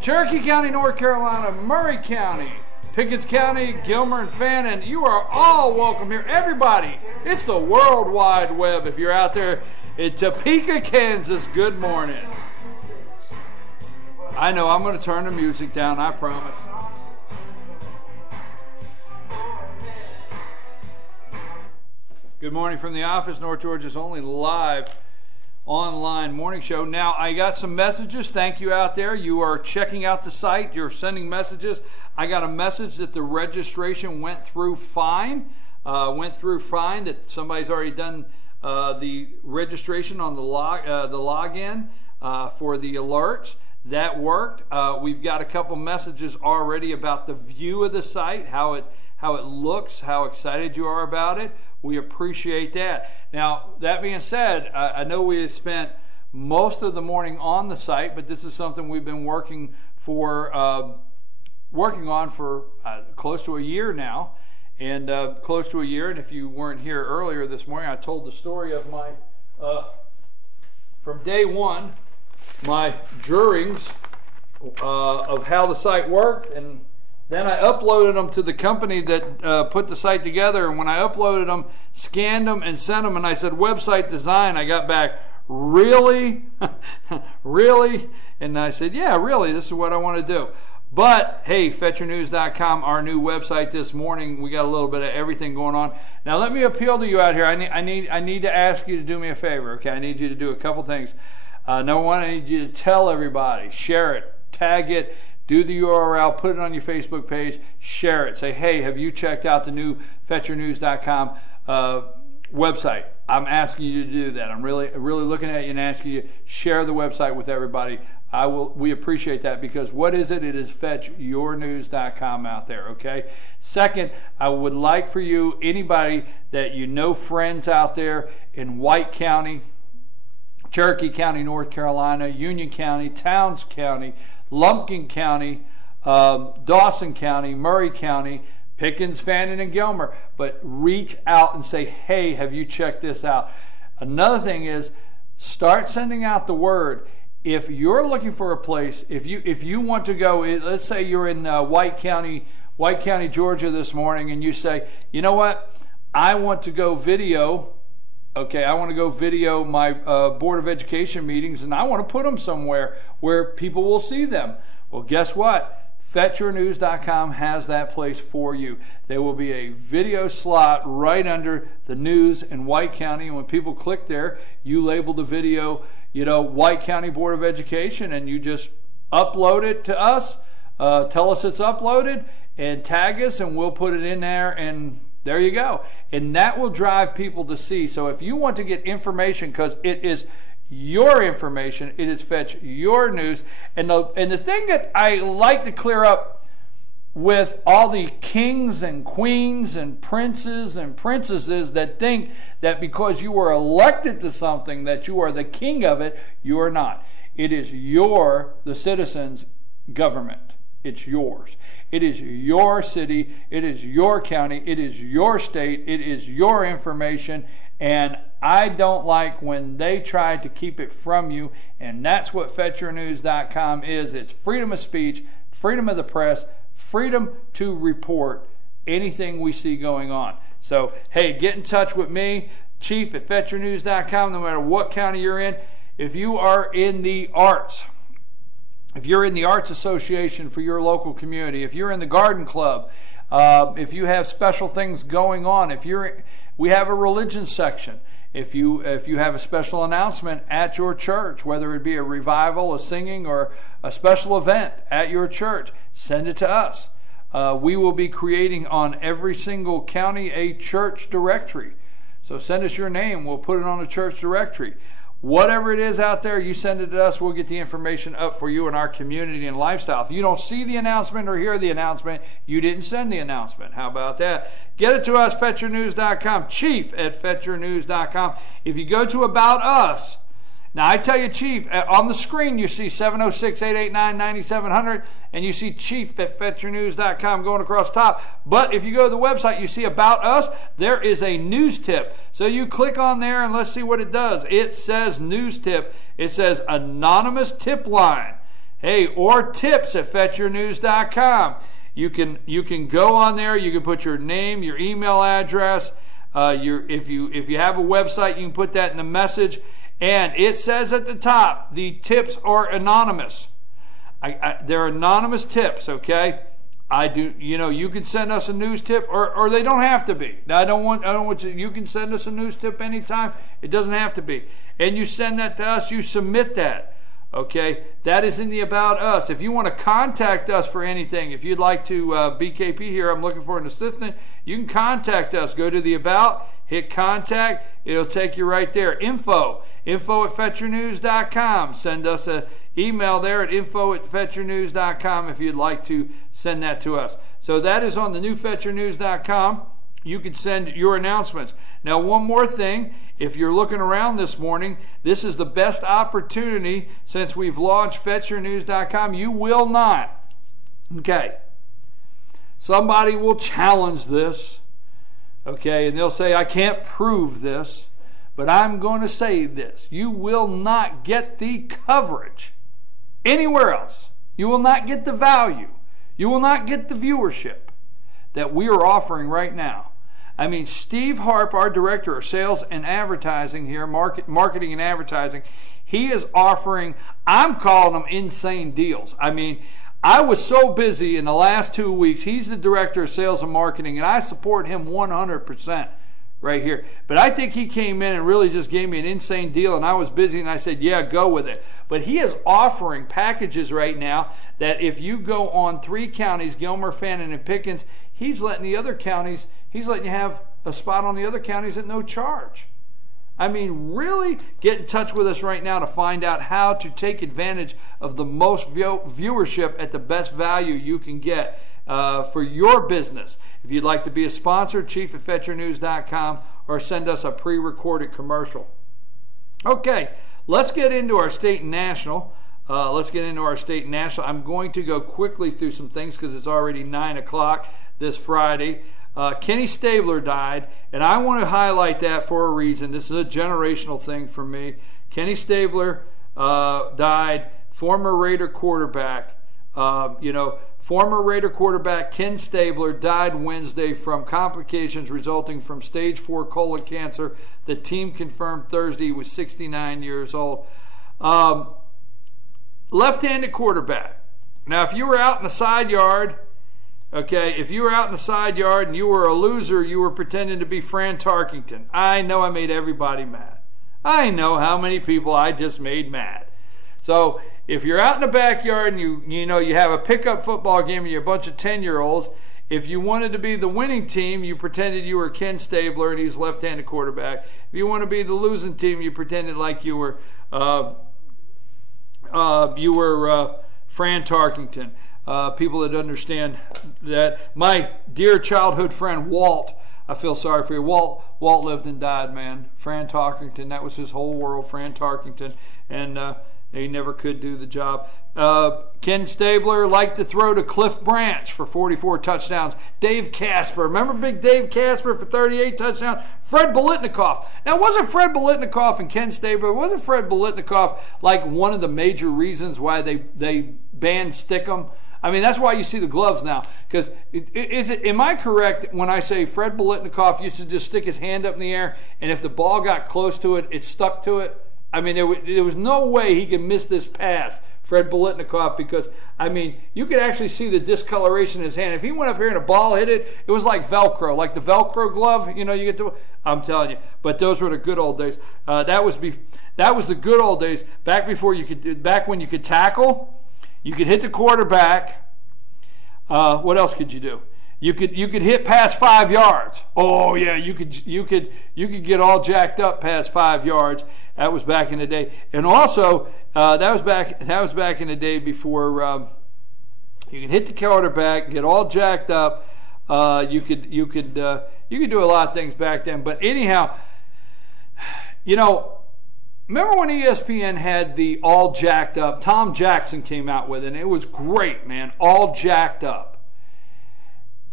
Cherokee County, North Carolina, Murray County, Pickens County, Gilmer and Fannin. You are all welcome here. Everybody, it's the World Wide Web. If you're out there in Topeka, Kansas, good morning. I know, I'm going to turn the music down, I promise. Good morning from the office, North Georgia's only live online morning show. Now, I got some messages. Thank you out there. You are checking out the site. You're sending messages. I got a message that the registration went through fine. That somebody's already done the registration on the login for the alerts. That worked. We've got a couple messages already about the view of the site, how it looks, how excited you are about it. We appreciate that. Now, that being said, I know we have spent most of the morning on the site, but this is something we've been working on for close to a year now, and And if you weren't here earlier this morning, I told the story of my from day one, my jurings of how the site worked, and then I uploaded them to the company that put the site together, and when I uploaded them, scanned them, and sent them, and I said, website design, I got back, really? Really? And I said, yeah, really, this is what I want to do. But hey, FetcherNews.com, our new website this morning, we got a little bit of everything going on. Now let me appeal to you out here. I need to ask you to do me a favor, okay? I need you to do a couple things. Number one, I need you to tell everybody, share it, tag it, do the URL, put it on your Facebook page, share it. Say, hey, have you checked out the new FetcherNews.com website? I'm asking you to do that. I'm really looking at you and asking you to share the website with everybody. We appreciate that, because what is it? It is FetchYourNews.com out there, okay? Second, I would like for you, anybody that you know, friends out there in White County, Cherokee County, North Carolina, Union County, Towns County, Lumpkin County, Dawson County, Murray County, Pickens, Fannin, and Gilmer, but reach out and say, hey, have you checked this out? Another thing is, start sending out the word. If you're looking for a place, if you want to go, let's say you're in White County, Georgia this morning, and you say, you know what, I want to go video. Okay, I want to go video my Board of Education meetings, and I want to put them somewhere where people will see them. Well, guess what? FetchYourNews.com has that place for you. There will be a video slot right under the news in White County, and when people click there, you label the video, you know, White County Board of Education, and you just upload it to us, tell us it's uploaded, and tag us, and we'll put it in there, and there you go. And that will drive people to see. So if you want to get information, because it is your information, it is Fetch Your News. And the thing that I like to clear up with all the kings and queens and princes and princesses that think that because you were elected to something that you are the king of it, you are not. It is the citizens' government. It's yours. It is your city. It is your county. It is your state. It is your information. And I don't like when they try to keep it from you. And that's what FetchYourNews.com is. It's freedom of speech, freedom of the press, freedom to report anything we see going on. So, hey, get in touch with me, Chief at FetchYourNews.com, no matter what county you're in. If you are in the arts, if you're in the Arts Association for your local community, if you're in the Garden Club, if you have special things going on, we have a religion section. If you have a special announcement at your church, whether it be a revival, a singing, or a special event at your church, send it to us. We will be creating on every single county a church directory. So send us your name. We'll put it on a church directory. Whatever it is out there, you send it to us. We'll get the information up for you in our community and lifestyle. If you don't see the announcement or hear the announcement, you didn't send the announcement. How about that? Get it to us, FetchYourNews.com, Chief at FetchYourNews.com. If you go to About Us, now I tell you, Chief, on the screen you see 706-889-9700, and you see Chief at FetchYourNews.com going across top. But if you go to the website, you see About Us, there is a news tip. So you click on there and let's see what it does. It says news tip. It says anonymous tip line. Hey, or tips at FetchYourNews.com. You can go on there. You can put your name, your email address. If you have a website, you can put that in the message. And it says at the top, the tips are anonymous. They're anonymous tips, okay? You can send us a news tip, or they don't have to be. Now, I don't want you can send us a news tip anytime. It doesn't have to be. And you send that to us, you submit that. Okay, that is in the About Us. If you want to contact us for anything, if you'd like to, BKP here, I'm looking for an assistant, you can contact us. Go to the About, hit Contact, it'll take you right there. Info at FetchYourNews.com. Send us an email there at info@FetchYourNews.com if you'd like to send that to us. So that is on the new FetchYourNews.com. You can send your announcements. Now, one more thing. If you're looking around this morning, this is the best opportunity since we've launched FetchYourNews.com. You will not. Okay. Somebody will challenge this. Okay, and they'll say, I can't prove this, but I'm going to say this. You will not get the coverage anywhere else. You will not get the value. You will not get the viewership that we are offering right now. I mean, Steve Harp, our director of sales and advertising here, marketing and advertising, he is offering, I'm calling them insane deals. I mean, I was so busy in the last 2 weeks. He's the director of sales and marketing, and I support him 100% right here. But I think he came in and really just gave me an insane deal, and I was busy, and I said, yeah, go with it. But he is offering packages right now that if you go on 3 counties, Gilmer, Fannin, and Pickens, he's letting the other counties, he's letting you have a spot on the other counties at no charge. I mean, really get in touch with us right now to find out how to take advantage of the most viewership at the best value you can get for your business. If you'd like to be a sponsor, chief@fetchernews.com, or send us a pre-recorded commercial. Okay, let's get into our state and national. I'm going to go quickly through some things because it's already 9 o'clock this Friday. Kenny Stabler died, and I want to highlight that for a reason. This is a generational thing for me. Kenny Stabler died, former Raider quarterback. Former Raider quarterback Ken Stabler died Wednesday from complications resulting from stage 4 colon cancer. The team confirmed Thursday he was 69 years old. Left-handed quarterback. Now, if you were out in the side yard, if you were out in the side yard and you were a loser, you were pretending to be Fran Tarkington. I know I made everybody mad. I know how many people I just made mad. So if you're out in the backyard and you have a pickup football game and you're a bunch of 10-year-olds, if you wanted to be the winning team, you pretended you were Ken Stabler and he's left-handed quarterback. If you want to be the losing team, you pretended like you were Fran Tarkington. People that understand that. My dear childhood friend Walt, I feel sorry for you. Walt lived and died, man. Fran Tarkington, that was his whole world, Fran Tarkington, and he never could do the job. Ken Stabler liked to throw to Cliff Branch for 44 touchdowns. Dave Casper, remember big Dave Casper for 38 touchdowns? Fred Bolitnikoff. Now, wasn't Fred Bolitnikoff and Ken Stabler, wasn't Fred Bolitnikoff like one of the major reasons why they banned Stickum? I mean, that's why you see the gloves now. Because am I correct when I say Fred Bolitnikoff used to just stick his hand up in the air, and if the ball got close to it, it stuck to it? I mean, there was no way he could miss this pass, Fred Bolitnikoff, because, I mean, you could actually see the discoloration in his hand. If he went up here and a ball hit it, it was like Velcro, like the Velcro glove, you get to, I'm telling you. But those were the good old days. That was the good old days, back when you could tackle, you could hit the quarterback. What else could you do? You could hit past 5 yards. Oh yeah, you could get all jacked up past 5 yards. That was back in the day, and also that was back in the day before you could hit the quarterback, get all jacked up. You could do a lot of things back then. But anyhow, remember when ESPN had the all jacked up? Tom Jackson came out with it, and it was great, man. All jacked up.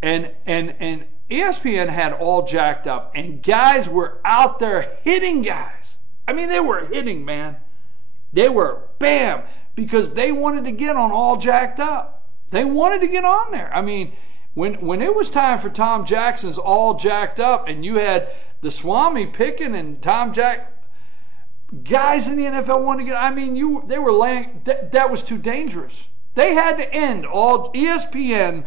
And ESPN had all jacked up, and guys were out there hitting guys. I mean, they were hitting, man. They were bam, because they wanted to get on all jacked up. They wanted to get on there. I mean, when it was time for Tom Jackson's all jacked up, and you had the Swami picking and Tom Jack, guys in the NFL wanted to get. I mean, they were laying. That was too dangerous. They had to end all ESPN.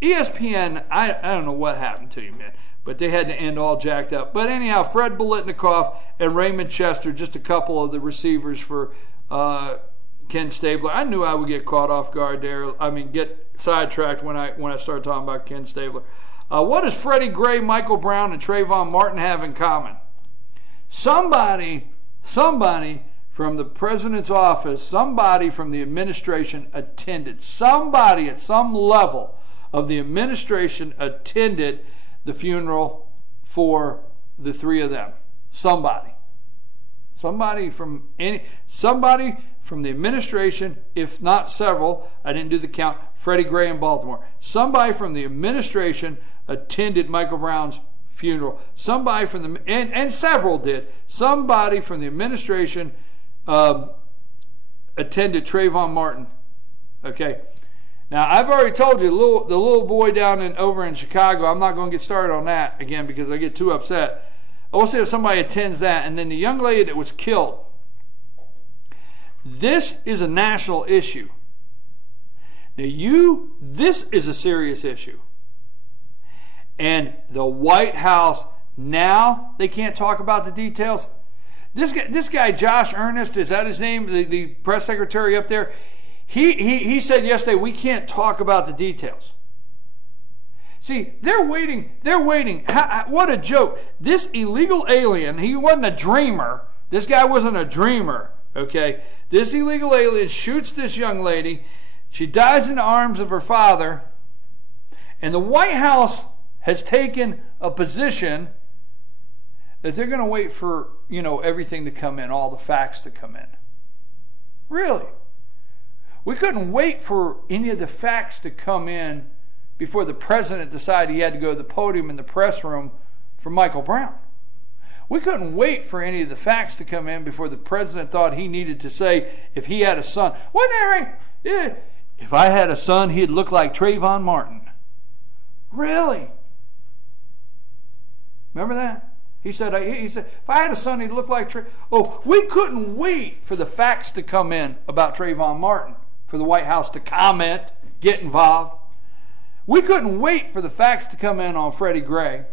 I don't know what happened to you, man, but they had to end all jacked up. But anyhow, Fred Bolitnikoff and Raymond Chester, just a couple of the receivers for Ken Stabler. I knew I would get caught off guard there. I mean, get sidetracked when I started talking about Ken Stabler. What does Freddie Gray, Michael Brown, and Trayvon Martin have in common? Somebody from the president's office, somebody from the administration attended. Somebody at some level of the administration attended the funeral for the three of them. Somebody from the administration, if not several, I didn't do the count, Freddie Gray in Baltimore. Somebody from the administration attended Michael Brown's funeral. Somebody from the, and several did. Somebody from the administration attended Trayvon Martin. Okay. Now, I've already told you, the little boy over in Chicago, I'm not going to get started on that again because I get too upset. I will say if somebody attends that. And then the young lady that was killed. This is a national issue. Now this is a serious issue. And the White House, now they can't talk about the details. This guy, Josh Earnest, is that his name? The press secretary up there? He said yesterday, we can't talk about the details. See, they're waiting. They're waiting. What a joke. This illegal alien, he wasn't a dreamer. This guy wasn't a dreamer, okay? This illegal alien shoots this young lady. She dies in the arms of her father. And the White House has taken a position that they're going to wait for, everything to come in, all the facts to come in. Really? We couldn't wait for any of the facts to come in before the president decided he had to go to the podium in the press room for Michael Brown. We couldn't wait for any of the facts to come in before the president thought he needed to say if he had a son. If I had a son, he'd look like Trayvon Martin. Really? Remember that? He said, if I had a son, he'd look like Trayvon. Oh, we couldn't wait for the facts to come in about Trayvon Martin, for the White House to comment, get involved. We couldn't wait for the facts to come in on Freddie Gray,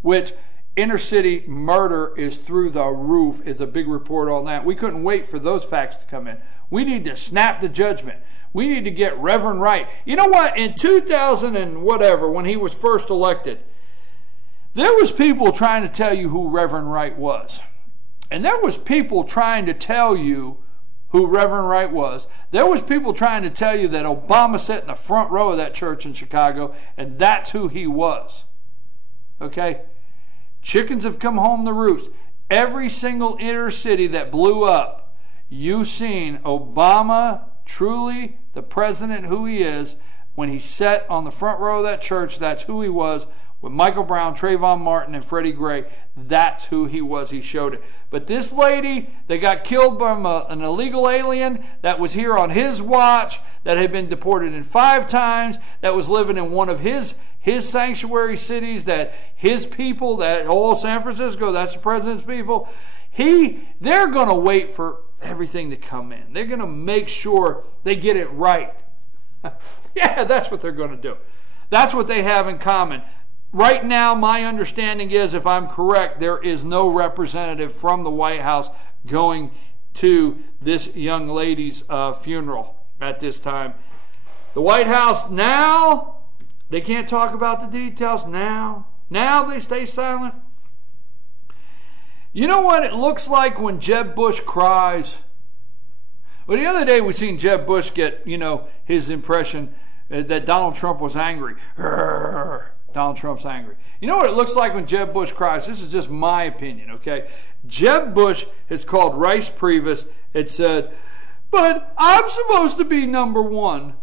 which inner city murder is through the roof, is a big report on that. We couldn't wait for those facts to come in. We need to snap the judgment. We need to get Reverend Wright. You know what? In 2000 and whatever, when he was first elected, there was people trying to tell you who Reverend Wright was. And there was people trying to tell you who Reverend Wright was. There was people trying to tell you that Obama sat in the front row of that church in Chicago, and that's who he was. Okay? Chickens have come home to roost. Every single inner city that blew up, you've seen Obama, truly the president who he is, when he sat on the front row of that church, that's who he was. With Michael Brown, Trayvon Martin, and Freddie Gray, that's who he was. He showed it. But this lady that got killed by an illegal alien that was here on his watch, that had been deported in 5 times, that was living in one of his sanctuary cities, that his people, that whole San Francisco, that's the president's people, they're going to wait for everything to come in. They're going to make sure they get it right. Yeah, that's what they're going to do. That's what they have in common. Right now, my understanding is, if I'm correct, there is no representative from the White House going to this young lady's funeral at this time. The White House now, they can't talk about the details now. Now they stay silent. You know what it looks like when Jeb Bush cries? Well, the other day we seen Jeb Bush get, his impression that Donald Trump was angry. Donald Trump's angry. You know what it looks like when Jeb Bush cries? This is just my opinion, okay? Jeb Bush has called Rice Previs and said, but I'm supposed to be number one.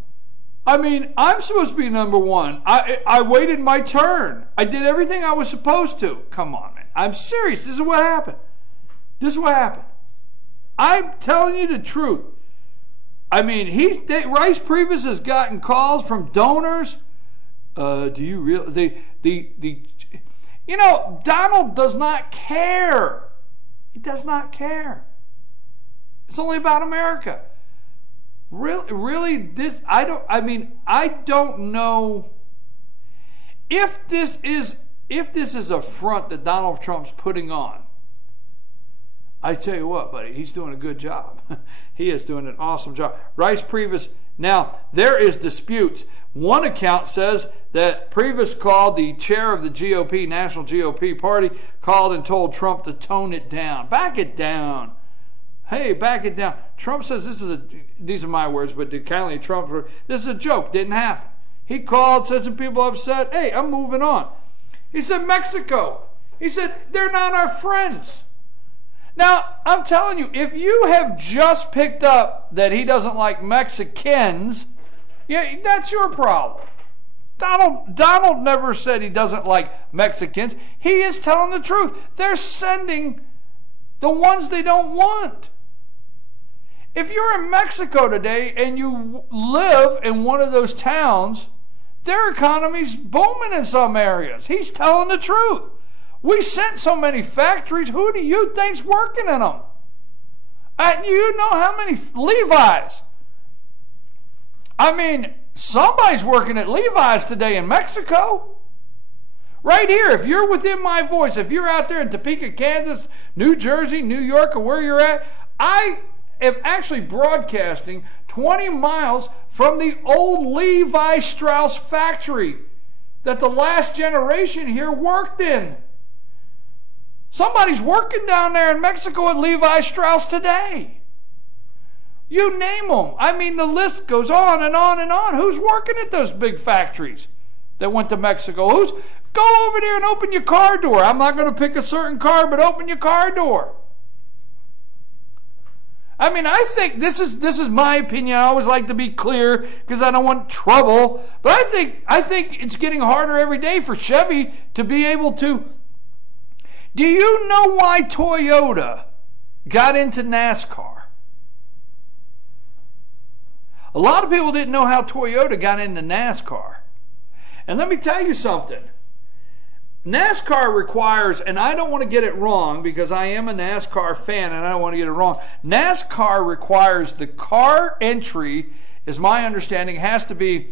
I'm supposed to be number one. I waited my turn. I did everything I was supposed to. Come on, man. I'm serious. This is what happened. This is what happened. I'm telling you the truth. Rice Previs has gotten calls from donors. Do you really? Donald does not care. He does not care. It's only about America. Really, I don't know if this is a front that Donald Trump's putting on. I tell you what, buddy, he's doing a good job. He is doing an awesome job. Rice Previs. Now, there is disputes. One account says that Previs called the chair of the GOP, National GOP Party, called and told Trump to tone it down. Back it down. Hey, back it down. Trump says these are my words, but kind of Trump's words. This is a joke. Didn't happen. He called, said some people upset. Hey, I'm moving on. He said Mexico. He said they're not our friends. Now, I'm telling you, if you have just picked up that he doesn't like Mexicans, yeah, that's your problem. Donald never said he doesn't like Mexicans. He is telling the truth. They're sending the ones they don't want. If you're in Mexico today and you live in one of those towns, their economy's booming in some areas. He's telling the truth. We sent so many factories. Who do you think's working in them? You know how many Levi's? I mean, somebody's working at Levi's today in Mexico. Right here, if you're within my voice, if you're out there in Topeka, Kansas, New Jersey, New York, or where you're at, I am actually broadcasting 20 miles from the old Levi Strauss factory that the last generation here worked in. Somebody's working down there in Mexico at Levi Strauss today. You name them. I mean, the list goes on and on and on. Who's working at those big factories that went to Mexico? Go over there and open your car door. I'm not going to pick a certain car, but open your car door. I mean, I think this is my opinion. I always like to be clear because I don't want trouble. But I think it's getting harder every day for Chevy to be able to. Do you know why Toyota got into NASCAR? A lot of people didn't know how Toyota got into NASCAR. And let me tell you something. NASCAR requires, and I don't want to get it wrong because I am a NASCAR fan and I don't want to get it wrong. NASCAR requires the car entry, is my understanding, has to be,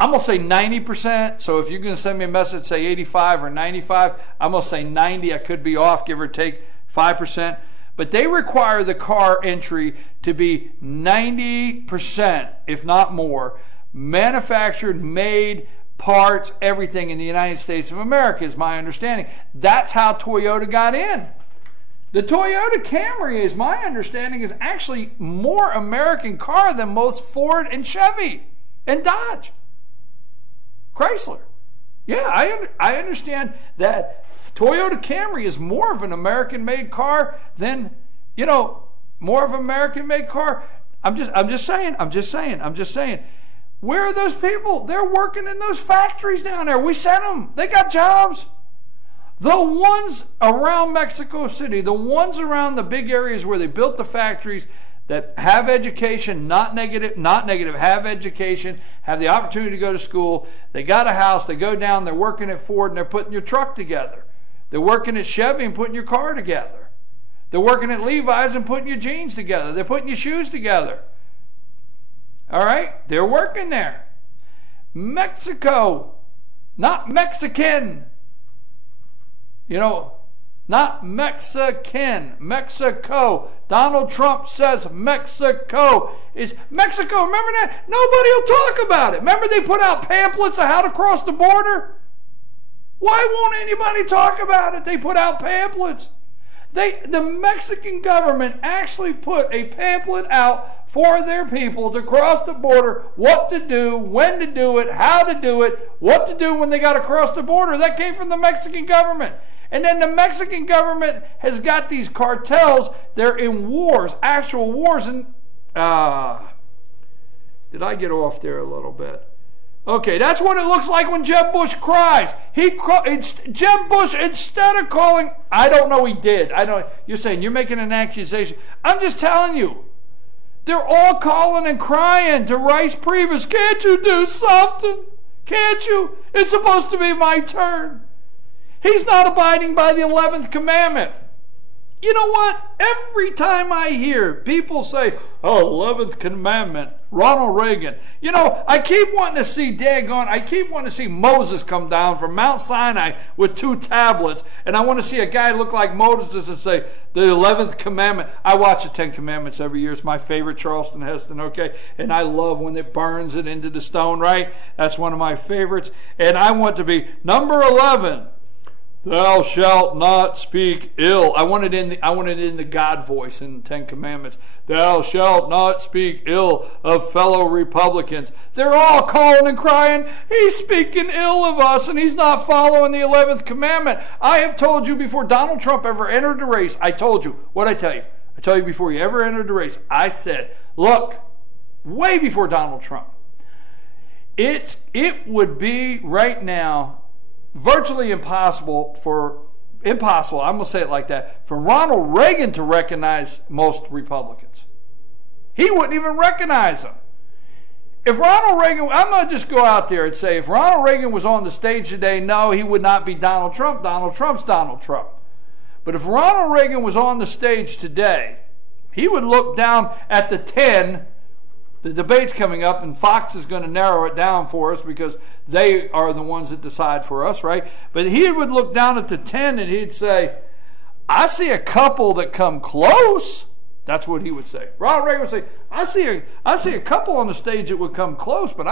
I'm going to say 90%. So if you're going to send me a message, say 85 or 95, I'm going to say 90. I could be off, give or take 5%. But they require the car entry to be 90%, if not more, manufactured, made, parts, everything in the United States of America is my understanding. That's how Toyota got in. The Toyota Camry, is my understanding, is actually more American car than most Ford and Chevy and Dodge. Chrysler. Yeah, I understand that Toyota Camry is more of an American-made car than, more of an American-made car. I'm just saying. Where are those people? They're working in those factories down there. We sent them. They got jobs. The ones around Mexico City, the ones around the big areas where they built the factories that have education, not negative, have education, have the opportunity to go to school. They got a house. They go down. They're working at Ford and they're putting your truck together. They're working at Chevy and putting your car together. They're working at Levi's and putting your jeans together. They're putting your shoes together. All right? They're working there. Mexico, not Mexican. Not Mexican. Mexico. Donald Trump says Mexico is Mexico. Remember that? Nobody will talk about it. Remember they put out pamphlets of how to cross the border? Why won't anybody talk about it? They put out pamphlets. The Mexican government actually put a pamphlet out for their people to cross the border, what to do, when to do it, how to do it, what to do when they got to cross the border. That came from the Mexican government. And then the Mexican government has got these cartels. They're in wars, actual wars. And did I get off there a little bit? Okay, that's what it looks like when Jeb Bush cries. Jeb Bush, instead of calling, I don't know he did. You're saying you're making an accusation. I'm just telling you. They're all calling and crying to Rice Priebus. Can't you do something? Can't you? It's supposed to be my turn. He's not abiding by the 11th commandment. You know what? Every time I hear people say, 11th commandment, Ronald Reagan. I keep wanting to see Moses come down from Mount Sinai with 2 tablets, and I want to see a guy look like Moses and say, the 11th commandment. I watch the 10 Commandments every year. It's my favorite, Charleston Heston, okay? And I love when it burns it into the stone, right? That's one of my favorites. And I want to be number 11. Thou shalt not speak ill. I want it in the God voice in the 10 Commandments. Thou shalt not speak ill of fellow Republicans. They're all calling and crying, he's speaking ill of us and he's not following the 11th commandment. I have told you before Donald Trump ever entered the race, I told you, what'd I tell you? I told you before he ever entered the race, I said, look, way before Donald Trump, it would be right now virtually impossible, I'm going to say it like that, for Ronald Reagan to recognize most Republicans. He wouldn't even recognize them. If Ronald Reagan, I'm going to just go out there and say, if Ronald Reagan was on the stage today, no, he would not be Donald Trump. Donald Trump's Donald Trump. But if Ronald Reagan was on the stage today, he would look down at the 10 The debate's coming up, and Fox is going to narrow it down for us because they are the ones that decide for us, right? But he would look down at the 10 and he'd say, I see a couple that come close. That's what he would say. Ronald Reagan would say, I see a couple on the stage that would come close, but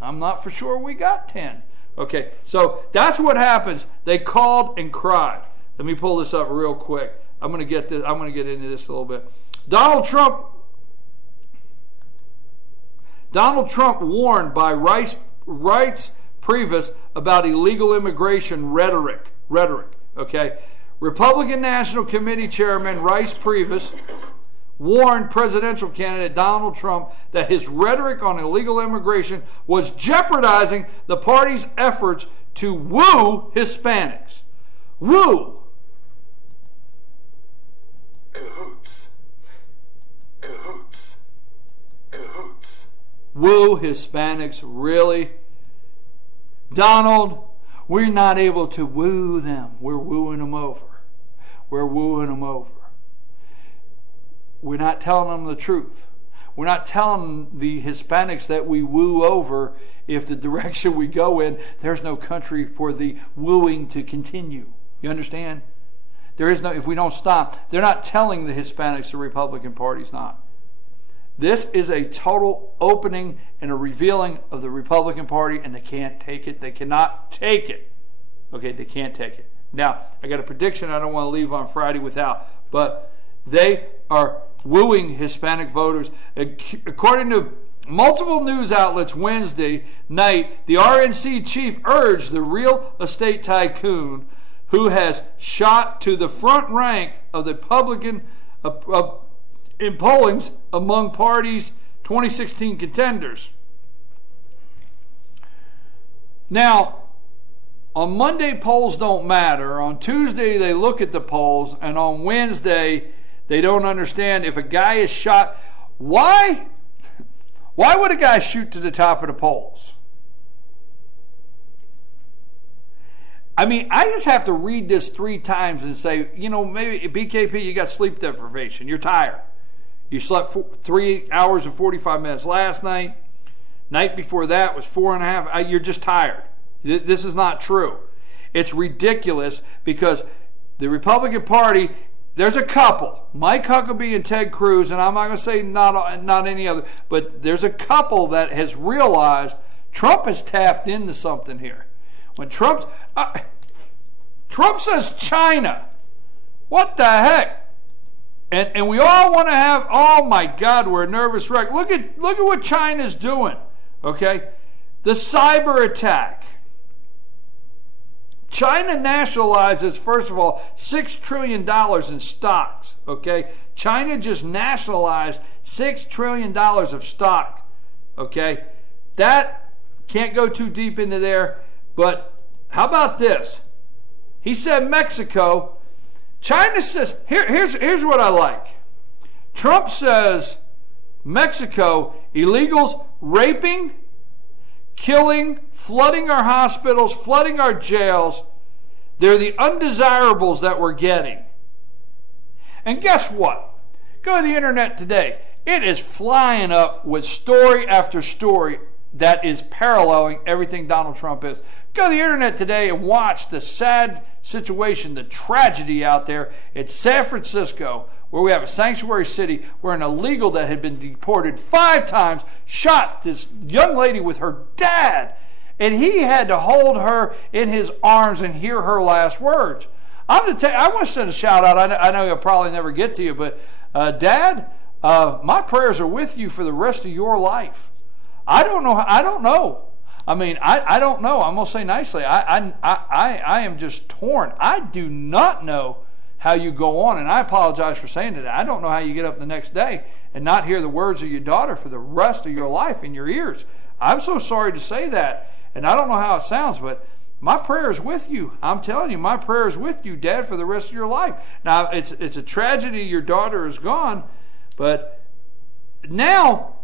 I'm not for sure we got 10. Okay, so that's what happens. They called and cried. Let me pull this up real quick. I'm going to get into this a little bit. Donald Trump warned by Rice Previs about illegal immigration rhetoric. Okay, Republican National Committee Chairman Rice Previs warned presidential candidate Donald Trump that his rhetoric on illegal immigration was jeopardizing the party's efforts to woo Hispanics. Woo. Cahoots. Cahoots. Cahoots. Woo Hispanics, really? Donald, we're not able to woo them. We're wooing them over. We're wooing them over. We're not telling them the truth. We're not telling the Hispanics that we woo over if the direction we go in, there's no country for the wooing to continue. You understand? There is no, if we don't stop, they're not telling the Hispanics the Republican Party's not. This is a total opening and a revealing of the Republican Party, and they can't take it. They cannot take it. Okay, they can't take it. Now, I got a prediction I don't want to leave on Friday without, but they are wooing Hispanic voters. According to multiple news outlets Wednesday night, the RNC chief urged the real estate tycoon who has shot to the front rank of the Republican in pollings among parties' 2016 contenders. Now, on Monday, polls don't matter. On Tuesday, they look at the polls, and on Wednesday, they don't understand if a guy is shot. Why would a guy shoot to the top of the polls? I mean, I just have to read this 3 times and say, you know, maybe BKP, you got sleep deprivation. You're tired. You slept 3 hours and 45 minutes last night. Night before that was 4.5. You're just tired. This is not true. It's ridiculous because the Republican Party, there's a couple, Mike Huckabee and Ted Cruz, and I'm not going to say not any other, but there's a couple that has realized Trump has tapped into something here. When Trump says China, what the heck? And we all want to have, oh my God, we're a nervous wreck. Look at what China's doing, okay? The cyber attack. China nationalizes, first of all, $6 trillion in stocks, okay? China just nationalized $6 trillion of stock, okay? That can't go too deep into there, but how about this? He said Mexico. China says, here's what I like. Trump says Mexico, illegals raping, killing, flooding our hospitals, flooding our jails. They're the undesirables that we're getting. And guess what? Go to the internet today. It is flying up with story after story that is paralleling everything Donald Trump is. Go to the internet today and watch the sad situation, the tragedy out there in San Francisco, where we have a sanctuary city where an illegal that had been deported 5 times shot this young lady with her dad, and he had to hold her in his arms and hear her last words. I want to send a shout out. I know I'll probably never get to you, but Dad, my prayers are with you for the rest of your life. I don't know. I mean, I don't know. I'm going to say nicely. I am just torn. I do not know how you go on, and I apologize for saying that. I don't know how you get up the next day and not hear the words of your daughter for the rest of your life in your ears. I'm so sorry to say that, and I don't know how it sounds, but my prayer is with you. I'm telling you, my prayer is with you, Dad, for the rest of your life. Now, it's a tragedy your daughter is gone, but now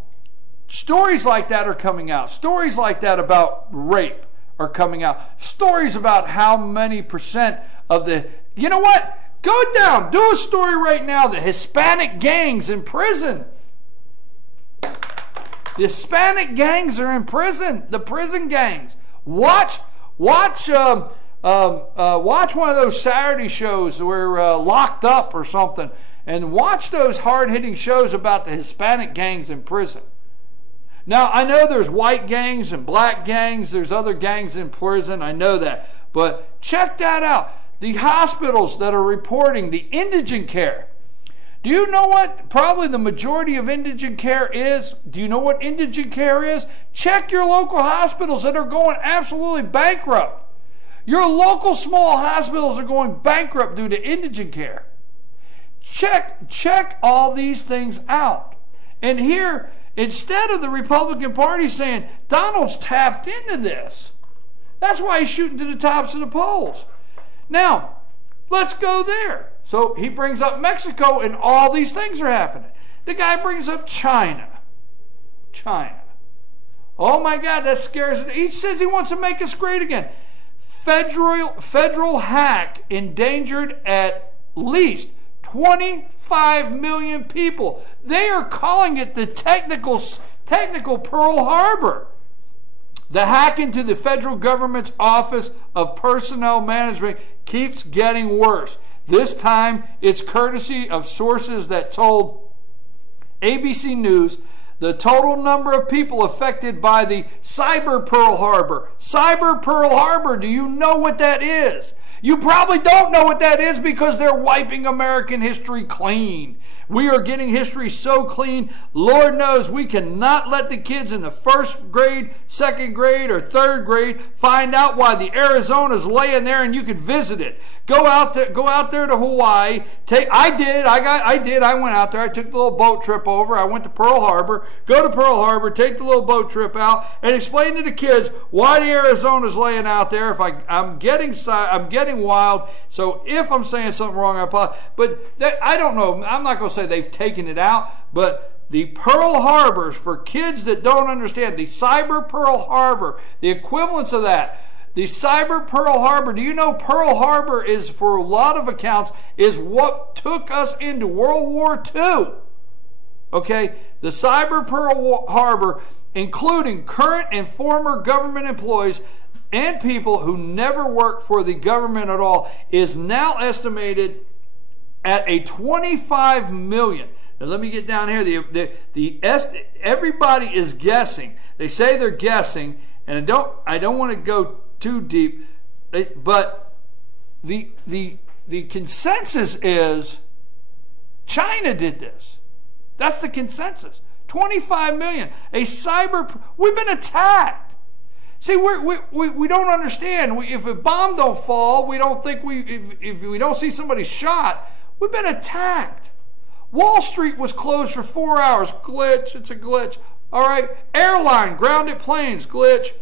stories like that are coming out. Stories like that about rape are coming out. Stories about how many percent of the, you know what? Go down, do a story right now, the Hispanic gangs in prison. The Hispanic gangs are in prison. The prison gangs. Watch one of those Saturday shows where Locked Up or something, and watch those hard-hitting shows about the Hispanic gangs in prison. Now, I know there's white gangs and black gangs. There's other gangs in prison. I know that. But check that out. The hospitals that are reporting the indigent care. Do you know what probably the majority of indigent care is? Do you know what indigent care is? Check your local hospitals that are going absolutely bankrupt. Your local small hospitals are going bankrupt due to indigent care. Check all these things out. And here, instead of the Republican Party saying, Donald's tapped into this. That's why he's shooting to the tops of the polls. Now, let's go there. So he brings up Mexico and all these things are happening. The guy brings up China. China. Oh my God, that scares me. He says he wants to make us great again. Federal hack endangered at least 25 million people. They are calling it the technical Pearl Harbor. The hack into the federal government's Office of Personnel Management keeps getting worse. This time, it's courtesy of sources that told ABC News the total number of people affected by the Cyber Pearl Harbor. Cyber Pearl Harbor, do you know what that is? You probably don't know what that is because they're wiping American history clean. We are getting history so clean, Lord knows we cannot let the kids in the first grade, second grade, or third grade find out why the Arizona's laying there and you could visit it. Go out there to Hawaii. I went out there. I took the little boat trip over. I went to Pearl Harbor. Go to Pearl Harbor, take the little boat trip out, and explain to the kids why the Arizona's laying out there. If I'm getting wild, so if I'm saying something wrong, I apologize. But I don't know. I'm not going to say they've taken it out, but the Pearl Harbors, for kids that don't understand, the Cyber Pearl Harbor, the equivalence of that, the Cyber Pearl Harbor, do you know Pearl Harbor is, for a lot of accounts, is what took us into World War II? Okay, the Cyber Pearl Harbor, including current and former government employees and people who never worked for the government at all, is now estimated at a 25 million. Now let me get down here. Everybody is guessing. They say they're guessing, and I don't want to go too deep, but the consensus is China did this. That's the consensus. 25 million. We've been attacked. See, we don't understand. If a bomb don't fall, we don't think if we don't see somebody shot, we've been attacked. Wall Street was closed for 4 hours. Glitch. It's a glitch. All right. Airline, grounded planes, glitch.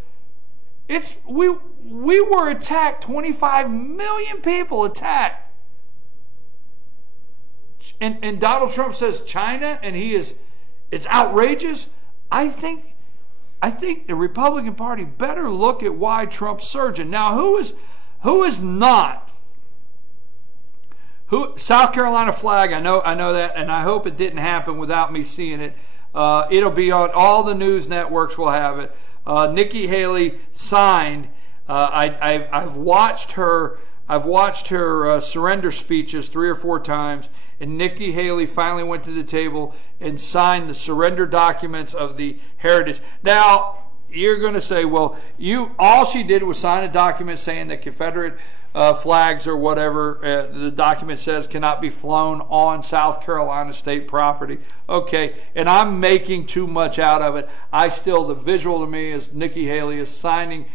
We were attacked. 25 million people attacked. And Donald Trump says China, and it's outrageous. I think the Republican Party better look at why Trump's surging. Now, who is not? South Carolina flag, I know that, and I hope it didn't happen without me seeing it. It'll be on all the news networks. Will have it. Nikki Haley signed. I've watched her surrender speeches 3 or 4 times, and Nikki Haley finally went to the table and signed the surrender documents of the heritage. Now, you're going to say, well, all she did was sign a document saying that Confederate flags or whatever the document says cannot be flown on South Carolina state property. Okay, and I'm making too much out of it. The visual to me is Nikki Haley is signing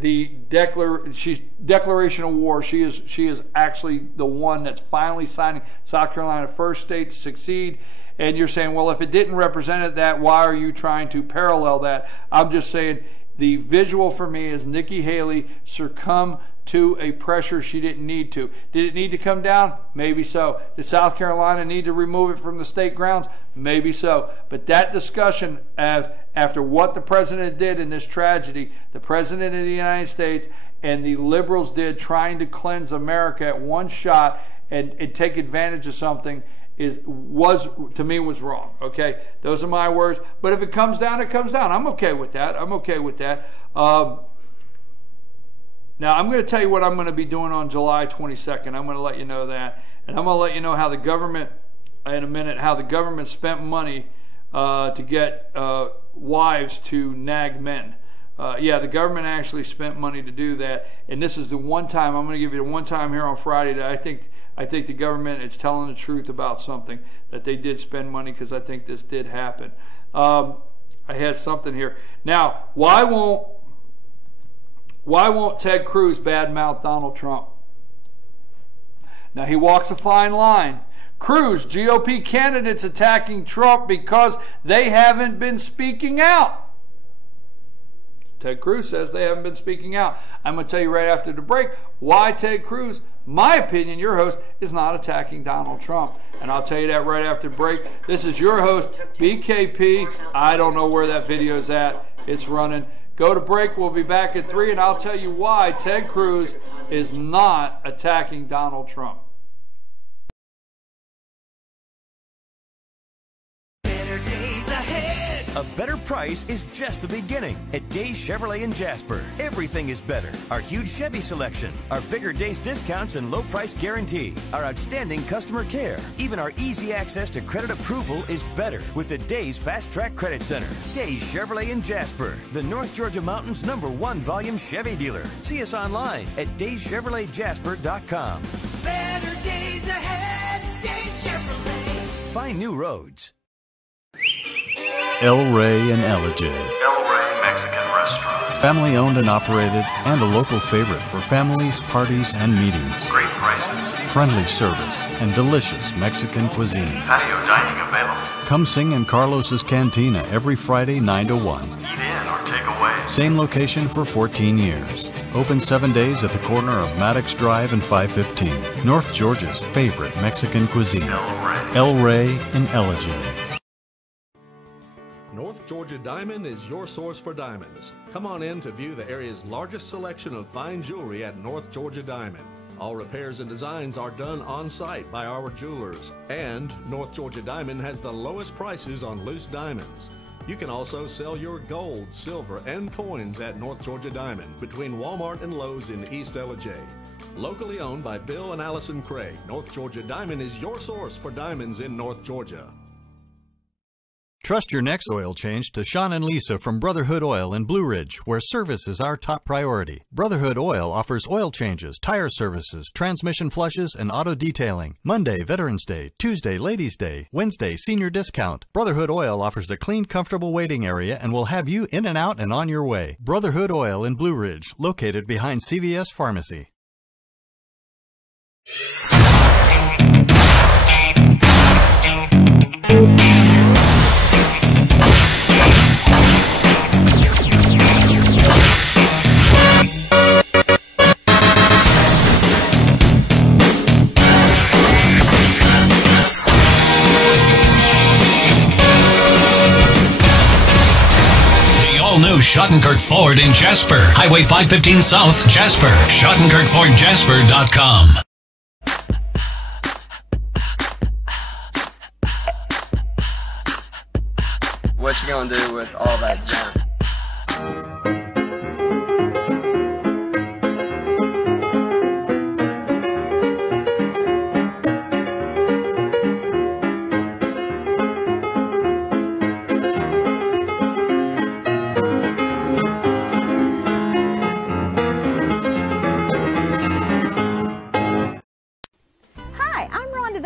the Declaration of War. She is actually the one that's finally signing. South Carolina, first state to succeed. And you're saying, well, if it didn't represent that, why are you trying to parallel that? I'm just saying the visual for me is Nikki Haley succumb to a pressure she didn't need to. Did it need to come down? Maybe so. Did South Carolina need to remove it from the state grounds? Maybe so. But that discussion, after what the president did in this tragedy, the president of the United States and the liberals did, trying to cleanse America at one shot and take advantage of something, was to me was wrong. Okay, those are my words. But if it comes down, it comes down. I'm okay with that. I'm okay with that. Now, I'm going to tell you what I'm going to be doing on July 22nd. I'm going to let you know that. And I'm going to let you know how the government, in a minute, how the government spent money to get wives to nag men. Yeah, the government actually spent money to do that. And this is the one time, I'm going to give you the one time here on Friday that I think the government is telling the truth about something, that they did spend money, because I think this did happen. I had something here. Now, why won't Ted Cruz badmouth Donald Trump? Now, he walks a fine line. Cruz, GOP candidates attacking Trump because they haven't been speaking out. Ted Cruz says they haven't been speaking out. I'm going to tell you right after the break why Ted Cruz, my opinion, your host, is not attacking Donald Trump. And I'll tell you that right after the break. This is your host, BKP. I don't know where that video is at. It's running. Go to break. We'll be back at 3, and I'll tell you why Ted Cruz is not attacking Donald Trump. A better price is just the beginning at Days Chevrolet in Jasper. Everything is better. Our huge Chevy selection, our bigger Days discounts and low price guarantee, our outstanding customer care. Even our easy access to credit approval is better with the Days Fast Track Credit Center. Days Chevrolet in Jasper, the North Georgia Mountains #1 volume Chevy dealer. See us online at DaysChevroletJasper.com. Better days ahead, Days Chevrolet. Find new roads. El Rey and Ellijay. El Rey Mexican Restaurant. Family owned and operated, and a local favorite for families, parties, and meetings. Great prices. Friendly service and delicious Mexican cuisine. Patio dining available. Come sing in Carlos's Cantina every Friday 9 to 1. Eat in or take away. Same location for 14 years. Open 7 days at the corner of Maddox Drive and 515. North Georgia's favorite Mexican cuisine. El Rey and Ellijay. North Georgia Diamond is your source for diamonds. Come on in to view the area's largest selection of fine jewelry at North Georgia Diamond. All repairs and designs are done on site by our jewelers. And North Georgia Diamond has the lowest prices on loose diamonds. You can also sell your gold, silver, and coins at North Georgia Diamond between Walmart and Lowe's in East Ellijay. Locally owned by Bill and Allison Craig, North Georgia Diamond is your source for diamonds in North Georgia. Trust your next oil change to Sean and Lisa from Brotherhood Oil in Blue Ridge, where service is our top priority. Brotherhood Oil offers oil changes, tire services, transmission flushes, and auto detailing. Monday, Veterans Day. Tuesday, Ladies' Day. Wednesday, senior discount. Brotherhood Oil offers a clean, comfortable waiting area and will have you in and out and on your way. Brotherhood Oil in Blue Ridge, located behind CVS Pharmacy. New Schottenkirk Ford in Jasper. Highway 515 South, Jasper. SchottenkirkFordJasper.com. What you gonna do with all that junk?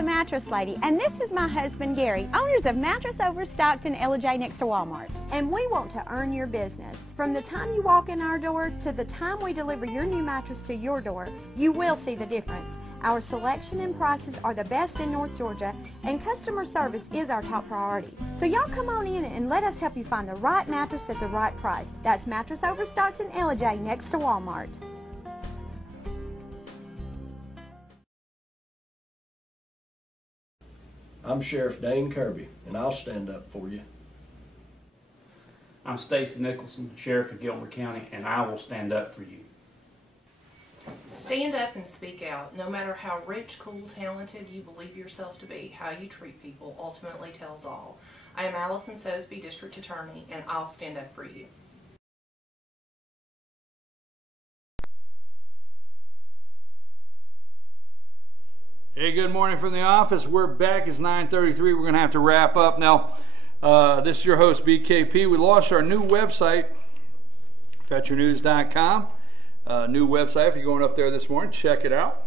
Mattress Lady, and this is my husband Gary, owners of Mattress Overstocked in Ellijay next to Walmart. And we want to earn your business. From the time you walk in our door to the time we deliver your new mattress to your door, you will see the difference. Our selection and prices are the best in North Georgia, and customer service is our top priority. So y'all come on in and let us help you find the right mattress at the right price. That's Mattress Overstocked in Ellijay next to Walmart. I'm Sheriff Dane Kirby, and I'll stand up for you. I'm Stacy Nicholson, Sheriff of Gilmer County, and I will stand up for you. Stand up and speak out. No matter how rich, cool, talented you believe yourself to be, how you treat people ultimately tells all. I am Allison Sosby, District Attorney, and I'll stand up for you. Hey, good morning from the office. We're back. It's 9:33. We're going to have to wrap up now. This is your host, BKP. We launched our new website, FetcherNews.com. New website. If you're going up there this morning, check it out.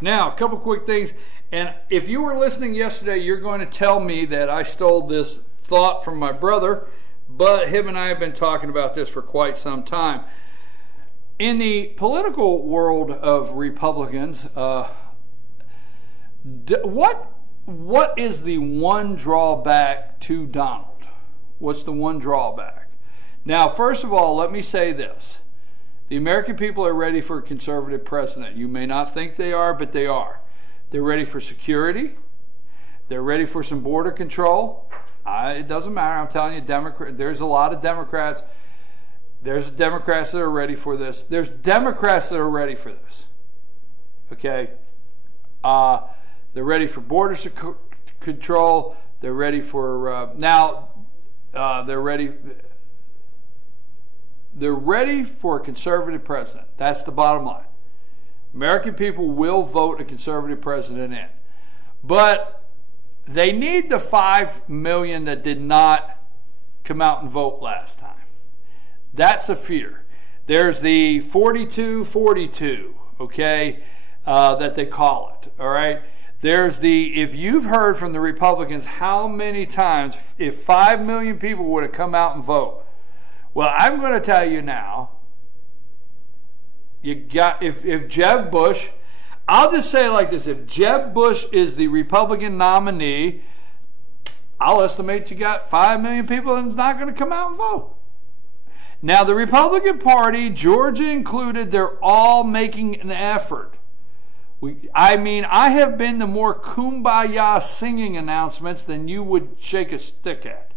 Now, a couple quick things. And if you were listening yesterday, you're going to tell me that I stole this thought from my brother, but him and I have been talking about this for quite some time. In the political world of Republicans, what is the one drawback to Donald? What's the one drawback? Now, first of all, let me say this. The American people are ready for a conservative president. You may not think they are, but they are. They're ready for security. They're ready for some border control. It doesn't matter. I'm telling you, there's a lot of Democrats. There's Democrats that are ready for this. There's Democrats that are ready for this. Okay? They're ready for border control. They're ready for they're ready for a conservative president. That's the bottom line. American people will vote a conservative president in. But they need the 5 million that did not come out and vote last time. That's a fear. There's the 42-42, okay, that they call it, all right? There's if you've heard from the Republicans how many times, if 5 million people would have come out and vote, well, I'm going to tell you now, if Jeb Bush, I'll just say it like this, if Jeb Bush is the Republican nominee, I'll estimate you got 5 million people that's not going to come out and vote. Now, the Republican Party, Georgia included, they're all making an effort. I have been to more kumbaya singing announcements than you would shake a stick at.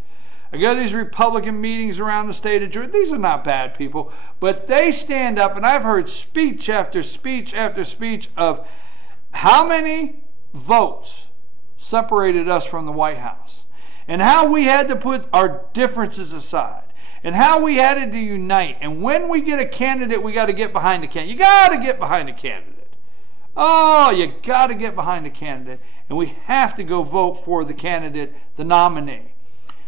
I go to these Republican meetings around the state of Georgia. These are not bad people, but they stand up, and I've heard speech after speech after speech of how many votes separated us from the White House, and how we had to put our differences aside, and how we had to unite. And when we get a candidate, we got to get behind the candidate. You got to get behind the candidate. Oh, you got to get behind the candidate, and we have to go vote for the candidate, the nominee.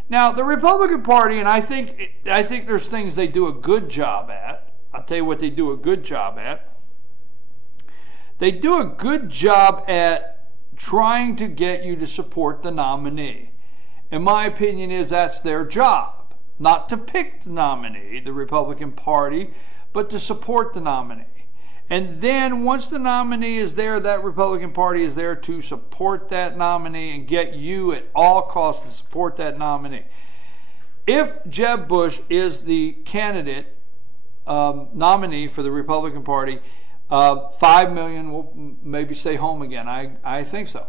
Now, the Republican Party, and I think there's things they do a good job at. I'll tell you what they do a good job at. They do a good job at trying to get you to support the nominee. And my opinion is that's their job. Not to pick the nominee, the Republican Party, but to support the nominee. And then once the nominee is there, that Republican Party is there to support that nominee and get you at all costs to support that nominee. If Jeb Bush is the candidate nominee for the Republican Party, 5 million will maybe stay home again. I think so.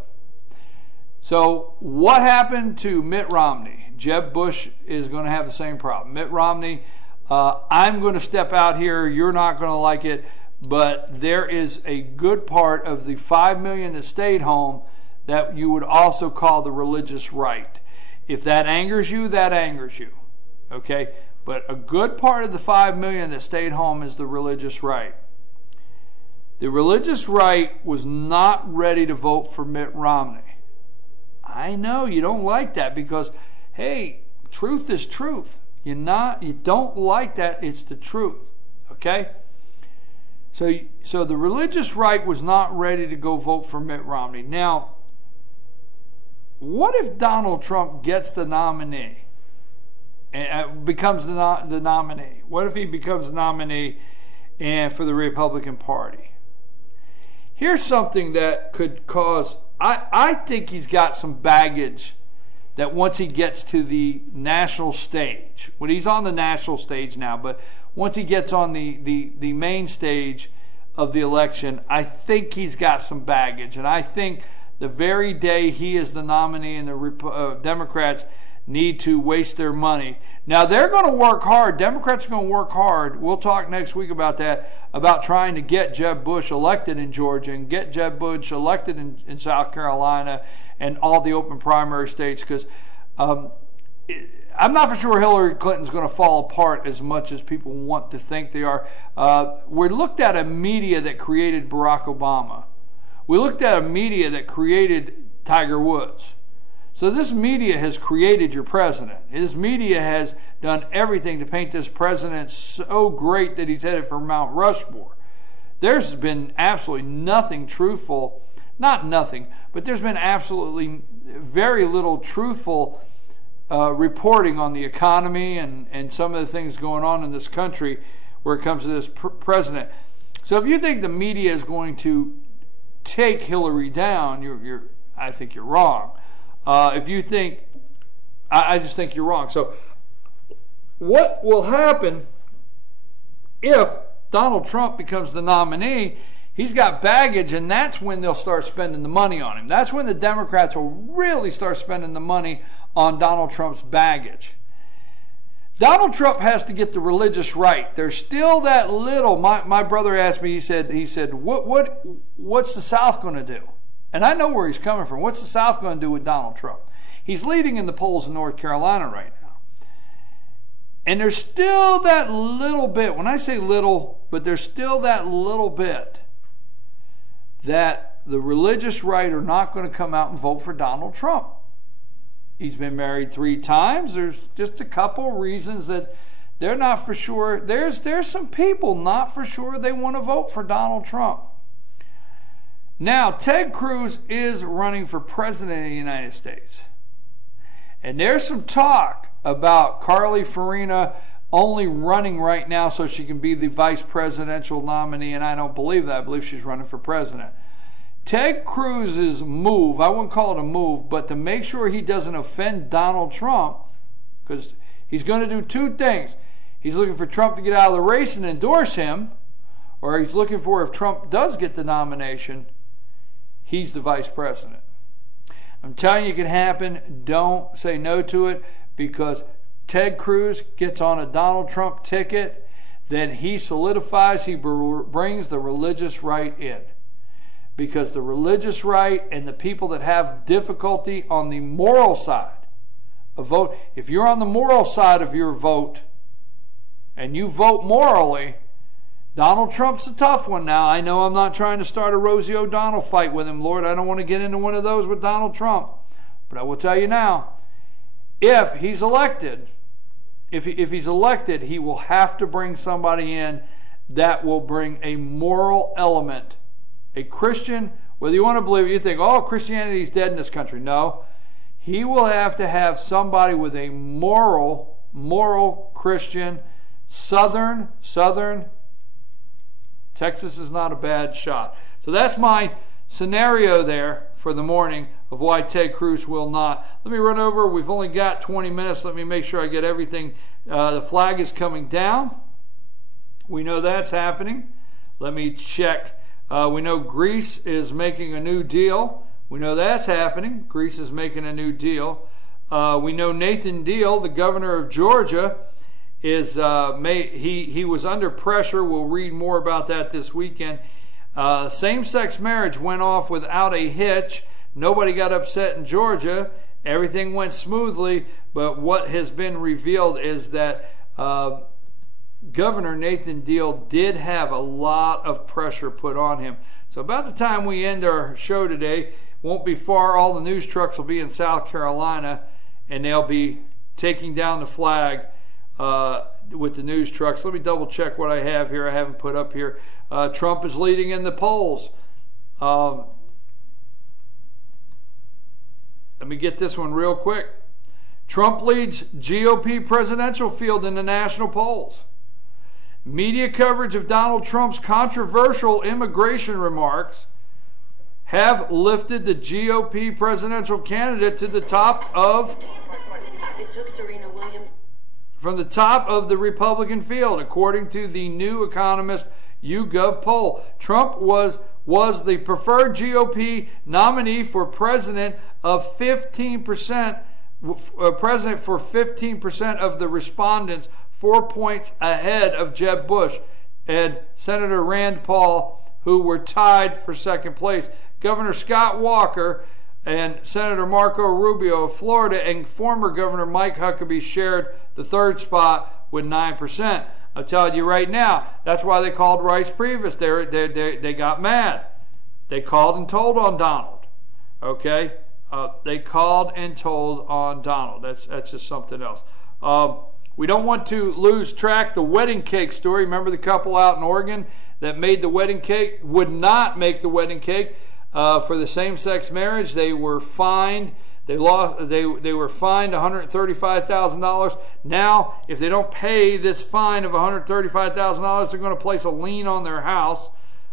So what happened to Mitt Romney? Jeb Bush is going to have the same problem. Mitt Romney, I'm going to step out here. You're not going to like it. But there is a good part of the 5 million that stayed home that you would also call the religious right. If that angers you, that angers you. Okay? But a good part of the 5 million that stayed home is the religious right. The religious right was not ready to vote for Mitt Romney. I know you don't like that because, hey, truth is truth. You don't like that. It's the truth. Okay? So the religious right was not ready to go vote for Mitt Romney. Now, what if Donald Trump gets the nominee and becomes the nominee? What if he becomes the nominee for the Republican Party? Here's something that could cause, I think he's got some baggage that once he gets to the national stage, when he's on the national stage now, but once he gets on the main stage of the election, I think he's got some baggage. And I think the very day he is the nominee and the Democrats, need to waste their money. Now, they're going to work hard. Democrats are going to work hard. We'll talk next week about that, about trying to get Jeb Bush elected in Georgia and get Jeb Bush elected in South Carolina and all the open primary states, because I'm not for sure Hillary Clinton's going to fall apart as much as people want to think they are. We looked at a media that created Barack Obama. We looked at a media that created Tiger Woods. So this media has created your president. This media has done everything to paint this president so great that he's headed for Mount Rushmore. There's been absolutely nothing truthful, not nothing, but there's been absolutely very little truthful reporting on the economy and some of the things going on in this country where it comes to this president. So if you think the media is going to take Hillary down, I think you're wrong. If you think, I just think you're wrong. So what will happen if Donald Trump becomes the nominee? He's got baggage, and that's when they'll start spending the money on him. That's when the Democrats will really start spending the money on Donald Trump's baggage. Donald Trump has to get the religious right. There's still that little. My brother asked me. He said, what's the South going to do? And I know where he's coming from. What's the South going to do with Donald Trump? He's leading in the polls in North Carolina right now. And there's still that little bit, when I say little, but there's still that little bit that the religious right are not going to come out and vote for Donald Trump. He's been married 3 times. There's just a couple reasons that they're not for sure. There's some people not for sure they want to vote for Donald Trump. Now, Ted Cruz is running for president of the United States. And there's some talk about Carly Fiorina only running right now so she can be the vice presidential nominee, and I don't believe that. I believe she's running for president. Ted Cruz's move, I wouldn't call it a move, but to make sure he doesn't offend Donald Trump, because he's going to do 2 things. He's looking for Trump to get out of the race and endorse him, or he's looking for, if Trump does get the nomination, he's the vice president. I'm telling you it can happen. Don't say no to it, because Ted Cruz gets on a Donald Trump ticket, then he solidifies, he brings the religious right in. Because the religious right and the people that have difficulty on the moral side of vote, if you're on the moral side of your vote and you vote morally, Donald Trump's a tough one now. I know I'm not trying to start a Rosie O'Donnell fight with him, Lord. I don't want to get into one of those with Donald Trump. But I will tell you now, if he's elected, if he's elected, he will have to bring somebody in that will bring a moral element. A Christian, whether you want to believe, you think, oh, Christianity's dead in this country. No. He will have to have somebody with a moral Christian, Southern. Texas is not a bad shot. So that's my scenario there for the morning of why Ted Cruz will not. Let me run over. We've only got 20 minutes. Let me make sure I get everything. The flag is coming down. We know that's happening. Let me check. We know Greece is making a new deal. We know that's happening. Greece is making a new deal. We know Nathan Deal, the governor of Georgia, is he was under pressure. We'll read more about that this weekend. Same-sex marriage went off without a hitch. Nobody got upset in Georgia. Everything went smoothly. But what has been revealed is that Governor Nathan Deal did have a lot of pressure put on him. So about the time we end our show today, won't be far, all the news trucks will be in South Carolina, and they'll be taking down the flag with the news trucks. Let me double check what I have here. I haven't put up here. Trump is leading in the polls. Let me get this one real quick. Trump leads GOP presidential field in the national polls. Media coverage of Donald Trump's controversial immigration remarks have lifted the GOP presidential candidate to the top of from the top of the Republican field, according to the New Economist YouGov poll. Trump was the preferred GOP nominee for president of 15% president for 15% of the respondents, 4 points ahead of Jeb Bush and Senator Rand Paul, who were tied for second place. Governor Scott Walker and Senator Marco Rubio of Florida and former Governor Mike Huckabee shared the third spot with 9%. I'm telling you right now, that's why they called Rice Priebus. They got mad. They called and told on Donald. Okay? They called and told on Donald. That's just something else. We don't want to lose track. The wedding cake story. Remember the couple out in Oregon that made the wedding cake? Would not make the wedding cake for the same-sex marriage. They were fined. They were fined $135,000. Now, if they don't pay this fine of $135,000, they're going to place a lien on their house.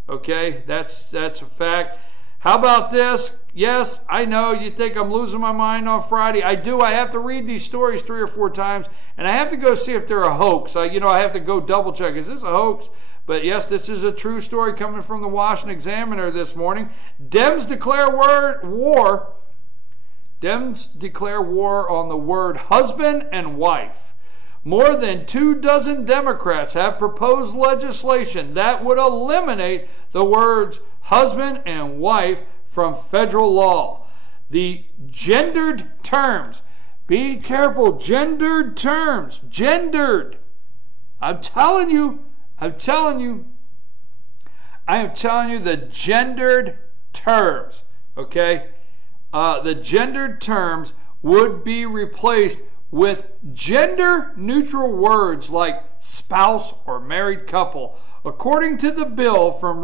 Okay, that's a fact. How about this? Yes, I know you think I'm losing my mind on Friday. I do. I have to read these stories 3 or 4 times, and I have to go see if they're a hoax. I have to go double check. Is this a hoax? But yes, this is a true story coming from the Washington Examiner this morning. Dems declare war. Dems declare war on the word husband and wife. More than 24 Democrats have proposed legislation that would eliminate the words husband and wife from federal law. The gendered terms. Be careful, gendered terms. Gendered. I'm telling you the gendered terms, okay? The gendered terms would be replaced with gender-neutral words like spouse or married couple, according to the bill from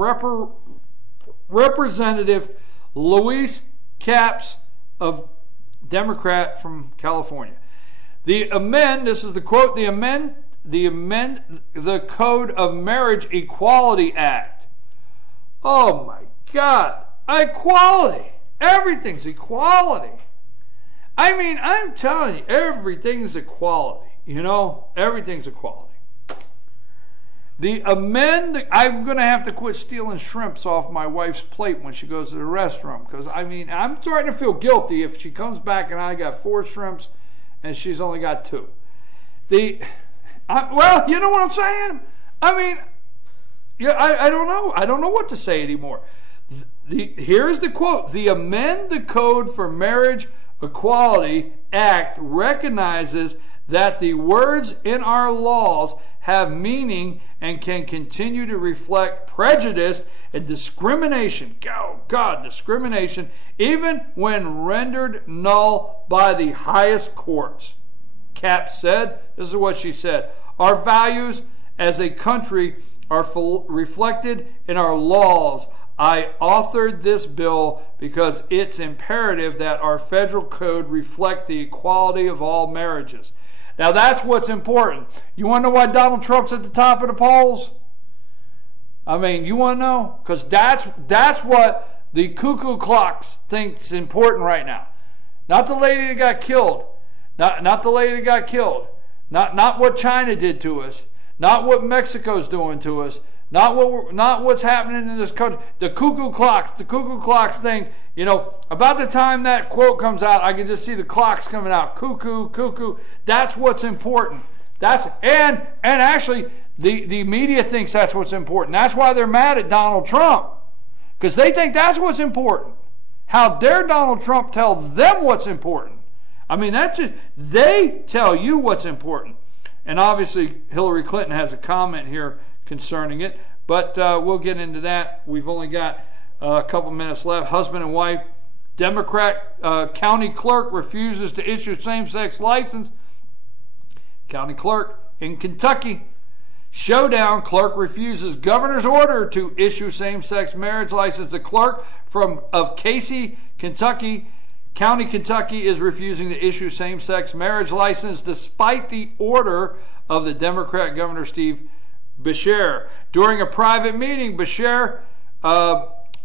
Representative Luis Capps, of Democrat from California. This is the quote, the Code of Marriage Equality Act. Oh my God, equality. Everything's equality. I mean, I'm telling you, everything's equality. Everything's equality. I'm going to have to quit stealing shrimps off my wife's plate when she goes to the restaurant, because, I'm starting to feel guilty if she comes back and I got 4 shrimps and she's only got 2. Well, you know what I'm saying? I don't know. I don't know what to say anymore. Here's the quote. The Amend the Code for Marriage Equality Act recognizes that the words in our laws have meaning and can continue to reflect prejudice and discrimination. Oh, God, discrimination, even when rendered null by the highest courts. Capps said, this is what she said, our values as a country are reflected in our laws. I authored this bill because it's imperative that our federal code reflect the equality of all marriages. Now that's what's important. You want to know why Donald Trump's at the top of the polls? You want to know? Because that's what the cuckoo clocks thinks important right now. Not the lady that got killed. Not the lady that got killed. Not what China did to us. Not what Mexico's doing to us. Not what's happening in this country. The cuckoo clocks think, about the time that quote comes out, I can just see the clocks coming out. Cuckoo, cuckoo. That's what's important. And actually, the media thinks that's what's important. That's why they're mad at Donald Trump, because they think that's what's important. How dare Donald Trump tell them what's important? They tell you what's important. And obviously, Hillary Clinton has a comment here concerning it, but we'll get into that. We've only got a couple minutes left. Husband and wife. Democrat county clerk refuses to issue same-sex license. County clerk in Kentucky. Showdown. Clerk refuses governor's order to issue same-sex marriage license. The clerk of Casey, Kentucky, County, Kentucky, is refusing to issue same-sex marriage license despite the order of the Democrat Governor Steve Beshear. During a private meeting, Beshear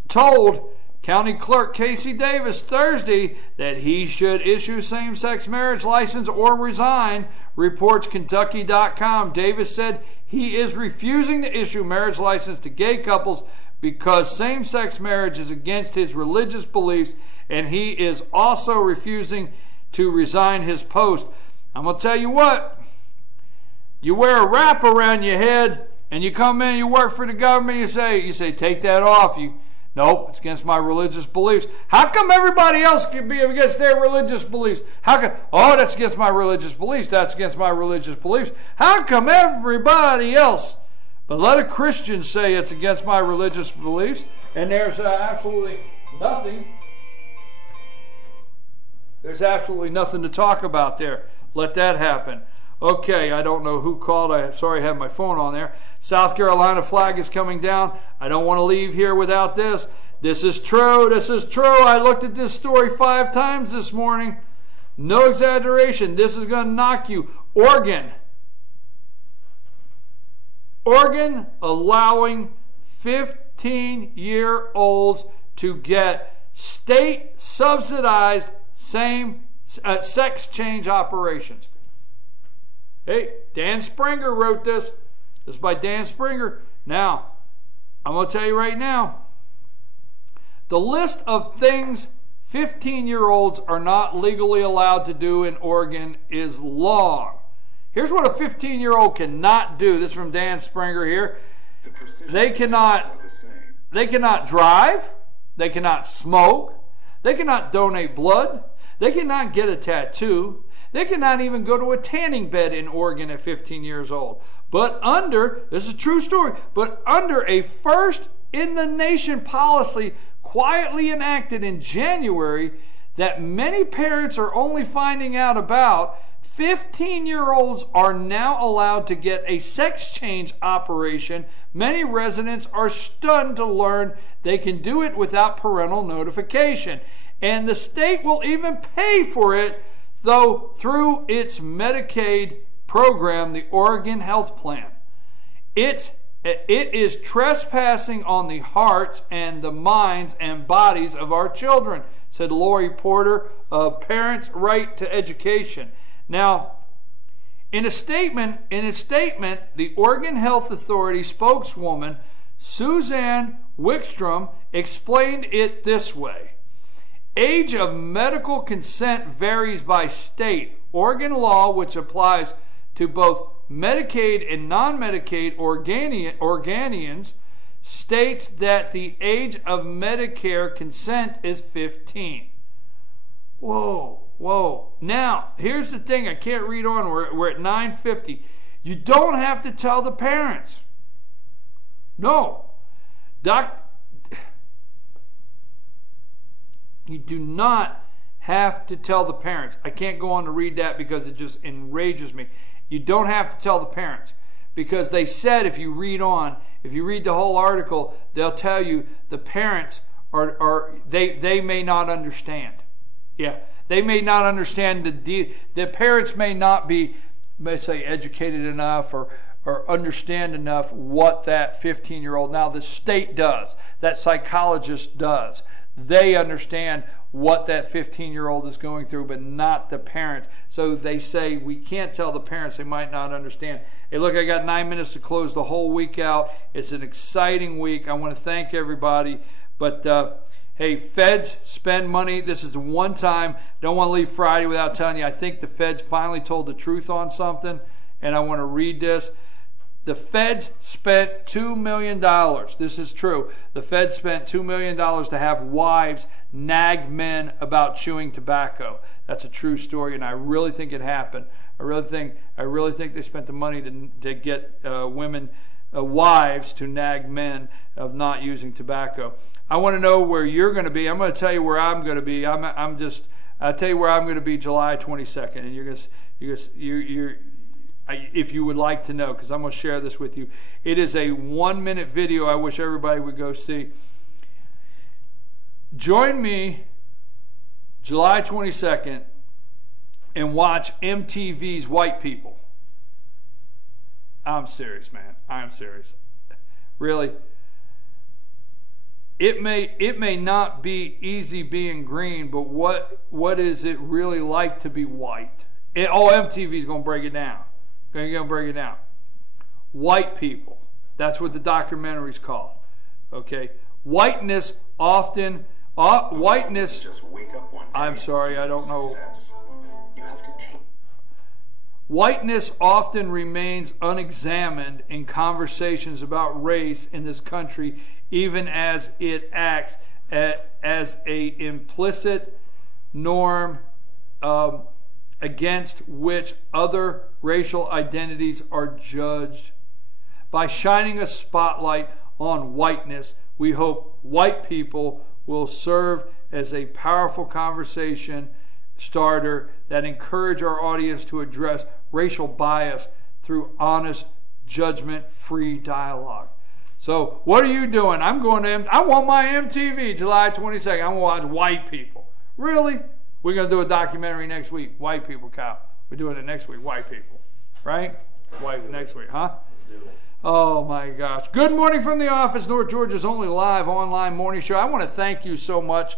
told County Clerk Casey Davis Thursday that he should issue same-sex marriage license or resign, reports Kentucky.com. Davis said he is refusing to issue marriage license to gay couples because same-sex marriage is against his religious beliefs, and he is also refusing to resign his post. I'm going to tell you what. You wear a wrap around your head and you come in, you work for the government, you say, take that off. Nope, it's against my religious beliefs. How come everybody else can be against their religious beliefs? How come, oh, that's against my religious beliefs. That's against my religious beliefs. How come everybody else? But let a Christian say it's against my religious beliefs, and there's absolutely nothing. There's absolutely nothing to talk about there. Let that happen. Okay, I don't know who called. I'm sorry I had my phone on there. South Carolina flag is coming down. I don't want to leave here without this. This is true. This is true. I looked at this story 5 times this morning. No exaggeration. This is going to knock you. Oregon allowing 15-year-olds to get state-subsidized sex change operations. Hey, Dan Springer wrote this. This is by Dan Springer. Now, I'm going to tell you right now, the list of things 15-year-olds are not legally allowed to do in Oregon is long. Here's what a 15-year-old cannot do. This is from Dan Springer here. They cannot drive. They cannot smoke. They cannot donate blood. They cannot get a tattoo. They cannot even go to a tanning bed in Oregon at 15 years old. But this is a true story, but under a first-in-the-nation policy quietly enacted in January that many parents are only finding out about, 15-year-olds are now allowed to get a sex change operation. Many residents are stunned to learn they can do it without parental notification. And the state will even pay for it, though, through its Medicaid program, the Oregon Health Plan. It is trespassing on the hearts and the minds and bodies of our children, said Lori Porter of Parents' Right to Education. Now, in a statement, the Oregon Health Authority spokeswoman Suzanne Wickstrom explained it this way. Age of medical consent varies by state. Oregon law, which applies to both Medicaid and non-Medicaid Oregonians, states that the age of Medicare consent is 15. Whoa, whoa. Now, here's the thing. I can't read on. We're at 9:50. You don't have to tell the parents. No. You do not have to tell the parents. I can't go on to read that because it just enrages me. You don't have to tell the parents because they said if you read the whole article, they'll tell you the parents they may not understand. Yeah, they may not understand the parents may not be, let's say, educated enough or understand enough what that 15-year-old, now the state does, that psychologist does. They understand what that 15-year-old is going through, but not the parents. So they say we can't tell the parents. They might not understand. Hey, look, I got 9 minutes to close the whole week out. It's an exciting week. I want to thank everybody. But, hey, feds spend money. This is the one time. Don't want to leave Friday without telling you. I think the feds finally told the truth on something, and I want to read this. The feds spent $2 million. This is true. The feds spent $2 million to have wives nag men about chewing tobacco. That's a true story, and I really think it happened. I really think they spent the money to get wives to nag men of not using tobacco. I want to know where you're going to be. I'm going to tell you where I'm going to be. I'll tell you where I'm going to be July 22nd, and if you would like to know, because I'm going to share this with you. It is a 1-minute video I wish everybody would go see. Join me July 22nd and watch MTV's White People. I'm serious, man. I'm serious. Really. It may not be easy being green, but what is it really like to be white? MTV's going to break it down. Going to break it down. White people. That's what the documentary's called. Okay. Whiteness often. Whiteness. Just wake up one day. I'm sorry. I don't know. Whiteness often remains unexamined in conversations about race in this country, even as it acts as a implicit norm against which other racial identities are judged. By shining a spotlight on whiteness, we hope white people will serve as a powerful conversation starter that encourage our audience to address racial bias through honest, judgment-free dialogue. So what are you doing? I'm going to, I want my MTV July 22nd. I want to watch white people. Really? We're going to do a documentary next week. White people, Kyle. We're doing it next week. White people. Right? White next week, huh? Let's do it. Oh my gosh. Good morning from the office, North Georgia's only live online morning show. I want to thank you so much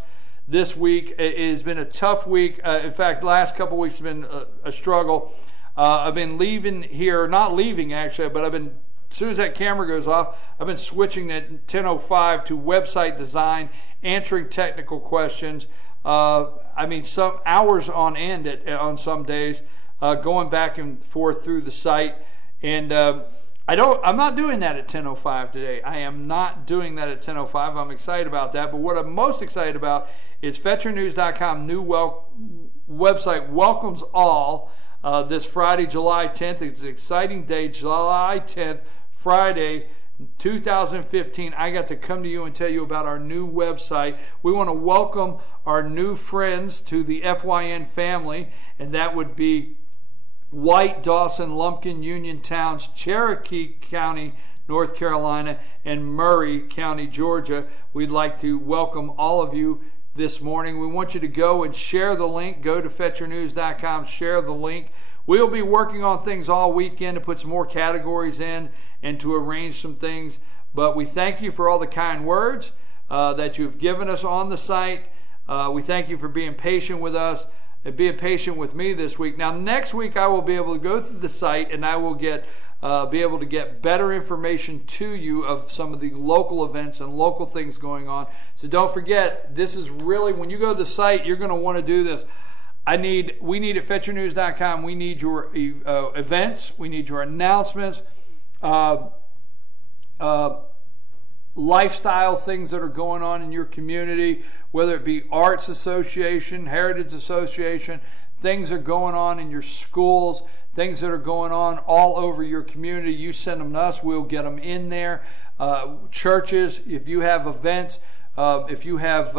this week. It has been a tough week. In fact, last couple weeks have been a struggle. I've been leaving here, not leaving actually, but I've been, as soon as that camera goes off, I've been switching at 10:05 to website design, answering technical questions. I mean, some hours on end on some days, going back and forth through the site. And I'm not doing that at 10:05 today. I am not doing that at 10:05. I'm excited about that. But what I'm most excited about is veterannews.com new website welcomes all this Friday, July 10th. It's an exciting day, July 10th, Friday, 2015. I got to come to you and tell you about our new website. We want to welcome our new friends to the FYN family, and that would be White, Dawson, Lumpkin, Union Towns, Cherokee County, North Carolina, and Murray County, Georgia. We'd like to welcome all of you this morning. We want you to go and share the link. Go to fetchernews.com, share the link. We'll be working on things all weekend to put some more categories in and to arrange some things. But we thank you for all the kind words that you've given us on the site. We thank you for being patient with us and being patient with me this week. Now, next week I will be able to go through the site and I will be able to get better information to you of some of the local events and local things going on. So don't forget, this is really, when you go to the site, you're going to want to do this. We need at fetchernews.com, we need your events, we need your announcements, lifestyle things that are going on in your community, whether it be Arts Association, Heritage Association, things are going on in your schools, things that are going on all over your community. You send them to us, we'll get them in there. Churches, if you have events, if you have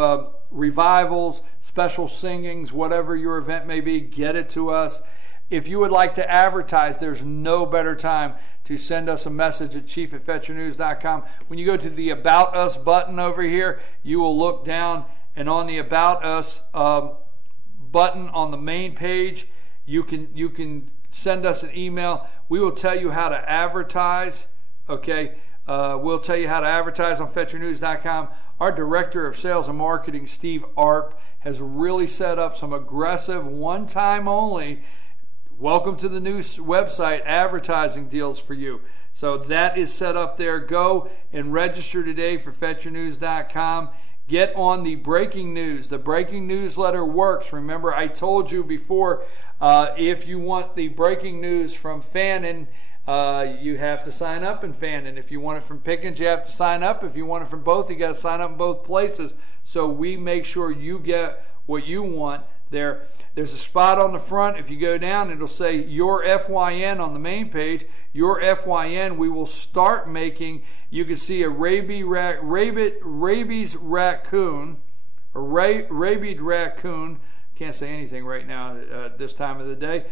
revivals, special singings, whatever your event may be, get it to us. If you would like to advertise, there's no better time to send us a message at chief@fetchernews.com. When you go to the About Us button over here, you will look down, and on the About Us button on the main page, you can send us an email. We will tell you how to advertise. Okay, we'll tell you how to advertise on fetchernews.com. Our Director of Sales and Marketing, Steve Arp, has really set up some aggressive, one-time only, welcome to the new website, advertising deals for you. So that is set up there. Go and register today for fetchernews.com. Get on the breaking news. The breaking newsletter works. Remember, I told you before, if you want the breaking news from Fannin, you have to sign up in Fannin. If you want it from Pickens, you have to sign up. If you want it from both, you got to sign up in both places. So we make sure you get what you want there. There's a spot on the front. If you go down, it'll say Your FYN on the main page. Your FYN, we will start making, you can see a rabies raccoon, a rabied raccoon, can't say anything right now at this time of the day,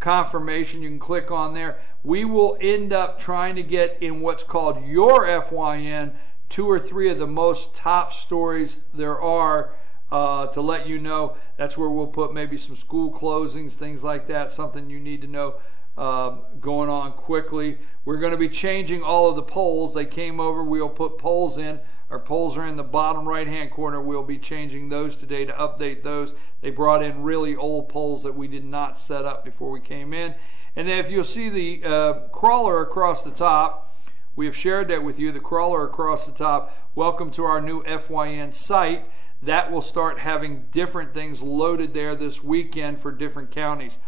confirmation. You can click on there. We will end up trying to get in what's called Your FYN 2 or 3 of the most top stories there are, to let you know. That's where we'll put maybe some school closings, things like that, something you need to know going on quickly. We're going to be changing all of the polls. They came over. We'll put polls in. Our polls are in the bottom right-hand corner. We'll be changing those today to update those. They brought in really old polls that we did not set up before we came in. And then if you'll see the crawler across the top, we have shared that with you, the crawler across the top. Welcome to our new FYN site. That will start having different things loaded there this weekend for different counties.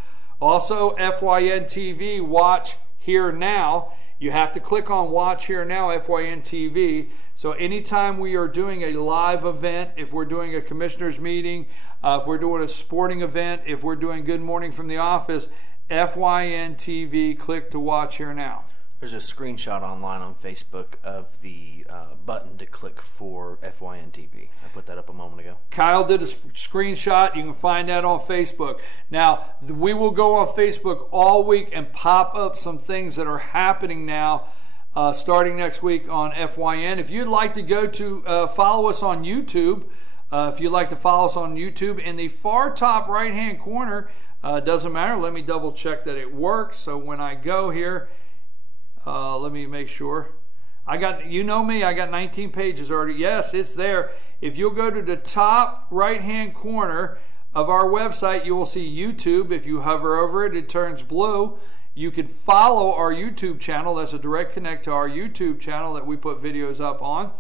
Also, FYN TV, watch here now. You have to click on watch here now, FYN TV. So anytime we are doing a live event, if we're doing a commissioner's meeting, if we're doing a sporting event, if we're doing Good Morning from the Office, FYN TV, click to watch here now. There's a screenshot online on Facebook of the button to click for FYN TV. I put that up a moment ago. Kyle did a screenshot. You can find that on Facebook. Now, we will go on Facebook all week and pop up some things that are happening now starting next week on FYN. If you'd like to go to follow us on YouTube, if you'd like to follow us on YouTube, in the far top right-hand corner, doesn't matter. Let me double check that it works. So when I go here, let me make sure. I got, you know me, I got 19 pages already. Yes, it's there. If you'll go to the top right-hand corner of our website, you will see YouTube. If you hover over it, it turns blue. You can follow our YouTube channel. That's a direct connect to our YouTube channel that we put videos up on.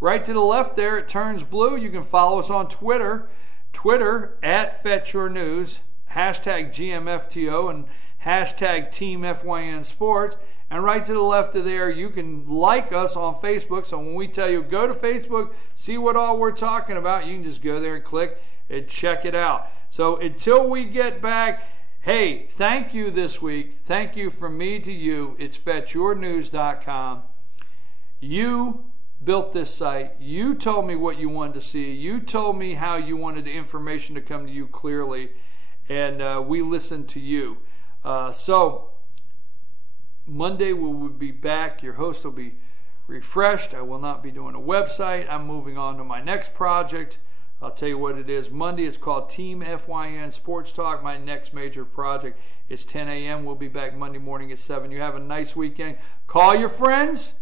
Right to the left there, it turns blue. You can follow us on Twitter. Twitter at Fetch Your News, hashtag GMFTO, and hashtag Team FYN Sports. And right to the left of there, you can like us on Facebook. So when we tell you, go to Facebook, see what all we're talking about, you can just go there and click and check it out. So until we get back, hey, thank you this week. Thank you from me to you. It's FetchYourNews.com. You built this site. You told me what you wanted to see. You told me how you wanted the information to come to you clearly. And we listened to you. So Monday we will be back. Your host will be refreshed. I will not be doing a website. I'm moving on to my next project. I'll tell you what it is. Monday it's called Team FYN Sports Talk. My next major project is 10 a.m. We'll be back Monday morning at 7. You have a nice weekend. Call your friends.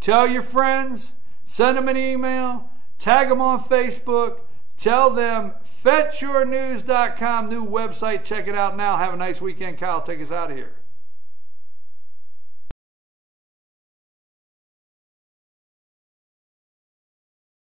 Tell your friends. Send them an email. Tag them on Facebook. Tell them FetchYourNews.com, new website. Check it out now. Have a nice weekend. Kyle, take us out of here.